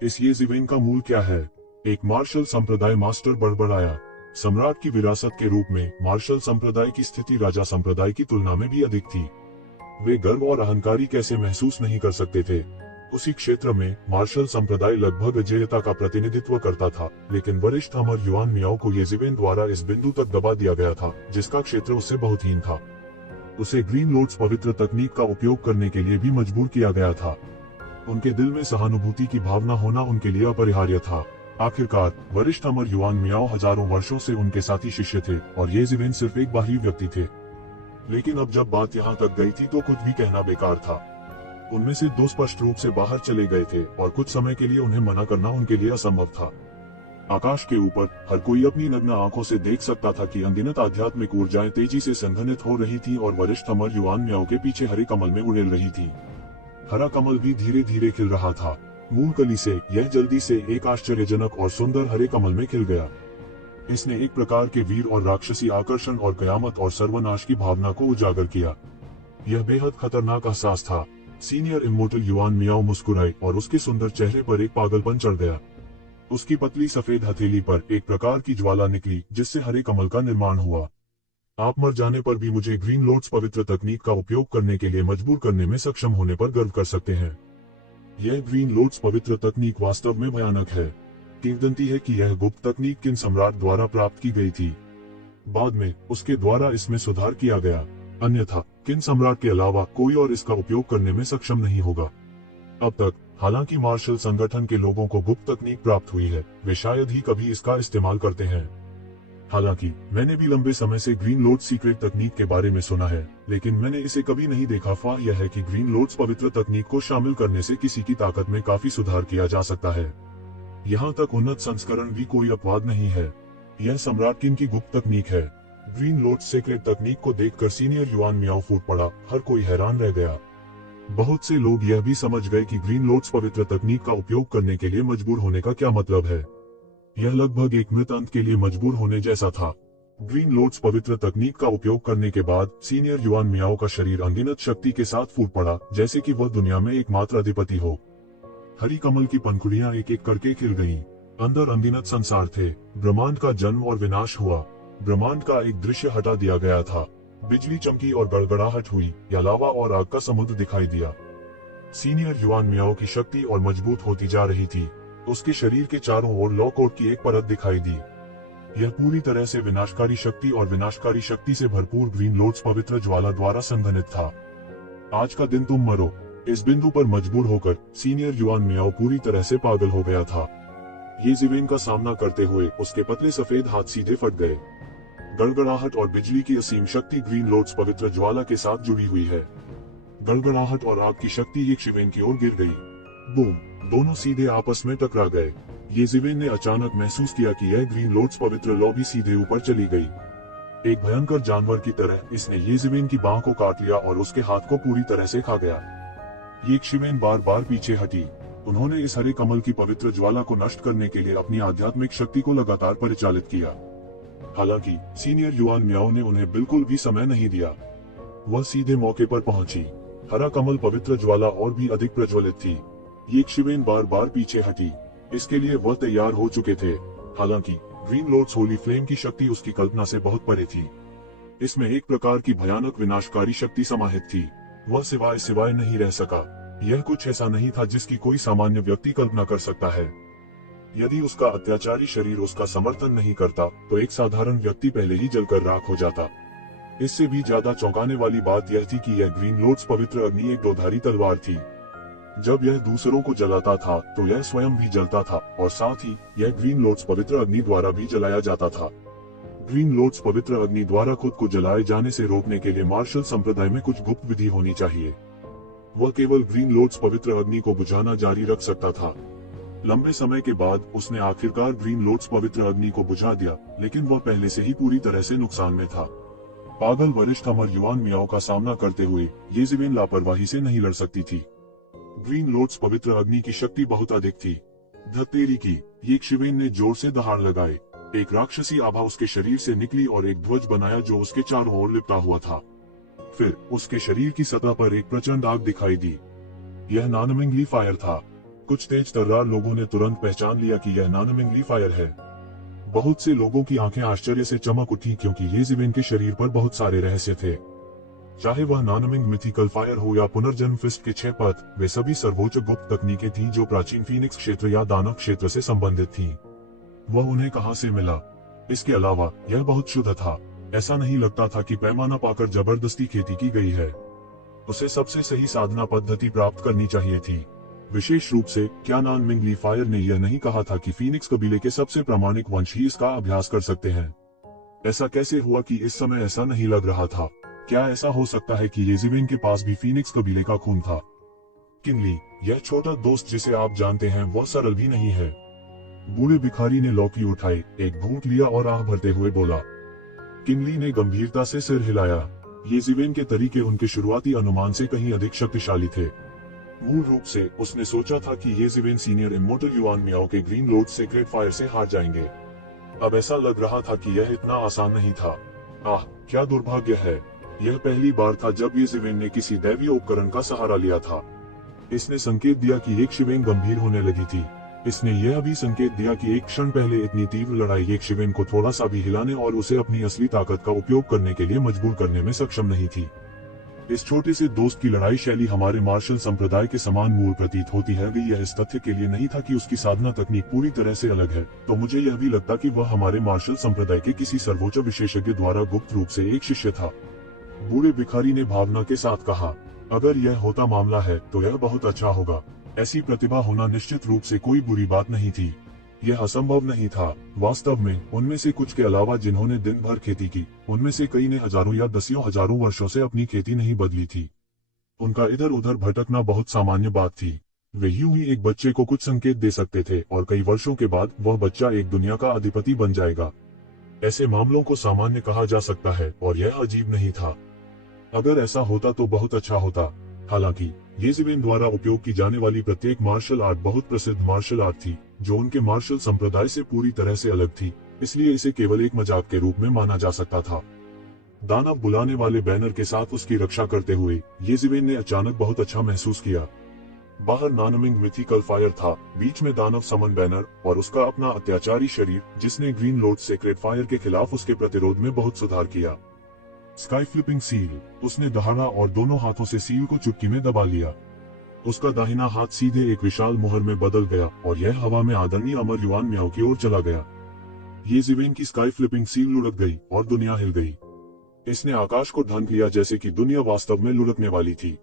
इस येज़िवेन का मूल क्या है? एक मार्शल संप्रदाय मास्टर बड़बड़ाया। सम्राट की विरासत के रूप में मार्शल संप्रदाय की स्थिति राजा संप्रदाय की तुलना में भी अधिक थी। वे गर्व और अहंकारी कैसे महसूस नहीं कर सकते थे। उसी क्षेत्र में मार्शल संप्रदाय लगभग अजेयता का प्रतिनिधित्व करता था, लेकिन वरिष्ठ अमर युआन मियाओ को येज़िवेन द्वारा इस बिंदु तक दबा दिया गया था जिसका क्षेत्र उससे बहुत हीन था। उसे ग्रीन लोड्स पवित्र तकनीक का उपयोग करने के लिए भी मजबूर किया गया था। उनके दिल में सहानुभूति की भावना होना उनके लिए अपरिहार्य था। आखिरकार वरिष्ठ अमर युआन मियाओ हजारों वर्षों से उनके साथी शिष्य थे और येज़िवेन सिर्फ एक बाहरी व्यक्ति थे। लेकिन अब जब बात यहाँ तक गई थी तो कुछ भी कहना बेकार था। उनमें से दो स्पष्ट रूप से बाहर चले गए थे और कुछ समय के लिए उन्हें मना करना उनके लिए असंभव था। आकाश के ऊपर हर कोई अपनी नग्न आंखों से देख सकता था कि अनगिनत आध्यात्मिक ऊर्जाएं तेजी से संघनित हो रही थी और वरिष्ठ अमर युआन मियाओ के पीछे हरे कमल में उड़ेल रही थी। हरा कमल भी धीरे धीरे खिल रहा था। मूल कली से यह जल्दी से एक आश्चर्यजनक और सुंदर हरे कमल में खिल गया। इसने एक प्रकार के वीर और राक्षसी आकर्षण और कयामत और सर्वनाश की भावना को उजागर किया। यह बेहद खतरनाक एहसास था। सीनियर इमोर्टल युआन मियाओ मुस्कुराए और उसके सुंदर चेहरे पर एक पागलपन चढ़ गया। उसकी पतली सफेद हथेली पर एक प्रकार की ज्वाला निकली जिससे हरे कमल का निर्माण हुआ। आप मर जाने पर भी मुझे ग्रीन लोड्स पवित्र तकनीक का उपयोग करने के लिए मजबूर करने में सक्षम होने पर गर्व कर सकते हैं। यह ग्रीन लोड्स पवित्र तकनीक वास्तव में भयानक है। किंवदंती है कि यह गुप्त तकनीक किन सम्राट द्वारा प्राप्त की गई थी। बाद में उसके द्वारा इसमें सुधार किया गया, अन्यथा किन सम्राट के अलावा कोई और इसका उपयोग करने में सक्षम नहीं होगा। अब तक हालांकि मार्शल संगठन के लोगों को गुप्त तकनीक प्राप्त हुई है, वे शायद ही कभी इसका इस्तेमाल करते हैं। हालांकि मैंने भी लंबे समय से ग्रीन लोड्स सीक्रेट तकनीक के बारे में सुना है, लेकिन मैंने इसे कभी नहीं देखा। यह है कि ग्रीन लोड्स पवित्र तकनीक को शामिल करने से किसी की ताकत में काफी सुधार किया जा सकता है। यहाँ तक उन्नत संस्करण भी कोई अपवाद नहीं है। यह सम्राट किन की गुप्त तकनीक है। ग्रीन लोड्स सीक्रेट तकनीक को देखकर सीनियर युआन मियाओ फूट पड़ा। हर कोई हैरान रह गया। बहुत से लोग यह भी समझ गए कि ग्रीन लोड्स पवित्र तकनीक का उपयोग करने के लिए मजबूर होने का क्या मतलब है। यह लगभग एक मृत अंत के लिए मजबूर होने जैसा था। ग्रीन लोड्स पवित्र तकनीक का उपयोग करने के बाद सीनियर युआन मियाओ का शरीर अनगिनत शक्ति के साथ फूट पड़ा, जैसे कि वह दुनिया में एकमात्र अधिपति हो। हरी कमल की पंखुड़ियां एक एक करके खिल गईं। अंदर अनगिनत संसार थे। ब्रह्मांड का जन्म और विनाश हुआ। ब्रह्मांड का एक दृश्य हटा दिया गया था। बिजली चमकी और गड़गड़ाहट हुई, या लावा और आग का समुद्र दिखाई दिया। सीनियर युआन मियाओ की शक्ति और मजबूत होती जा रही थी। उसके शरीर के चारों ओर लॉ कोट की एक परत दिखाई दी। यह पूरी तरह से विनाशकारी शक्ति और विनाशकारी शक्ति से भरपूर ग्रीन लॉर्ड्स पवित्र ज्वाला द्वारा संघनित था। आज का दिन तुम मरो, इस बिंदु पर मजबूर होकर सीनियर युआन मियाओ पूरी तरह से पागल हो गया था। ये जीवेन का सामना करते हुए उसके पतले सफेद हाथ सीधे फट गए। गड़गड़ाहट और बिजली की असीम शक्ति ग्रीन लॉर्ड्स पवित्र ज्वाला के साथ जुड़ी हुई है। गड़गड़ाहट और आग की शक्ति ये शिवेन की ओर गिर गई। बूम! दोनों सीधे आपस में टकरा गए। ये जीवेन ने अचानक महसूस किया कि यह ग्रीन लॉर्ड्स पवित्र लॉ भी सीधे ऊपर चली गई। एक भयंकर जानवर की तरह इसने ये जीवेन की बाह को काट लिया और उसके हाथ को पूरी तरह से खा गया। ये शिवेन बार बार पीछे हटी। उन्होंने इस हरे कमल की पवित्र ज्वाला को नष्ट करने के लिए अपनी आध्यात्मिक शक्ति को लगातार परिचालित किया। हालांकि सीनियर युआन मियाओ ने उन्हें बिल्कुल भी समय नहीं दिया। वह सीधे मौके पर पहुंची। हरा कमल पवित्र ज्वाला और भी अधिक प्रज्वलित थी। ये शिवेन बार बार पीछे हटी। इसके लिए वह तैयार हो चुके थे। हालांकि ग्रीन लॉर्ड्स होली फ्लेम की शक्ति उसकी कल्पना से बहुत परे थी। इसमें एक प्रकार की भयानक विनाशकारी शक्ति समाहित थी। वह सिवाय नहीं रह सका। यह कुछ ऐसा नहीं था जिसकी कोई सामान्य व्यक्ति कल्पना कर सकता है। यदि उसका अत्याचारी शरीर उसका समर्थन नहीं करता तो एक साधारण व्यक्ति पहले ही जलकर राख हो जाता। इससे भी ज्यादा चौंकाने वाली बात यह थी कि यह ग्रीन लॉर्ड्स पवित्र अग्नि एक दोधारी तलवार थी। जब यह दूसरों को जलाता था तो यह स्वयं भी जलता था और साथ ही यह ग्रीन लॉर्ड्स पवित्र अग्नि द्वारा भी जलाया जाता था। ग्रीन लॉर्ड्स पवित्र अग्नि द्वारा खुद को जलाए जाने से रोकने के लिए मार्शल संप्रदाय में कुछ गुप्त विधि होनी चाहिए। वह केवल ग्रीन लॉर्ड्स पवित्र अग्नि को बुझाना जारी रख सकता था। लंबे समय के बाद उसने आखिरकार ग्रीन लॉर्ड्स पवित्र अग्नि को बुझा दिया, लेकिन वह पहले से ही पूरी तरह से नुकसान में था। पागल वरिष्ठ अमर युआन मियाओ का सामना करते हुए ये जीवेन लापरवाही से नहीं लड़ सकती थी। ग्रीन लॉर्ड्स पवित्र अग्नि की शक्ति बहुत अधिक थी। धत्तेरी की! ये शिवेन ने जोर से दहाड़ लगाए। एक राक्षसी आभा उसके शरीर से निकली और एक ध्वज बनाया जो उसके चारों ओर लिपटा हुआ था। फिर उसके शरीर की सतह पर एक प्रचंड आग दिखाई दी। यह नानमिंगली फायर था। कुछ तेज तर्रार लोगों ने तुरंत पहचान लिया कि यह नानमिंगली फायर है। बहुत से लोगों की आंखें आश्चर्य से चमक उठी क्योंकि ये जीवेन के शरीर पर बहुत सारे रहस्य थे। चाहे वह नानमिंग मिथिकल फायर हो या पुनर्जन्म फिस्ट के 6 पथ, वे सभी सर्वोच्च गुप्त तकनीकें थीं जो प्राचीन फीनिक्स क्षेत्र या दानव क्षेत्र से संबंधित थीं। वह उन्हें कहां से मिला? इसके अलावा यह बहुत शुद्ध था। ऐसा नहीं लगता था कि पैमाना पाकर जबरदस्ती खेती की गई है। उसे सबसे सही साधना पद्धति प्राप्त करनी चाहिए थी। विशेष रूप से क्या नानमिंगली फायर ने यह नहीं कहा था कि फीनिक्स कबीले के सबसे प्रामाणिक वंश ही इसका अभ्यास कर सकते हैं? ऐसा कैसे हुआ कि इस समय ऐसा नहीं लग रहा था? क्या ऐसा हो सकता है कि ये जीवेन के पास भी फीनिक्स कबीले का खून था? किनली, यह छोटा दोस्त जिसे आप जानते हैं, वह सरल भी नहीं है। बूढ़े भिखारी ने लौकी उठाई, एक घूंट लिया और आह भरते हुए बोला। किनली ने गंभीरता से सिर हिलाया। ये जीवेन के तरीके उनके शुरुआती अनुमान से कहीं अधिक शक्तिशाली थे। मूल रूप से उसने सोचा था कि ये जीवेन सीनियर इमोर्टल युआन मियाओ के ग्रीन लॉर्ड सेक्रेट फायर से हार जाएंगे। अब ऐसा लग रहा था कि यह इतना आसान नहीं था। आह, क्या दुर्भाग्य है! यह पहली बार था जब ये जीवेन ने किसी दैवीय उपकरण का सहारा लिया था। इसने संकेत दिया कि एक शिवेन गंभीर होने लगी थी। इसने यह भी संकेत दिया कि एक क्षण पहले इतनी तीव्र लड़ाई एक शिवेन को थोड़ा सा भी हिलाने और उसे अपनी असली ताकत का उपयोग करने के लिए मजबूर करने में सक्षम नहीं थी। इस छोटे से दोस्त की लड़ाई शैली हमारे मार्शल संप्रदाय के समान मूल प्रतीत होती है। यह इस तथ्य के लिए नहीं था कि उसकी साधना तकनीक पूरी तरह से अलग है, तो मुझे यह भी लगता कि वह हमारे मार्शल संप्रदाय के किसी सर्वोच्च विशेषज्ञ द्वारा गुप्त रूप से एक शिष्य था। बूढ़े भिखारी ने भावना के साथ कहा, अगर यह होता मामला है तो यह बहुत अच्छा होगा। ऐसी प्रतिभा होना निश्चित रूप से कोई बुरी बात नहीं थी। यह असंभव नहीं था। वास्तव में उनमें से कुछ के अलावा जिन्होंने दिन भर खेती की, उनमें से कई ने हजारों या दसियों हजारों वर्षों से अपनी खेती नहीं बदली थी। उनका इधर उधर भटकना बहुत सामान्य बात थी। वे यूं ही एक बच्चे को कुछ संकेत दे सकते थे और कई वर्षों के बाद वह बच्चा एक दुनिया का अधिपति बन जाएगा। ऐसे मामलों को सामान्य कहा जा सकता है और यह अजीब नहीं था। अगर ऐसा होता तो बहुत अच्छा होता। हालांकि ये जीवेन द्वारा उपयोग की जाने वाली प्रत्येक मार्शल आर्ट बहुत प्रसिद्ध मार्शल आर्ट थी जो उनके मार्शल संप्रदाय से पूरी तरह से अलग थी, इसलिए इसे केवल एक मजाक के रूप में माना जा सकता था। दानव बुलाने वाले बैनर के साथ उसकी रक्षा करते हुए ये जीवेन ने अचानक बहुत अच्छा महसूस किया। बाहर नानमिंग मिथिकल फायर था, बीच में दानव समन बैनर और उसका अपना अत्याचारी शरीर जिसने ग्रीन लॉर्ड सेक्रेट फायर के खिलाफ उसके प्रतिरोध में बहुत सुधार किया। स्काई फ्लिपिंग सील, उसने दहाड़ा और दोनों हाथों से सील को चुटकी में दबा लिया। उसका दाहिना हाथ सीधे एक विशाल मुहर में बदल गया और यह हवा में आदरणीय अमर युआन मियाओ की ओर चला गया। ये जिवेन की स्काई फ्लिपिंग सील लुढ़क गई और दुनिया हिल गई। इसने आकाश को ढांक लिया जैसे कि दुनिया वास्तव में लुढ़कने वाली थी।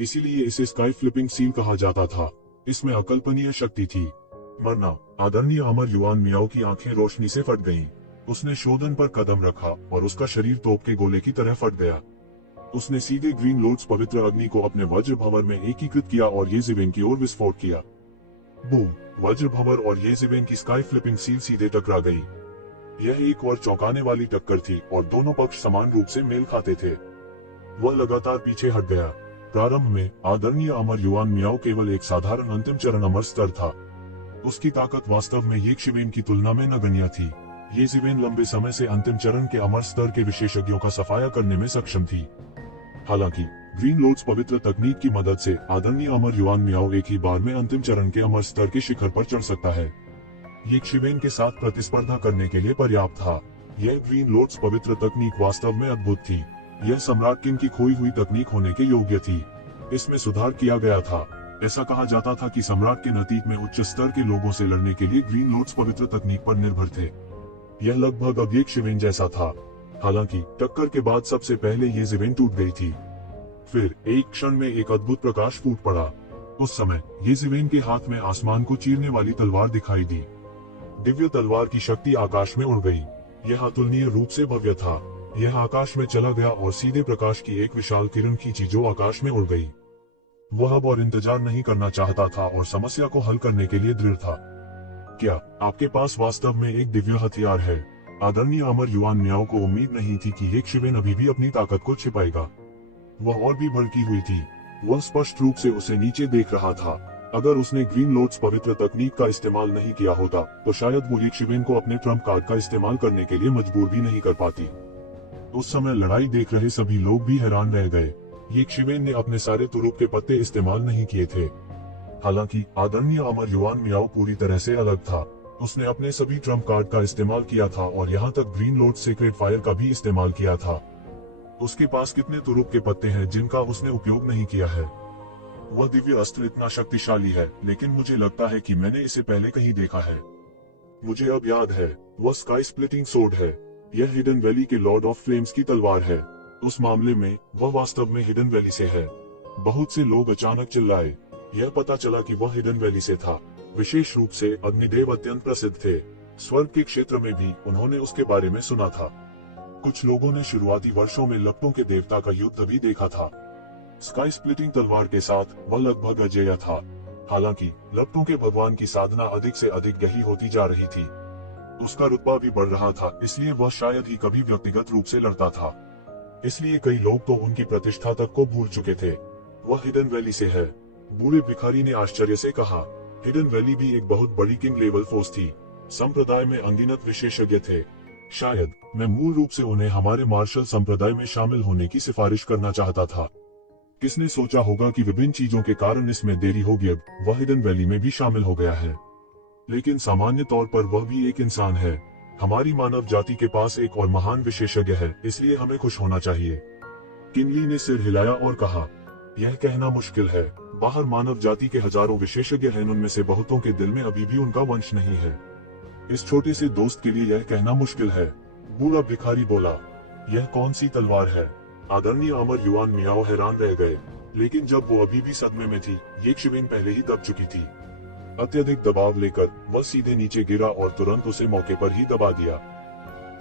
इसीलिए इसे स्काई फ्लिपिंग सील कहा जाता था। इसमें अकल्पनीय शक्ति थी। मरना। आदरणीय अमर युआन मियाओ की आंखें रोशनी से फट गईं। उसने शोधन पर कदम रखा और उसका शरीर तोप के गोले की तरह फट गया। उसने सीधे ग्रीन लोड्स पवित्र अग्नि को अपने वज्र भंवर में एकीकृत किया और ये जिवेन की ओर विस्फोट किया। बूम! वज्र भंवर और ये जिवेन की स्काई फ्लिपिंग सील सीधे टकरा गई। यह एक और चौंकाने वाली टक्कर थी और दोनों पक्ष समान रूप से मेल खाते थे। वह लगातार पीछे हट गया। प्रारंभ में आदरणीय अमर युआन मियाओ केवल एक साधारण अंतिम चरण अमर स्तर था। उसकी ताकत वास्तव में ये शिवेन की तुलना में नगण्य थी। ये जिवेन लंबे समय से अंतिम चरण के अमर स्तर के विशेषज्ञों का सफाया करने में सक्षम थी। हालांकि ग्रीन लोड्स पवित्र तकनीक की मदद से आदरणीय अमर युआन मियाओ एक ही बार में अंतिम चरण के अमर स्तर के शिखर पर चढ़ सकता है। ये शिवेन के साथ प्रतिस्पर्धा करने के लिए पर्याप्त था। यह ग्रीन लोड्स पवित्र तकनीक वास्तव में अद्भुत थी। यह सम्राट किन की खोई हुई तकनीक होने के योग्य थी। इसमें सुधार किया गया था। ऐसा कहा जाता था कि सम्राट के नतीज में उच्च स्तर के लोगों से लड़ने के लिए ग्रीन लोड्स पवित्र तकनीक पर निर्भर थे। यह लगभग अब एक शिवेन जैसा था। हालांकि टक्कर के बाद सबसे पहले ये जिवेन टूट गई थी। फिर एक क्षण में एक अद्भुत प्रकाश फूट पड़ा। उस समय ये जिवेन के हाथ में आसमान को चीरने वाली तलवार दिखाई दी। दिव्य तलवार की शक्ति आकाश में उड़ गई। यह अतुलनीय रूप से भव्य था। यह आकाश में चला गया और सीधे प्रकाश की एक विशाल किरण खींची जो आकाश में उड़ गई। वह अब और इंतजार नहीं करना चाहता था और समस्या को हल करने के लिए दृढ़ था। क्या आपके पास वास्तव में एक दिव्य हथियार है? आदरणीय अमर युआन मियाओ को उम्मीद नहीं थी कि एक शिवेन अभी भी अपनी ताकत को छिपाएगा। वह और भी भड़की हुई थी। वह स्पष्ट रूप से उसे नीचे देख रहा था। अगर उसने ग्रीन लोड्स पवित्र तकनीक का इस्तेमाल नहीं किया होता तो शायद वो एक शिवेन को अपने ट्रम्प कार्ड का इस्तेमाल करने के लिए मजबूर भी नहीं कर पाती। उस समय लड़ाई देख रहे सभी लोग भी हैरान रह गए। ये शिवेन ने अपने सारे तुरुप के पत्ते इस्तेमाल नहीं किए थे। हालांकि आदरणीय अमर युआन मियाओ पूरी तरह से अलग था। उसने अपने सभी ट्रम्प कार्ड का इस्तेमाल किया था और यहाँ तक ग्रीन लोड सीक्रेट फायर का भी इस्तेमाल किया था। उसके पास कितने तुरुप के पत्ते हैं जिनका उसने उपयोग नहीं किया है? वह दिव्य अस्त्र इतना शक्तिशाली है, लेकिन मुझे लगता है कि मैंने इसे पहले कहीं देखा है। मुझे अब याद है, वह स्काई स्प्लिटिंग सोर्ड है। यह हिडन वैली के लॉर्ड ऑफ फ्लेम्स की तलवार है। उस मामले में वह वास्तव में हिडन वैली से है। बहुत से लोग अचानक चिल्लाए। यह पता चला कि वह हिडन वैली से था। विशेष रूप से अग्निदेव अत्यंत प्रसिद्ध थे। स्वर्ग के क्षेत्र में भी उन्होंने उसके बारे में सुना था। कुछ लोगों ने शुरुआती वर्षों में लपटों के देवता का युद्ध भी देखा था। स्काई स्प्लिटिंग तलवार के साथ वह लगभग अजेय था। हालांकि लपटों के भगवान की साधना अधिक से अधिक गहरी होती जा रही थी। उसका रुतबा भी बढ़ रहा था, इसलिए वह शायद ही कभी व्यक्तिगत रूप से लड़ता था। इसलिए कई लोग तो उनकी प्रतिष्ठा तक को भूल चुके थे। वह हिडन वैली से है। बूढ़े भिखारी ने आश्चर्य से कहा। हिडन वैली भी एक बहुत बड़ी किंग लेवल फोर्स थी। संप्रदाय में अनगिनत विशेषज्ञ थे। शायद मैं मूल रूप से उन्हें हमारे मार्शल संप्रदाय में शामिल होने की सिफारिश करना चाहता था। किसने सोचा होगा कि विभिन्न चीजों के कारण इसमें देरी होगी। अब वह हिडन वैली में भी शामिल हो गया है। लेकिन सामान्य तौर पर वह भी एक इंसान है। हमारी मानव जाति के पास एक और महान विशेषज्ञ है, इसलिए हमें खुश होना चाहिए। किनली ने सिर हिलाया और कहा, यह कहना मुश्किल है। बाहर मानव जाति के हजारों विशेषज्ञ हैं, उनमें से बहुतों के दिल में अभी भी उनका वंश नहीं है। इस छोटे से दोस्त के लिए यह कहना मुश्किल है। बूढ़ा भिखारी बोला, यह कौन सी तलवार है? आदरणीय अमर युआन मियाओ हैरान रह गए। लेकिन जब वो अभी भी सदमे में थी, ये शिवेन पहले ही दब चुकी थी। अत्यधिक दबाव लेकर वह सीधे नीचे गिरा और तुरंत उसे मौके पर ही दबा दिया।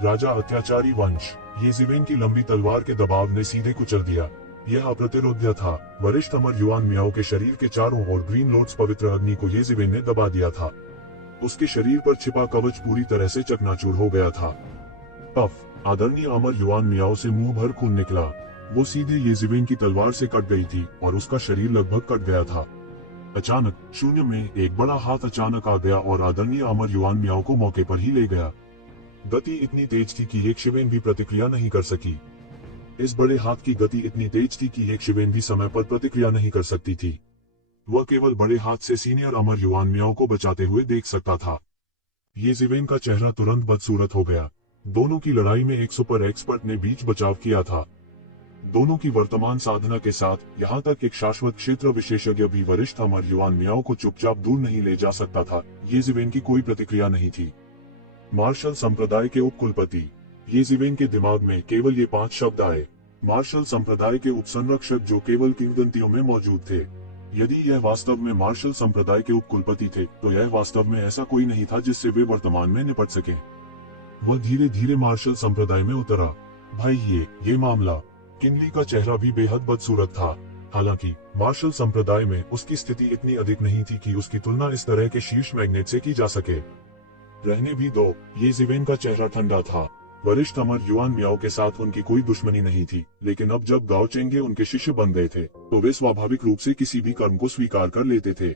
राजा अत्याचारी वंश। ये जिवेन की लंबी तलवार के दबाव ने सीधे कुचल दिया। यह अप्रतिरोध्य था। वरिष्ठ अमर युआन मियाओ के शरीर के चारों ओर ग्रीन लोड्स पवित्र अग्नि को ये जिवेन ने दबा दिया था। उसके शरीर पर छिपा कवच पूरी तरह से चकनाचूर हो गया था। पफ! आदरणीय अमर युआन मियाओ से मुंह भर खून निकला। वो सीधे ये जिवेन की तलवार से कट गई थी और उसका शरीर लगभग कट गया था। अचानक शून्य में एक बड़ा हाथ अचानक आ गया और आदरणीय अमर युआन मियाओ को मौके पर ही ले गया। गति इतनी तेज थी कि एक शिवेन भी प्रतिक्रिया नहीं कर सकी। इस बड़े हाथ की गति इतनी तेज थी कि एक शिवेन भी समय पर प्रतिक्रिया नहीं कर सकती थी। वह केवल बड़े हाथ से सीनियर अमर युआन मियाओ को बचाते हुए देख सकता था। ये जिवेन का चेहरा तुरंत बदसूरत हो गया। दोनों की लड़ाई में एक सुपर एक्सपर्ट ने बीच बचाव किया था। दोनों की वर्तमान साधना के साथ यहाँ तक एक शाश्वत क्षेत्र विशेषज्ञ भी वरिष्ठ अमर युआन मियाओ को चुपचाप दूर नहीं ले जा सकता था। ये जिवेन की कोई प्रतिक्रिया नहीं थी। मार्शल संप्रदाय के उपकुलपति। येज़िवेन के दिमाग में केवल ये 5 शब्द आए। मार्शल संप्रदाय के उपसंरक्षक जो केवल किंवदंतियों में मौजूद थे। यदि यह वास्तव में मार्शल संप्रदाय के उपकुलपति थे, तो यह वास्तव में ऐसा कोई नहीं था जिससे वे वर्तमान में निपट सके। वह धीरे धीरे मार्शल संप्रदाय में उतरा। भाई ये मामला। किनली का चेहरा भी बेहद बदसूरत था। हालांकि मार्शल संप्रदाय में उसकी स्थिति इतनी अधिक नहीं थी कि उसकी तुलना इस तरह के शीर्ष मैग्नेट से की जा सके। रहने भी दो। येज़िवेन का चेहरा ठंडा था। वरिष्ठ अमर युआन मियाओ के साथ उनकी कोई दुश्मनी नहीं थी, लेकिन अब जब गाओ चेंगे उनके शिष्य बन गए थे, तो वे स्वाभाविक रूप से किसी भी कर्म को स्वीकार कर लेते थे।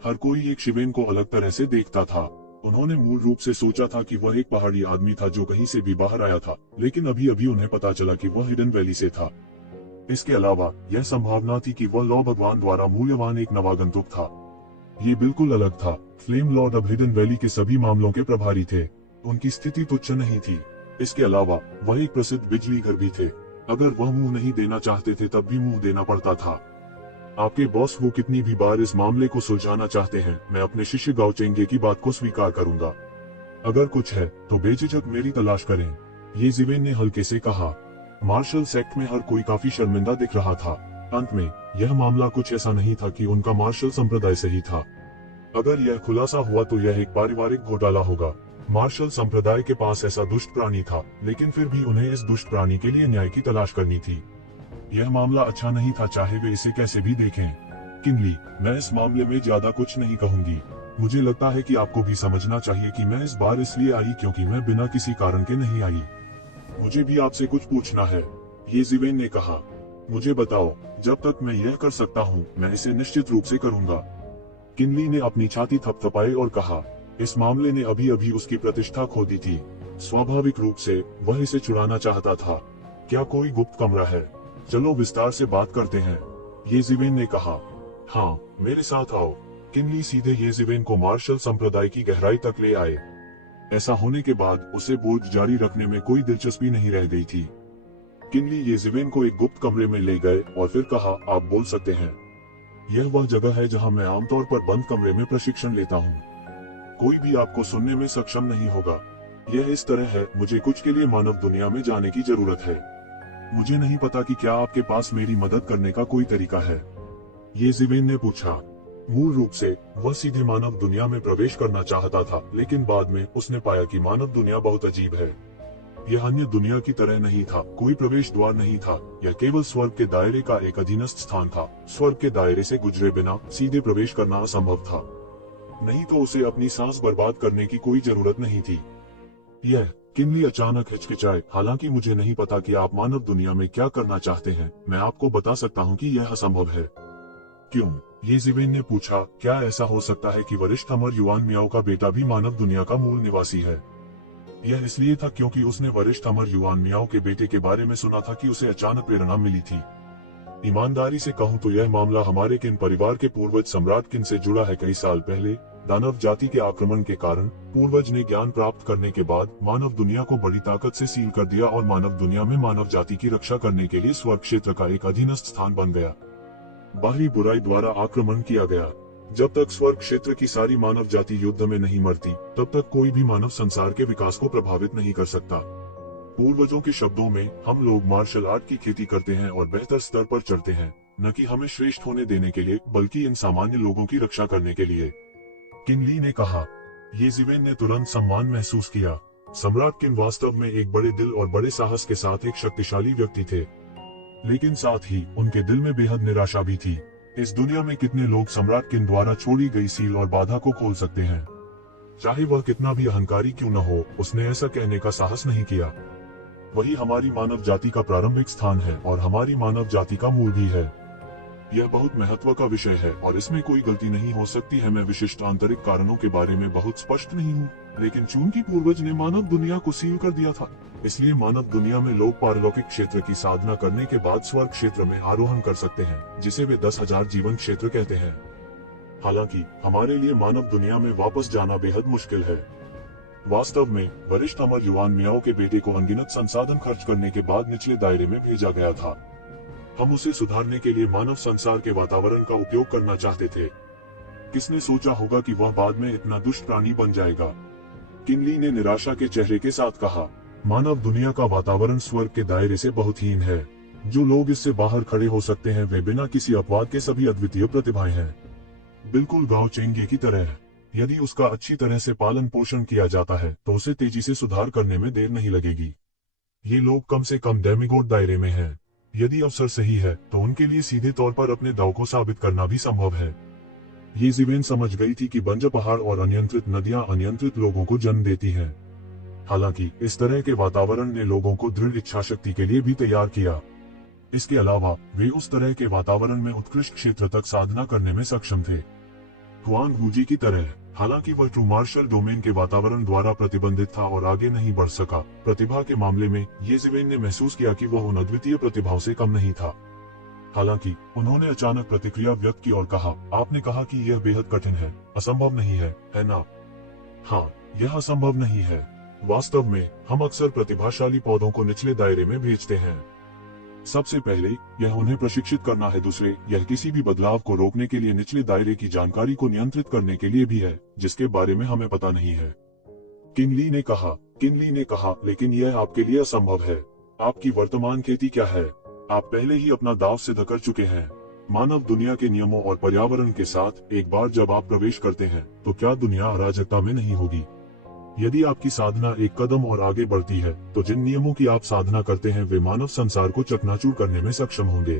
हर कोई एक शिवेन को अलग तरह से देखता था। उन्होंने मूल रूप से सोचा था कि वह एक पहाड़ी आदमी था जो कहीं से भी बाहर आया था, लेकिन अभी अभी उन्हें पता चला कि वह हिडन वैली से था। इसके अलावा यह संभावना थी कि वह लॉ भगवान द्वारा मूल्यवान एक नवागंतुक था। ये बिल्कुल अलग था। फ्लेम लॉर्ड अब हिडन वैली के सभी मामलों के प्रभारी थे। उनकी स्थिति तुच्छ नहीं थी। इसके अलावा वह एक प्रसिद्ध बिजली घर भी थे। अगर वह मुंह नहीं देना चाहते थे तब भी मुंह देना पड़ता था। आपके बॉस वो कितनी भी बार इस मामले को सुलझाना चाहते हैं, मैं अपने शिष्य गाओ चेंगे की बात को स्वीकार करूंगा। अगर कुछ है तो बेझिझक मेरी तलाश करें, येज़िवेन ने हल्के से कहा। मार्शल सेक्ट में हर कोई काफी शर्मिंदा दिख रहा था। अंत में यह मामला कुछ ऐसा नहीं था कि उनका मार्शल संप्रदाय से ही था। अगर यह खुलासा हुआ तो यह एक पारिवारिक घोटाला होगा। मार्शल संप्रदाय के पास ऐसा दुष्ट प्राणी था, लेकिन फिर भी उन्हें इस दुष्ट प्राणी के लिए न्याय की तलाश करनी थी। यह मामला अच्छा नहीं था, चाहे वे इसे कैसे भी देखें। किनली, मैं इस मामले में ज्यादा कुछ नहीं कहूंगी। मुझे लगता है कि आपको भी समझना चाहिए कि मैं इस बार इसलिए आई क्योंकि मैं बिना किसी कारण के नहीं आई। मुझे भी आपसे कुछ पूछना है, येज़िवेन ने कहा। मुझे बताओ, जब तक मैं यह कर सकता हूँ मैं इसे निश्चित रूप से करूंगा। किनली ने अपनी छाती थपथपाई और कहा, इस मामले ने अभी अभी उसकी प्रतिष्ठा खो दी थी। स्वाभाविक रूप से वह इसे चुराना चाहता था। क्या कोई गुप्त कमरा है? चलो विस्तार से बात करते हैं, येज़िवेन ने कहा। हाँ, मेरे साथ आओ। किनली सीधे येज़िवेन को मार्शल संप्रदाय की गहराई तक ले आए। ऐसा होने के बाद उसे बोझ जारी रखने में कोई दिलचस्पी नहीं रह गई थी। किनली येज़िवेन को एक गुप्त कमरे में ले गए और फिर कहा, आप बोल सकते हैं। यह वह जगह है जहां मैं आमतौर पर बंद कमरे में प्रशिक्षण लेता हूं। कोई भी आपको सुनने में सक्षम नहीं होगा। यह इस तरह है, मुझे कुछ के लिए मानव दुनिया में जाने की जरूरत है। मुझे नहीं पता कि क्या आपके पास मेरी मदद करने का कोई तरीका है, येज़िवेन ने पूछा। मूल रूप से वह सीधे मानव दुनिया में प्रवेश करना चाहता था, लेकिन बाद में उसने पाया कि मानव दुनिया बहुत अजीब है। यह अन्य दुनिया की तरह नहीं था, कोई प्रवेश द्वार नहीं था। यह केवल स्वर्ग के दायरे का एक अधीनस्थ स्थान था। स्वर्ग के दायरे से गुजरे बिना सीधे प्रवेश करना असंभव था। नहीं तो उसे अपनी सांस बर्बाद करने की कोई जरूरत नहीं थी। यह किनली अचानक हिचकिचाए। हालांकि मुझे नहीं पता कि आप मानव दुनिया में क्या करना चाहते हैं। मैं आपको बता सकता हूं कि यह असंभव है। क्यों? येज़िवेन ने पूछा। क्या ऐसा हो सकता है कि वरिष्ठ अमर युआन मियाओ का बेटा भी मानव दुनिया का मूल निवासी है? यह इसलिए था क्योंकि उसने वरिष्ठ अमर युआन मियाओ के बेटे के बारे में सुना था कि उसे अचानक प्रेरणा मिली थी। ईमानदारी से कहूं तो यह मामला हमारे किन परिवार के पूर्वज सम्राट किन से जुड़ा है। कई साल पहले दानव जाति के आक्रमण के कारण पूर्वज ने ज्ञान प्राप्त करने के बाद मानव दुनिया को बड़ी ताकत से सील कर दिया और मानव दुनिया में मानव जाति की रक्षा करने के लिए स्वर्ग क्षेत्र का एक अधीनस्थ स्थान बन गया। बाहरी बुराई द्वारा आक्रमण किया गया। जब तक स्वर्ग क्षेत्र की सारी मानव जाति युद्ध में नहीं मरती, तब तक कोई भी मानव संसार के विकास को प्रभावित नहीं कर सकता। पूर्वजों के शब्दों में, हम लोग मार्शल आर्ट की खेती करते हैं और बेहतर स्तर पर चढ़ते हैं, न कि हमें श्रेष्ठ होने देने के लिए, बल्कि इन सामान्य लोगों की रक्षा करने के लिए, किनली ने कहा। येज़िवेन ने तुरंत सम्मान महसूस किया। सम्राट किन वास्तव में एक बड़े दिल और बड़े साहस के साथ एक शक्तिशाली व्यक्ति थे, लेकिन साथ ही उनके दिल में बेहद निराशा भी थी। इस दुनिया में कितने लोग सम्राट किन द्वारा छोड़ी गई सील और बाधा को खोल सकते हैं? चाहे वह कितना भी अहंकारी क्यों न हो, उसने ऐसा कहने का साहस नहीं किया। वही हमारी मानव जाति का प्रारंभिक स्थान है और हमारी मानव जाति का मूल भी है। यह बहुत महत्व का विषय है और इसमें कोई गलती नहीं हो सकती है। मैं विशिष्ट आंतरिक कारणों के बारे में बहुत स्पष्ट नहीं हूँ, लेकिन चूंकि पूर्वज ने मानव दुनिया को सील कर दिया था, इसलिए मानव दुनिया में लोग पारलौकिक क्षेत्र की साधना करने के बाद स्वर्ग क्षेत्र में आरोहण कर सकते हैं, जिसे वे 10,000 जीवन क्षेत्र कहते हैं। हालांकि हमारे लिए मानव दुनिया में वापस जाना बेहद मुश्किल है। वास्तव में वरिष्ठ अमर युआन मियाओ के बेटे को अनगिनत संसाधन खर्च करने के बाद निचले दायरे में भेजा गया था। हम उसे सुधारने के लिए मानव संसार के वातावरण का उपयोग करना चाहते थे। किसने सोचा होगा कि वह बाद में इतना दुष्ट प्राणी बन जाएगा? किनली ने निराशा के चेहरे के साथ कहा, मानव दुनिया का वातावरण स्वर्ग के दायरे से बहुत हीन है। जो लोग इससे बाहर खड़े हो सकते हैं वे बिना किसी अपवाद के सभी अद्वितीय प्रतिभाएं हैं। बिल्कुल गांव चेंगे की तरह। यदि उसका अच्छी तरह से पालन पोषण किया जाता है तो उसे तेजी से सुधार करने में देर नहीं लगेगी। ये लोग कम से कम डेमिगोड दायरे में हैं। यदि अवसर सही है तो उनके लिए सीधे तौर पर अपने दाव को साबित करना भी संभव है। ये ज़िवेन समझ गई थी कि बंजर पहाड़ और अनियंत्रित नदियां अनियंत्रित लोगों को जन्म देती हैं। हालांकि इस तरह के वातावरण ने लोगों को दृढ़ इच्छा शक्ति के लिए भी तैयार किया। इसके अलावा वे उस तरह के वातावरण में उत्कृष्ट क्षेत्र तक साधना करने में सक्षम थे। हुआंग वूजी की तरह, हालांकि वह ट्रू मार्शल डोमेन के वातावरण द्वारा प्रतिबंधित था और आगे नहीं बढ़ सका, प्रतिभा के मामले में ये ज़िवेन ने महसूस किया कि वह उन अद्वितीय प्रतिभाओं से कम नहीं था। हालांकि उन्होंने अचानक प्रतिक्रिया व्यक्त की और कहा, आपने कहा कि यह बेहद कठिन है, असंभव नहीं है ना? हाँ, यह असंभव नहीं है। वास्तव में हम अक्सर प्रतिभाशाली पौधों को निचले दायरे में भेजते हैं। सबसे पहले यह उन्हें प्रशिक्षित करना है, दूसरे यह किसी भी बदलाव को रोकने के लिए निचले दायरे की जानकारी को नियंत्रित करने के लिए भी है जिसके बारे में हमें पता नहीं है। किनली ने कहा, लेकिन यह आपके लिए असंभव है। आपकी वर्तमान खेती क्या है? आप पहले ही अपना दांव सिद्ध कर चुके हैं। मानव दुनिया के नियमों और पर्यावरण के साथ एक बार जब आप प्रवेश करते हैं तो क्या दुनिया अराजकता में नहीं होगी? यदि आपकी साधना एक कदम और आगे बढ़ती है तो जिन नियमों की आप साधना करते हैं वे मानव संसार को चकनाचूर करने में सक्षम होंगे।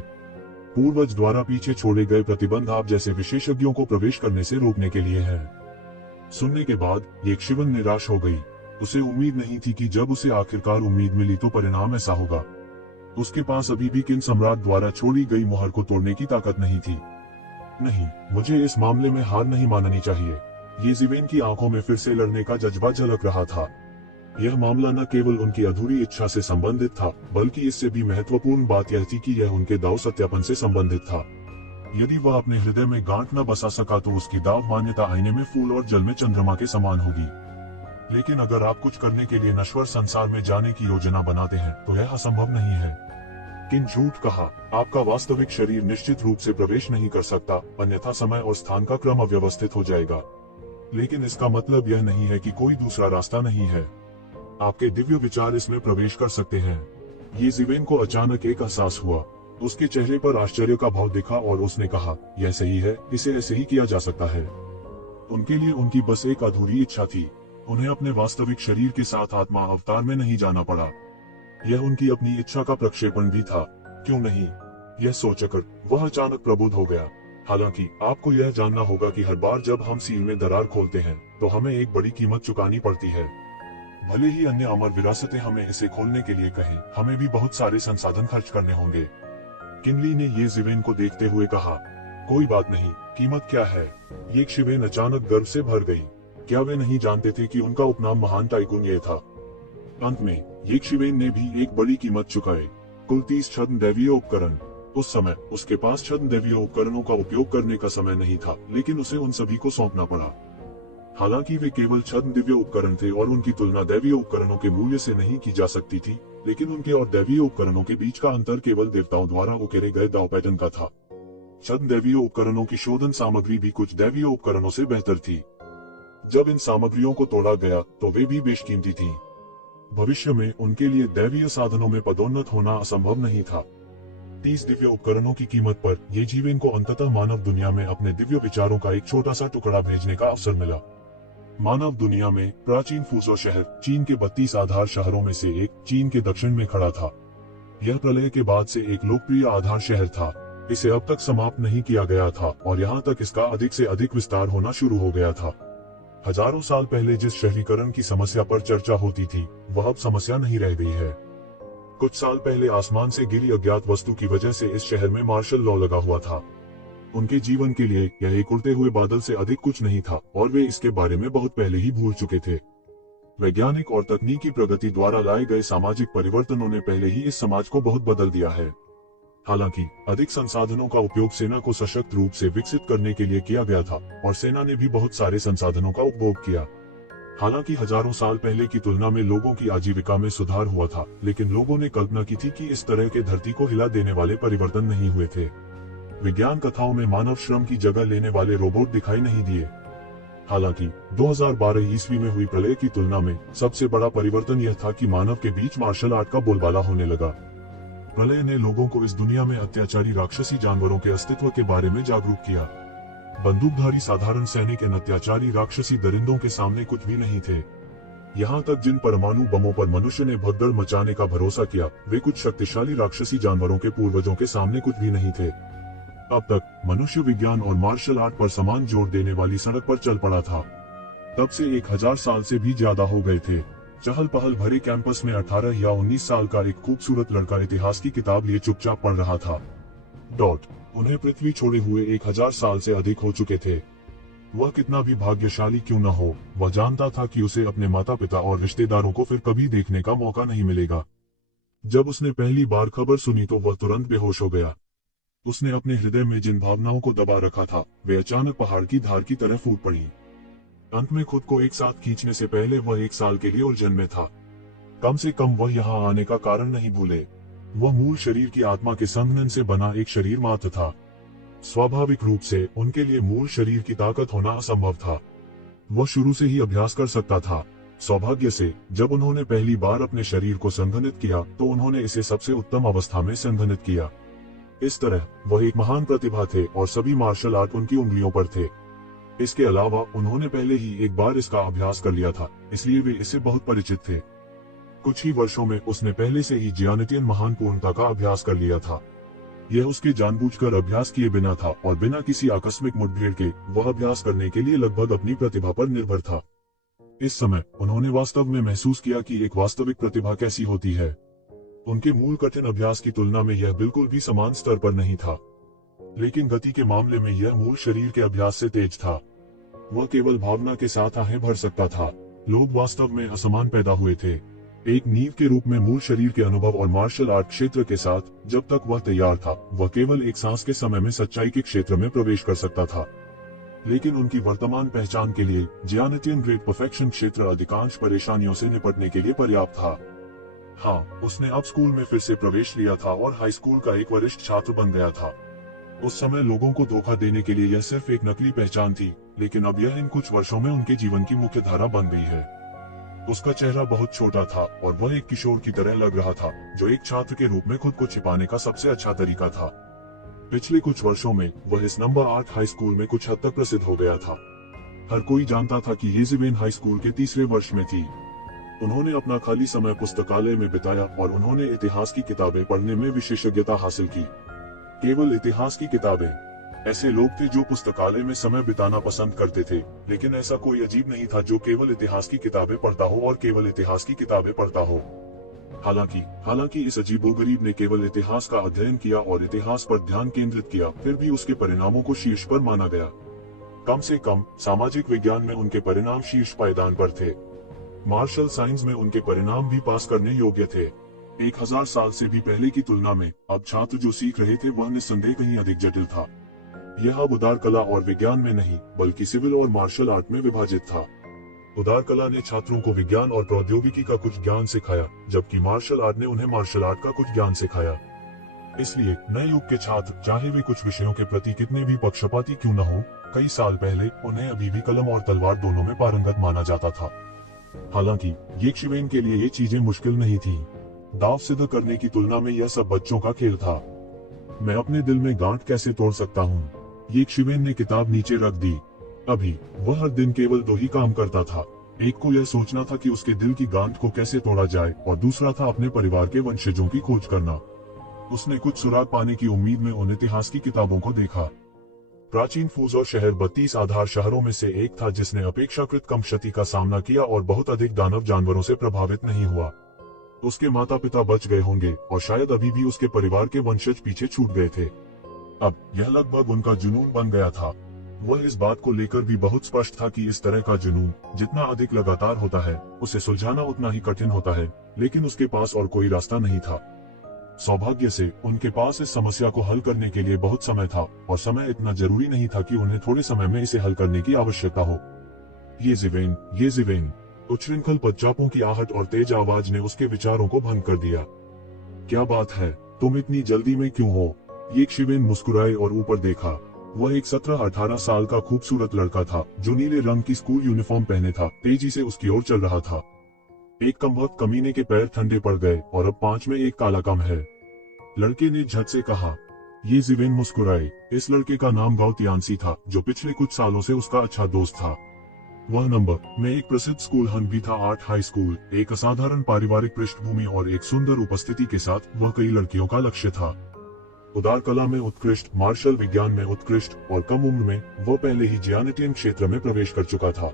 पूर्वज द्वारा पीछे छोड़े गए प्रतिबंध आप जैसे विशेषज्ञों को प्रवेश करने से रोकने के लिए हैं। सुनने के बाद यक्षिवन निराश हो गई। उसे उम्मीद नहीं थी कि जब उसे आखिरकार उम्मीद मिली तो परिणाम ऐसा होगा। उसके पास अभी भी किन सम्राट द्वारा छोड़ी गई मुहर को तोड़ने की ताकत नहीं थी। नहीं, मुझे इस मामले में हार नहीं माननी चाहिए। ये ज़िवेन की आंखों में फिर से लड़ने का जज्बा झलक रहा था। यह मामला न केवल उनकी अधूरी इच्छा से संबंधित था, बल्कि इससे भी महत्वपूर्ण बात यह थी कि यह उनके दाव सत्यापन से संबंधित था। यदि वह अपने हृदय में गांठ न बसा सका तो उसकी दाव मान्यता आईने में फूल और जल में चंद्रमा के समान होगी। लेकिन अगर आप कुछ करने के लिए नश्वर संसार में जाने की योजना बनाते हैं तो यह असंभव नहीं है। किन झूठ कहा, आपका वास्तविक शरीर निश्चित रूप से प्रवेश नहीं कर सकता, अन्यथा समय और स्थान का क्रम अव्यवस्थित हो जाएगा। लेकिन इसका मतलब यह नहीं है कि कोई दूसरा रास्ता नहीं है। आपके दिव्य विचार इसमें प्रवेश कर सकते हैं। ये ज़िवेन को अचानक एक एहसास हुआ। उसके चेहरे पर आश्चर्य का भाव दिखा और उसने कहा, यह सही है, इसे ऐसे ही किया जा सकता है। उनके लिए उनकी बस एक अधूरी इच्छा थी। उन्हें अपने वास्तविक शरीर के साथ आत्मा अवतार में नहीं जाना पड़ा। यह उनकी अपनी इच्छा का प्रक्षेपण भी था। क्यों नहीं? यह सोचकर वह अचानक प्रबुद्ध हो गया। हालांकि आपको यह जानना होगा कि हर बार जब हम सील में दरार खोलते हैं तो हमें एक बड़ी कीमत चुकानी पड़ती है। भले ही अन्य अमर विरासतें हमें इसे खोलने के लिए कहें, हमें भी बहुत सारे संसाधन खर्च करने होंगे। किनली ने ये ज़िवेन को देखते हुए कहा, कोई बात नहीं, कीमत क्या है? यक्षिवेन अचानक गर्व से भर गई। क्या वे नहीं जानते थे कि उनका उपनाम महान टाइकून ये था? अंत में यक्षिवेन ने भी एक बड़ी कीमत चुकाई, कुल 30 छद्म दैवीय उपकरण। उस समय उसके पास छद्म दैवीय उपकरणों का उपयोग करने का समय नहीं था, लेकिन उसे उन सभी को सौंपना पड़ा। हालांकि वे केवल छद्म दिव्य उपकरण थे और उनकी तुलना दैवीय उपकरणों के मूल्य से नहीं की जा सकती थी, लेकिन उनके और दैवीय उपकरणों के बीच का अंतर केवल देवताओं द्वारा उकेरे गए दाव पैटर्न का था। छद्म दैवीय उपकरणों की शोधन सामग्री भी कुछ दैवीय उपकरणों से बेहतर थी। जब इन सामग्रियों को तोड़ा गया तो वे भी बेशकीमती थीं। भविष्य में उनके लिए दैवीय साधनों में पदोन्नत होना असंभव नहीं था। 30 दिव्य उपकरणों की कीमत पर ये ज़िवेन को अंततः मानव दुनिया में अपने दिव्य विचारों का एक छोटा सा टुकड़ा भेजने का अवसर मिला। मानव दुनिया में प्राचीन फूजो शहर चीन के 32 आधार शहरों में से एक चीन के दक्षिण में खड़ा था। यह प्रलय के बाद से एक लोकप्रिय आधार शहर था। इसे अब तक समाप्त नहीं किया गया था और यहाँ तक इसका अधिक से अधिक विस्तार होना शुरू हो गया था। हजारों साल पहले जिस शहरीकरण की समस्या पर चर्चा होती थी वह अब समस्या नहीं रह गई है। कुछ साल पहले आसमान से गिरी अज्ञात वस्तु की वजह से इस शहर में मार्शल लॉ लगा हुआ था। उनके जीवन के लिए यह एक उड़ते हुए बादल से अधिक कुछ नहीं था और वे इसके बारे में बहुत पहले ही भूल चुके थे। वैज्ञानिक और तकनीकी प्रगति द्वारा लाए गए सामाजिक परिवर्तनों ने पहले ही इस समाज को बहुत बदल दिया है। हालांकि अधिक संसाधनों का उपयोग सेना को सशक्त रूप से विकसित करने के लिए किया गया था और सेना ने भी बहुत सारे संसाधनों का उपभोग किया। हालांकि हजारों साल पहले की तुलना में लोगों की आजीविका में सुधार हुआ था, लेकिन लोगों ने कल्पना की थी कि इस तरह के धरती को हिला देने वाले परिवर्तन नहीं हुए थे। विज्ञान कथाओं में मानव श्रम की जगह लेने वाले रोबोट दिखाई नहीं दिए। हालांकि 2012 ईस्वी में हुई प्रलय की तुलना में सबसे बड़ा परिवर्तन यह था कि मानव के बीच मार्शल आर्ट का बोलबाला होने लगा। प्रलय ने लोगों को इस दुनिया में अत्याचारी राक्षसी जानवरों के अस्तित्व के बारे में जागरूक किया। बंदूकधारी साधारण सैनिक इन अत्याचारी राक्षसी दरिंदों के सामने कुछ भी नहीं थे। यहाँ तक जिन परमाणु बमों पर मनुष्य ने भगदड़ मचाने का भरोसा किया, वे कुछ शक्तिशाली राक्षसी जानवरों के पूर्वजों के सामने कुछ भी नहीं थे। अब तक मनुष्य विज्ञान और मार्शल आर्ट पर समान जोर देने वाली सड़क पर चल पड़ा था। तब से 1000 साल से भी ज्यादा हो गए थे। चहल पहल भरे कैंपस में 18 या 19 साल का एक खूबसूरत लड़का इतिहास की किताब लिए चुपचाप पढ़ रहा था। उन्हें पृथ्वी छोड़े हुए 1000 साल से अधिक हो चुके थे। वह कितना भी भाग्यशाली क्यों न हो, वह जानता था कि उसे अपने माता पिता और रिश्तेदारों को फिर कभी देखने का मौका नहीं मिलेगा। जब उसने पहली बार खबर सुनी तो वह तुरंत बेहोश हो गया। उसने अपने हृदय में जिन भावनाओं को दबा रखा था, वे अचानक पहाड़ की धार की तरह फूट पड़ी। अंत में खुद को एक साथ खींचने से पहले वह 1 साल के लिए उलझन में था। कम से कम वह यहाँ आने का कारण नहीं भूले। वह मूल शरीर की आत्मा के संघनन से बना एक शरीर मात्र था। स्वाभाविक रूप से उनके लिए मूल शरीर की ताकत होना असंभव था। वह शुरू से ही अभ्यास कर सकता था। सौभाग्य से जब उन्होंने पहली बार अपने शरीर को संघनित किया तो उन्होंने इसे सबसे उत्तम अवस्था में संघनित किया। इस तरह वह एक महान प्रतिभा थे और सभी मार्शल आर्ट उनकी उंगलियों पर थे। इसके अलावा उन्होंने पहले ही एक बार इसका अभ्यास कर लिया था, इसलिए वे इससे बहुत परिचित थे। कुछ ही वर्षों में उसने पहले से ही जियानिटियन महान पूर्णता का अभ्यास कर लिया था। यह उसके जानबूझकर अभ्यास किए बिना था और बिना किसी आकस्मिक मुठभेड़ के वह अभ्यास करने के लिए लगभग अपनी प्रतिभा पर निर्भर था। इस समय उन्होंने वास्तव में महसूस किया कि एक वास्तविक प्रतिभा कैसी होती है। उनके मूल कठिन अभ्यास की तुलना में यह बिल्कुल भी समान स्तर पर नहीं था, लेकिन गति के मामले में यह मूल शरीर के अभ्यास से तेज था। वह केवल भावना के साथ आहें भर सकता था। लोग वास्तव में असमान पैदा हुए थे। एक नींव के रूप में मूल शरीर के अनुभव और मार्शल आर्ट क्षेत्र के साथ जब तक वह तैयार था, वह केवल एक सांस के समय में सच्चाई के क्षेत्र में प्रवेश कर सकता था। लेकिन उनकी वर्तमान पहचान के लिए जियानिटियन ग्रेट परफेक्शन क्षेत्र अधिकांश परेशानियों से निपटने के लिए पर्याप्त था। हाँ, उसने अब स्कूल में फिर से प्रवेश लिया था और हाई स्कूल का एक वरिष्ठ छात्र बन गया था। उस समय लोगों को धोखा देने के लिए यह सिर्फ एक नकली पहचान थी, लेकिन अब यह इन कुछ वर्षों में उनके जीवन की मुख्य धारा बन गई है। उसका चेहरा बहुत छोटा था और वह एक किशोर की तरह लग रहा था, जो एक छात्र के रूप में खुद को छिपाने का सबसे अच्छा तरीका था। पिछले कुछ वर्षों में वह इस नंबर 8 हाई स्कूल में कुछ हद तक प्रसिद्ध हो गया था। हर कोई जानता था कि येज़ेवेन हाई स्कूल के 3रे वर्ष में थी। उन्होंने अपना खाली समय पुस्तकालय में बिताया और उन्होंने इतिहास की किताबें पढ़ने में विशेषज्ञता हासिल की। केवल इतिहास की किताबें। ऐसे लोग थे जो पुस्तकालय में समय बिताना पसंद करते थे, लेकिन ऐसा कोई अजीब नहीं था जो केवल इतिहास की किताबें पढ़ता हो और केवल इतिहास की किताबें पढ़ता हो। हालांकि इस अजीबोगरीब ने केवल इतिहास का अध्ययन किया और इतिहास पर ध्यान केंद्रित किया, फिर भी उसके परिणामों को शीर्ष पर माना गया। कम से कम सामाजिक विज्ञान में उनके परिणाम शीर्ष पायदान पर थे। मार्शल साइंस में उनके परिणाम भी पास करने योग्य थे। 1000 साल से भी पहले की तुलना में अब छात्र जो सीख रहे थे वह निस्संदेह कहीं अधिक जटिल था। यह अब उदार कला और विज्ञान में नहीं, बल्कि सिविल और मार्शल आर्ट में विभाजित था। उदार कला ने छात्रों को विज्ञान और प्रौद्योगिकी का कुछ ज्ञान सिखाया, जबकि मार्शल आर्ट ने उन्हें मार्शल आर्ट का कुछ ज्ञान सिखाया। इसलिए नए युग के छात्र, चाहे वे कुछ विषयों के प्रति कितने भी पक्षपाती क्यों न हो, कई साल पहले उन्हें अभी भी कलम और तलवार दोनों में पारंगत माना जाता था। हालांकि येज़ेवेन के लिए ये चीजें मुश्किल नहीं थी। दाव सिद्ध करने की तुलना में यह सब बच्चों का खेल था। मैं अपने दिल में गांठ कैसे तोड़ सकता हूँ? येज़ेवेन ने किताब नीचे रख दी। अभी वह हर दिन केवल 2 ही काम करता था। एक को यह सोचना था कि उसके दिल की गांठ को कैसे तोड़ा जाए और दूसरा था अपने परिवार के वंशजों की खोज करना। उसने कुछ सुराग पाने की उम्मीद में उन इतिहास की किताबों को देखा। प्राचीन फूजौर शहर 32 आधार शहरों में से एक था जिसने अपेक्षाकृत कम क्षति का सामना किया और बहुत अधिक दानव जानवरों से प्रभावित नहीं हुआ। उसके माता पिता बच गए होंगे और शायद अभी भी उसके परिवार के वंशज पीछे छूट गए थे। अब यह लगभग उनका जुनून बन गया था। वह इस बात को लेकर भी बहुत स्पष्ट था कि इस तरह का जुनून जितना अधिक लगातार होता है, उसे सुलझाना उतना ही कठिन होता है, लेकिन उसके पास और कोई रास्ता नहीं था। सौभाग्य से उनके पास इस समस्या को हल करने के लिए बहुत समय था, और समय इतना जरूरी नहीं था कि उन्हें थोड़े समय में इसे हल करने की आवश्यकता हो। येज़ेवेन। उच्छृंखल पदचापों की आहट और तेज आवाज ने उसके विचारों को भंग कर दिया। क्या बात है, तुम इतनी जल्दी में क्यों हो? येज़ेवेन मुस्कुराए और ऊपर देखा। वह एक 17-18 साल का खूबसूरत लड़का था जो नीले रंग की स्कूल यूनिफॉर्म पहने था, तेजी से उसकी ओर चल रहा था। एक कमबख्त कमीने के पैर ठंडे पड़ गए और अब 5 में एक काला कम है। लड़के ने झट से कहा। ये जिवेन मुस्कुराए। इस लड़के का नाम गाओ तियानसी था, जो पिछले कुछ सालों से उसका अच्छा दोस्त था। वह नंबर में एक प्रसिद्ध स्कूल हन भी था, आर्ट हाई स्कूल। एक असाधारण पारिवारिक पृष्ठभूमि और एक सुंदर उपस्थिति के साथ वह कई लड़कियों का लक्ष्य था। उदार कला में उत्कृष्ट, मार्शल विज्ञान में उत्कृष्ट और कम उम्र में वह पहले ही जियानेटियन क्षेत्र में प्रवेश कर चुका था।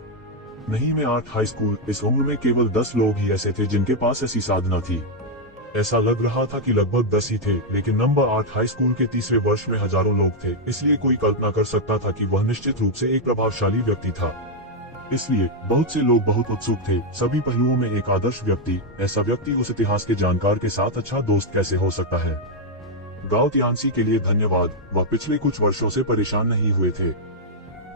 नहीं में आर्ट हाई स्कूल, इस उम्र में केवल 10 लोग ही ऐसे थे जिनके पास ऐसी साधना थी। ऐसा लग रहा था कि लगभग 10 ही थे, लेकिन नंबर 8 हाई स्कूल के तीसरे वर्ष में हजारों लोग थे, इसलिए कोई कल्पना कर सकता था कि वह निश्चित रूप से एक प्रभावशाली व्यक्ति था। इसलिए बहुत से लोग बहुत उत्सुक थे, सभी पहलुओं में एक आदर्श व्यक्ति। ऐसा व्यक्ति उस इतिहास के जानकार के साथ अच्छा दोस्त कैसे हो सकता है। गाओ तियानसी के लिए धन्यवाद, वह पिछले कुछ वर्षों से परेशान नहीं हुए थे।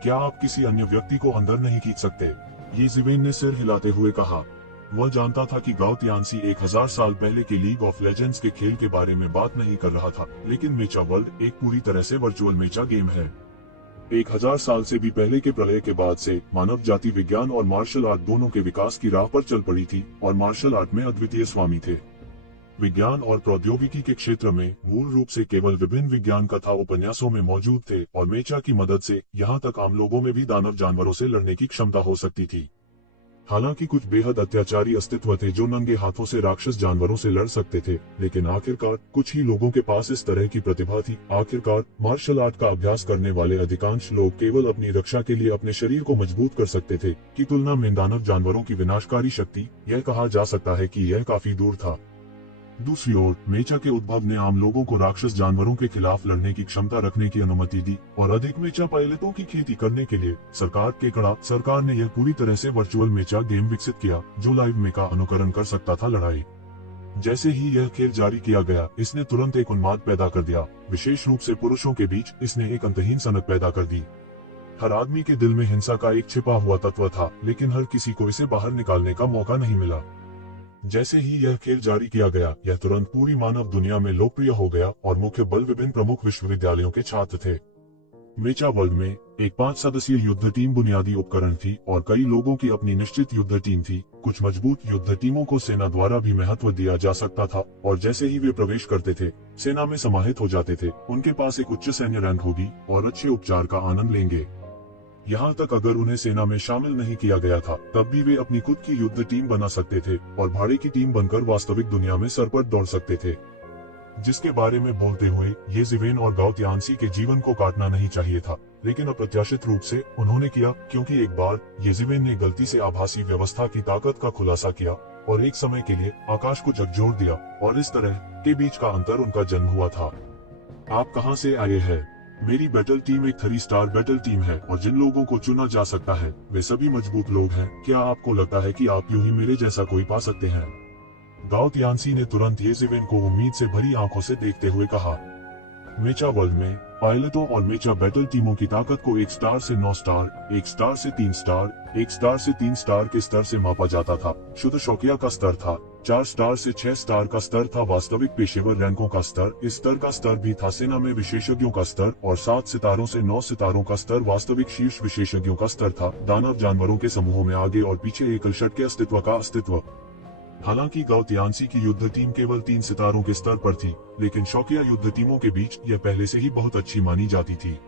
क्या आप किसी अन्य व्यक्ति को अंदर नहीं खींच सकते? ये जिवेन ने सिर हिलाते हुए कहा। वह जानता था कि गाओ तियानसी 1000 साल पहले के लीग ऑफ लेजेंड्स के खेल के बारे में बात नहीं कर रहा था, लेकिन मेचा वर्ल्ड एक पूरी तरह से वर्चुअल मेचा गेम है। 1000 साल से भी पहले के प्रलय के बाद से मानव जाति विज्ञान और मार्शल आर्ट दोनों के विकास की राह पर चल पड़ी थी और मार्शल आर्ट में अद्वितीय स्वामी थे। विज्ञान और प्रौद्योगिकी के क्षेत्र में मूल रूप से केवल विभिन्न विज्ञान कथा उपन्यासों में मौजूद थे और मेचा की मदद से यहाँ तक आम लोगों में भी दानव जानवरों से लड़ने की क्षमता हो सकती थी। हालांकि कुछ बेहद अत्याचारी अस्तित्व थे जो नंगे हाथों से राक्षस जानवरों से लड़ सकते थे, लेकिन आखिरकार कुछ ही लोगों के पास इस तरह की प्रतिभा थी। आखिरकार मार्शल आर्ट का अभ्यास करने वाले अधिकांश लोग केवल अपनी रक्षा के लिए अपने शरीर को मजबूत कर सकते थे, की तुलना में दानव जानवरों की विनाशकारी शक्ति, यह कहा जा सकता है कि यह काफी दूर था। दूसरी ओर मेचा के उद्भव ने आम लोगों को राक्षस जानवरों के खिलाफ लड़ने की क्षमता रखने की अनुमति दी और अधिक मेचा पायलटों की खेती करने के लिए सरकार ने यह पूरी तरह से वर्चुअल मेचा गेम विकसित किया जो लाइव मेका अनुकरण कर सकता था। लड़ाई जैसे ही यह खेल जारी किया गया, इसने तुरंत एक उन्माद पैदा कर दिया। विशेष रूप से पुरुषों के बीच इसने एक अंतहीन सनक पैदा कर दी। हर आदमी के दिल में हिंसा का एक छिपा हुआ तत्व था, लेकिन हर किसी को इसे बाहर निकालने का मौका नहीं मिला। जैसे ही यह खेल जारी किया गया, यह तुरंत पूरी मानव दुनिया में लोकप्रिय हो गया और मुख्य बल विभिन्न प्रमुख विश्वविद्यालयों के छात्र थे। मेचा वर्ल्ड में एक 5 सदस्यीय युद्ध टीम बुनियादी उपकरण थी और कई लोगों की अपनी निश्चित युद्ध टीम थी। कुछ मजबूत युद्ध टीमों को सेना द्वारा भी महत्व दिया जा सकता था और जैसे ही वे प्रवेश करते थे, सेना में समाहित हो जाते थे, उनके पास एक उच्च सैन्य रैंक होगी और अच्छे उपचार का आनंद लेंगे। यहाँ तक अगर उन्हें सेना में शामिल नहीं किया गया था, तब भी वे अपनी खुद की युद्ध टीम बना सकते थे और भाड़े की टीम बनकर वास्तविक दुनिया में सरपट दौड़ सकते थे। जिसके बारे में बोलते हुए ये जिवेन और गाओ तियानसी के जीवन को काटना नहीं चाहिए था, लेकिन अप्रत्याशित रूप से उन्होंने किया, क्योंकि एक बार ये जिवेन ने गलती से आभासी व्यवस्था की ताकत का खुलासा किया और एक समय के लिए आकाश को झकझोर दिया और इस तरह के बीच का अंतर उनका जन्म हुआ था। आप कहाँ से आए हैं? मेरी बैटल टीम एक 3 स्टार बैटल टीम है और जिन लोगों को चुना जा सकता है वे सभी मजबूत लोग हैं। क्या आपको लगता है कि आप यूं ही मेरे जैसा कोई पा सकते हैं? गाओ तियानसी ने तुरंत ये जिवेन को उम्मीद से भरी आंखों से देखते हुए कहा। मेचा वर्ल्ड में पायलटों और मेचा बैटल टीमों की ताकत को 1 स्टार से 9 स्टार, 1 स्टार से 3 स्टार, 1 स्टार से 3 स्टार के स्तर से मापा जाता था। शुद्ध शौकिया का स्तर था। 4 स्टार से 6 स्टार का स्तर था वास्तविक पेशेवर रैंकों का स्तर। इस स्तर का स्तर भी था सेना में विशेषज्ञों का स्तर और 7 सितारों से 9 सितारों का स्तर वास्तविक शीर्ष विशेषज्ञों का स्तर था। दानव जानवरों के समूहों में आगे और पीछे एकल शट के अस्तित्व का अस्तित्व। हालांकि गाओ तियानसी की युद्ध टीम केवल 3 सितारों के स्तर पर थी, लेकिन शौकिया युद्ध टीमों के बीच यह पहले से ही बहुत अच्छी मानी जाती थी।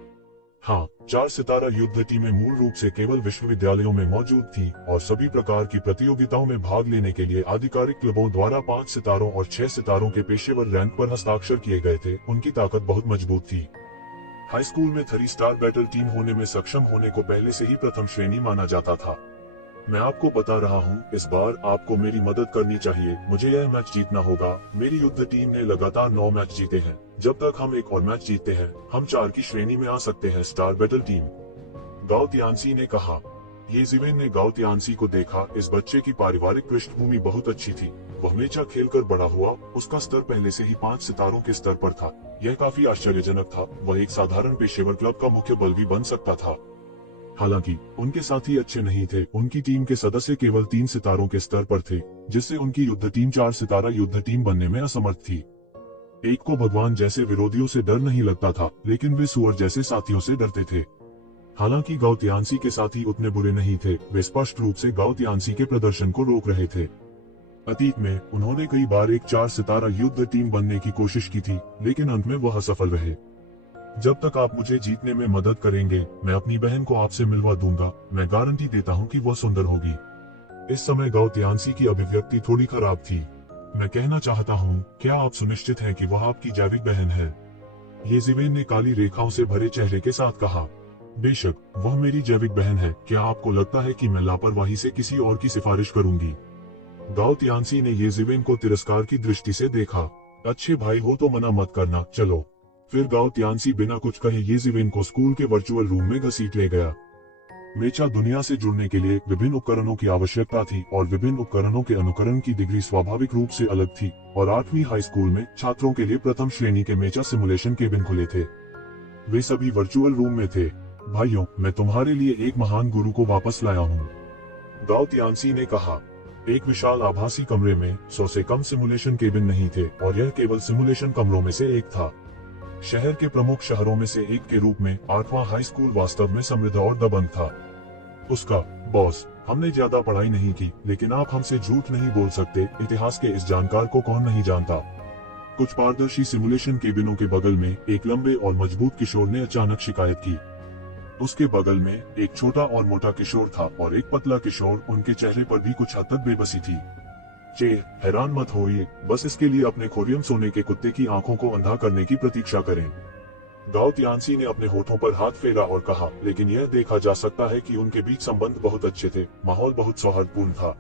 हाँ, 4 सितारा युद्ध टीमें मूल रूप से केवल विश्वविद्यालयों में मौजूद थी और सभी प्रकार की प्रतियोगिताओं में भाग लेने के लिए आधिकारिक क्लबों द्वारा 5 सितारों और 6 सितारों के पेशेवर रैंक पर हस्ताक्षर किए गए थे। उनकी ताकत बहुत मजबूत थी। हाई स्कूल में 3 स्टार बैटल टीम होने में सक्षम होने को पहले से ही प्रथम श्रेणी माना जाता था। मैं आपको बता रहा हूँ, इस बार आपको मेरी मदद करनी चाहिए। मुझे यह मैच जीतना होगा। मेरी युद्ध टीम ने लगातार 9 मैच जीते हैं। जब तक हम एक और मैच जीतते हैं, हम 4 की श्रेणी में आ सकते हैं। स्टार बैटल टीम, गाओ तियानसी ने कहा। ये जिवेन ने गाओ तियानसी को देखा। इस बच्चे की पारिवारिक पृष्ठभूमि बहुत अच्छी थी। वह मेचा खेलकर बड़ा हुआ। उसका स्तर पहले से ही 5 सितारों के स्तर पर था। यह काफी आश्चर्यजनक था। वह एक साधारण पेशेवर क्लब का मुख्य बल भी बन सकता था। हालांकि उनके साथी अच्छे नहीं थे। उनकी टीम के सदस्य केवल 3 सितारों के स्तर पर थे, जिससे उनकी युद्ध टीम 4 सितारा युद्ध टीम बनने में असमर्थ थी। एक को भगवान जैसे विरोधियों से डर नहीं लगता था, लेकिन वे सुअर जैसे साथियों से डरते थे। हालांकि गाओ तियानसी के साथी उतने बुरे नहीं थे, वे स्पष्ट रूप से गाओ तियानसी के प्रदर्शन को रोक रहे थे। अतीत में उन्होंने कई बार एक 4 सितारा युद्ध टीम बनने की कोशिश की थी, लेकिन अंत में वह असफल रहे। जब तक आप मुझे जीतने में मदद करेंगे, मैं अपनी बहन को आपसे मिलवा दूंगा। मैं गारंटी देता हूँ कि वह सुंदर होगी। इस समय गाओ तियानसी की अभिव्यक्ति थोड़ी खराब थी। मैं कहना चाहता हूँ, क्या आप सुनिश्चित हैं कि वह आपकी जैविक बहन है? ये जिवेन ने काली रेखाओं से भरे चेहरे के साथ कहा। बेशक, वह मेरी जैविक बहन है। क्या आपको लगता है कि मैं लापरवाही से किसी और की सिफारिश करूंगी? गाओ तियानसी ने ये जिवेन को तिरस्कार की दृष्टि से देखा। अच्छे भाई हो तो मना मत करना, चलो। फिर गाओ तियानसी बिना कुछ कहे ये जिवेन को स्कूल के वर्चुअल रूम में घसीट ले गया। मेचा दुनिया से जुड़ने के लिए विभिन्न उपकरणों की आवश्यकता थी और विभिन्न उपकरणों के अनुकरण की डिग्री स्वाभाविक रूप से अलग थी, और 8वीं हाई स्कूल में छात्रों के लिए प्रथम श्रेणी के मेचा सिमुलेशन केबिन खुले थे। वे सभी वर्चुअल रूम में थे। भाइयों, मैं तुम्हारे लिए एक महान गुरु को वापस लाया हूँ, गाओ तियानसी ने कहा। एक विशाल आभासी कमरे में 100 से कम सिमुलेशन केबिन नहीं थे, और यह केवल सिमुलेशन कमरों में से एक था। शहर के प्रमुख शहरों में से एक के रूप में 8वां हाई स्कूल वास्तव में समृद्ध और दबंग था। उसका बॉस, हमने ज्यादा पढ़ाई नहीं की, लेकिन आप हमसे झूठ नहीं बोल सकते। इतिहास के इस जानकार को कौन नहीं जानता? कुछ पारदर्शी सिमुलेशन केबिनों के बगल में एक लंबे और मजबूत किशोर ने अचानक शिकायत की। उसके बगल में एक छोटा और मोटा किशोर था और एक पतला किशोर। उनके चेहरे पर भी कुछ हद तक बेबसी थी। चे, हैरान मत होइए, बस इसके लिए अपने खोरियम सोने के कुत्ते की आंखों को अंधा करने की प्रतीक्षा करें। गाओ तियानसी ने अपने होठों पर हाथ फेरा और कहा, लेकिन यह देखा जा सकता है कि उनके बीच संबंध बहुत अच्छे थे। माहौल बहुत सौहार्दपूर्ण था।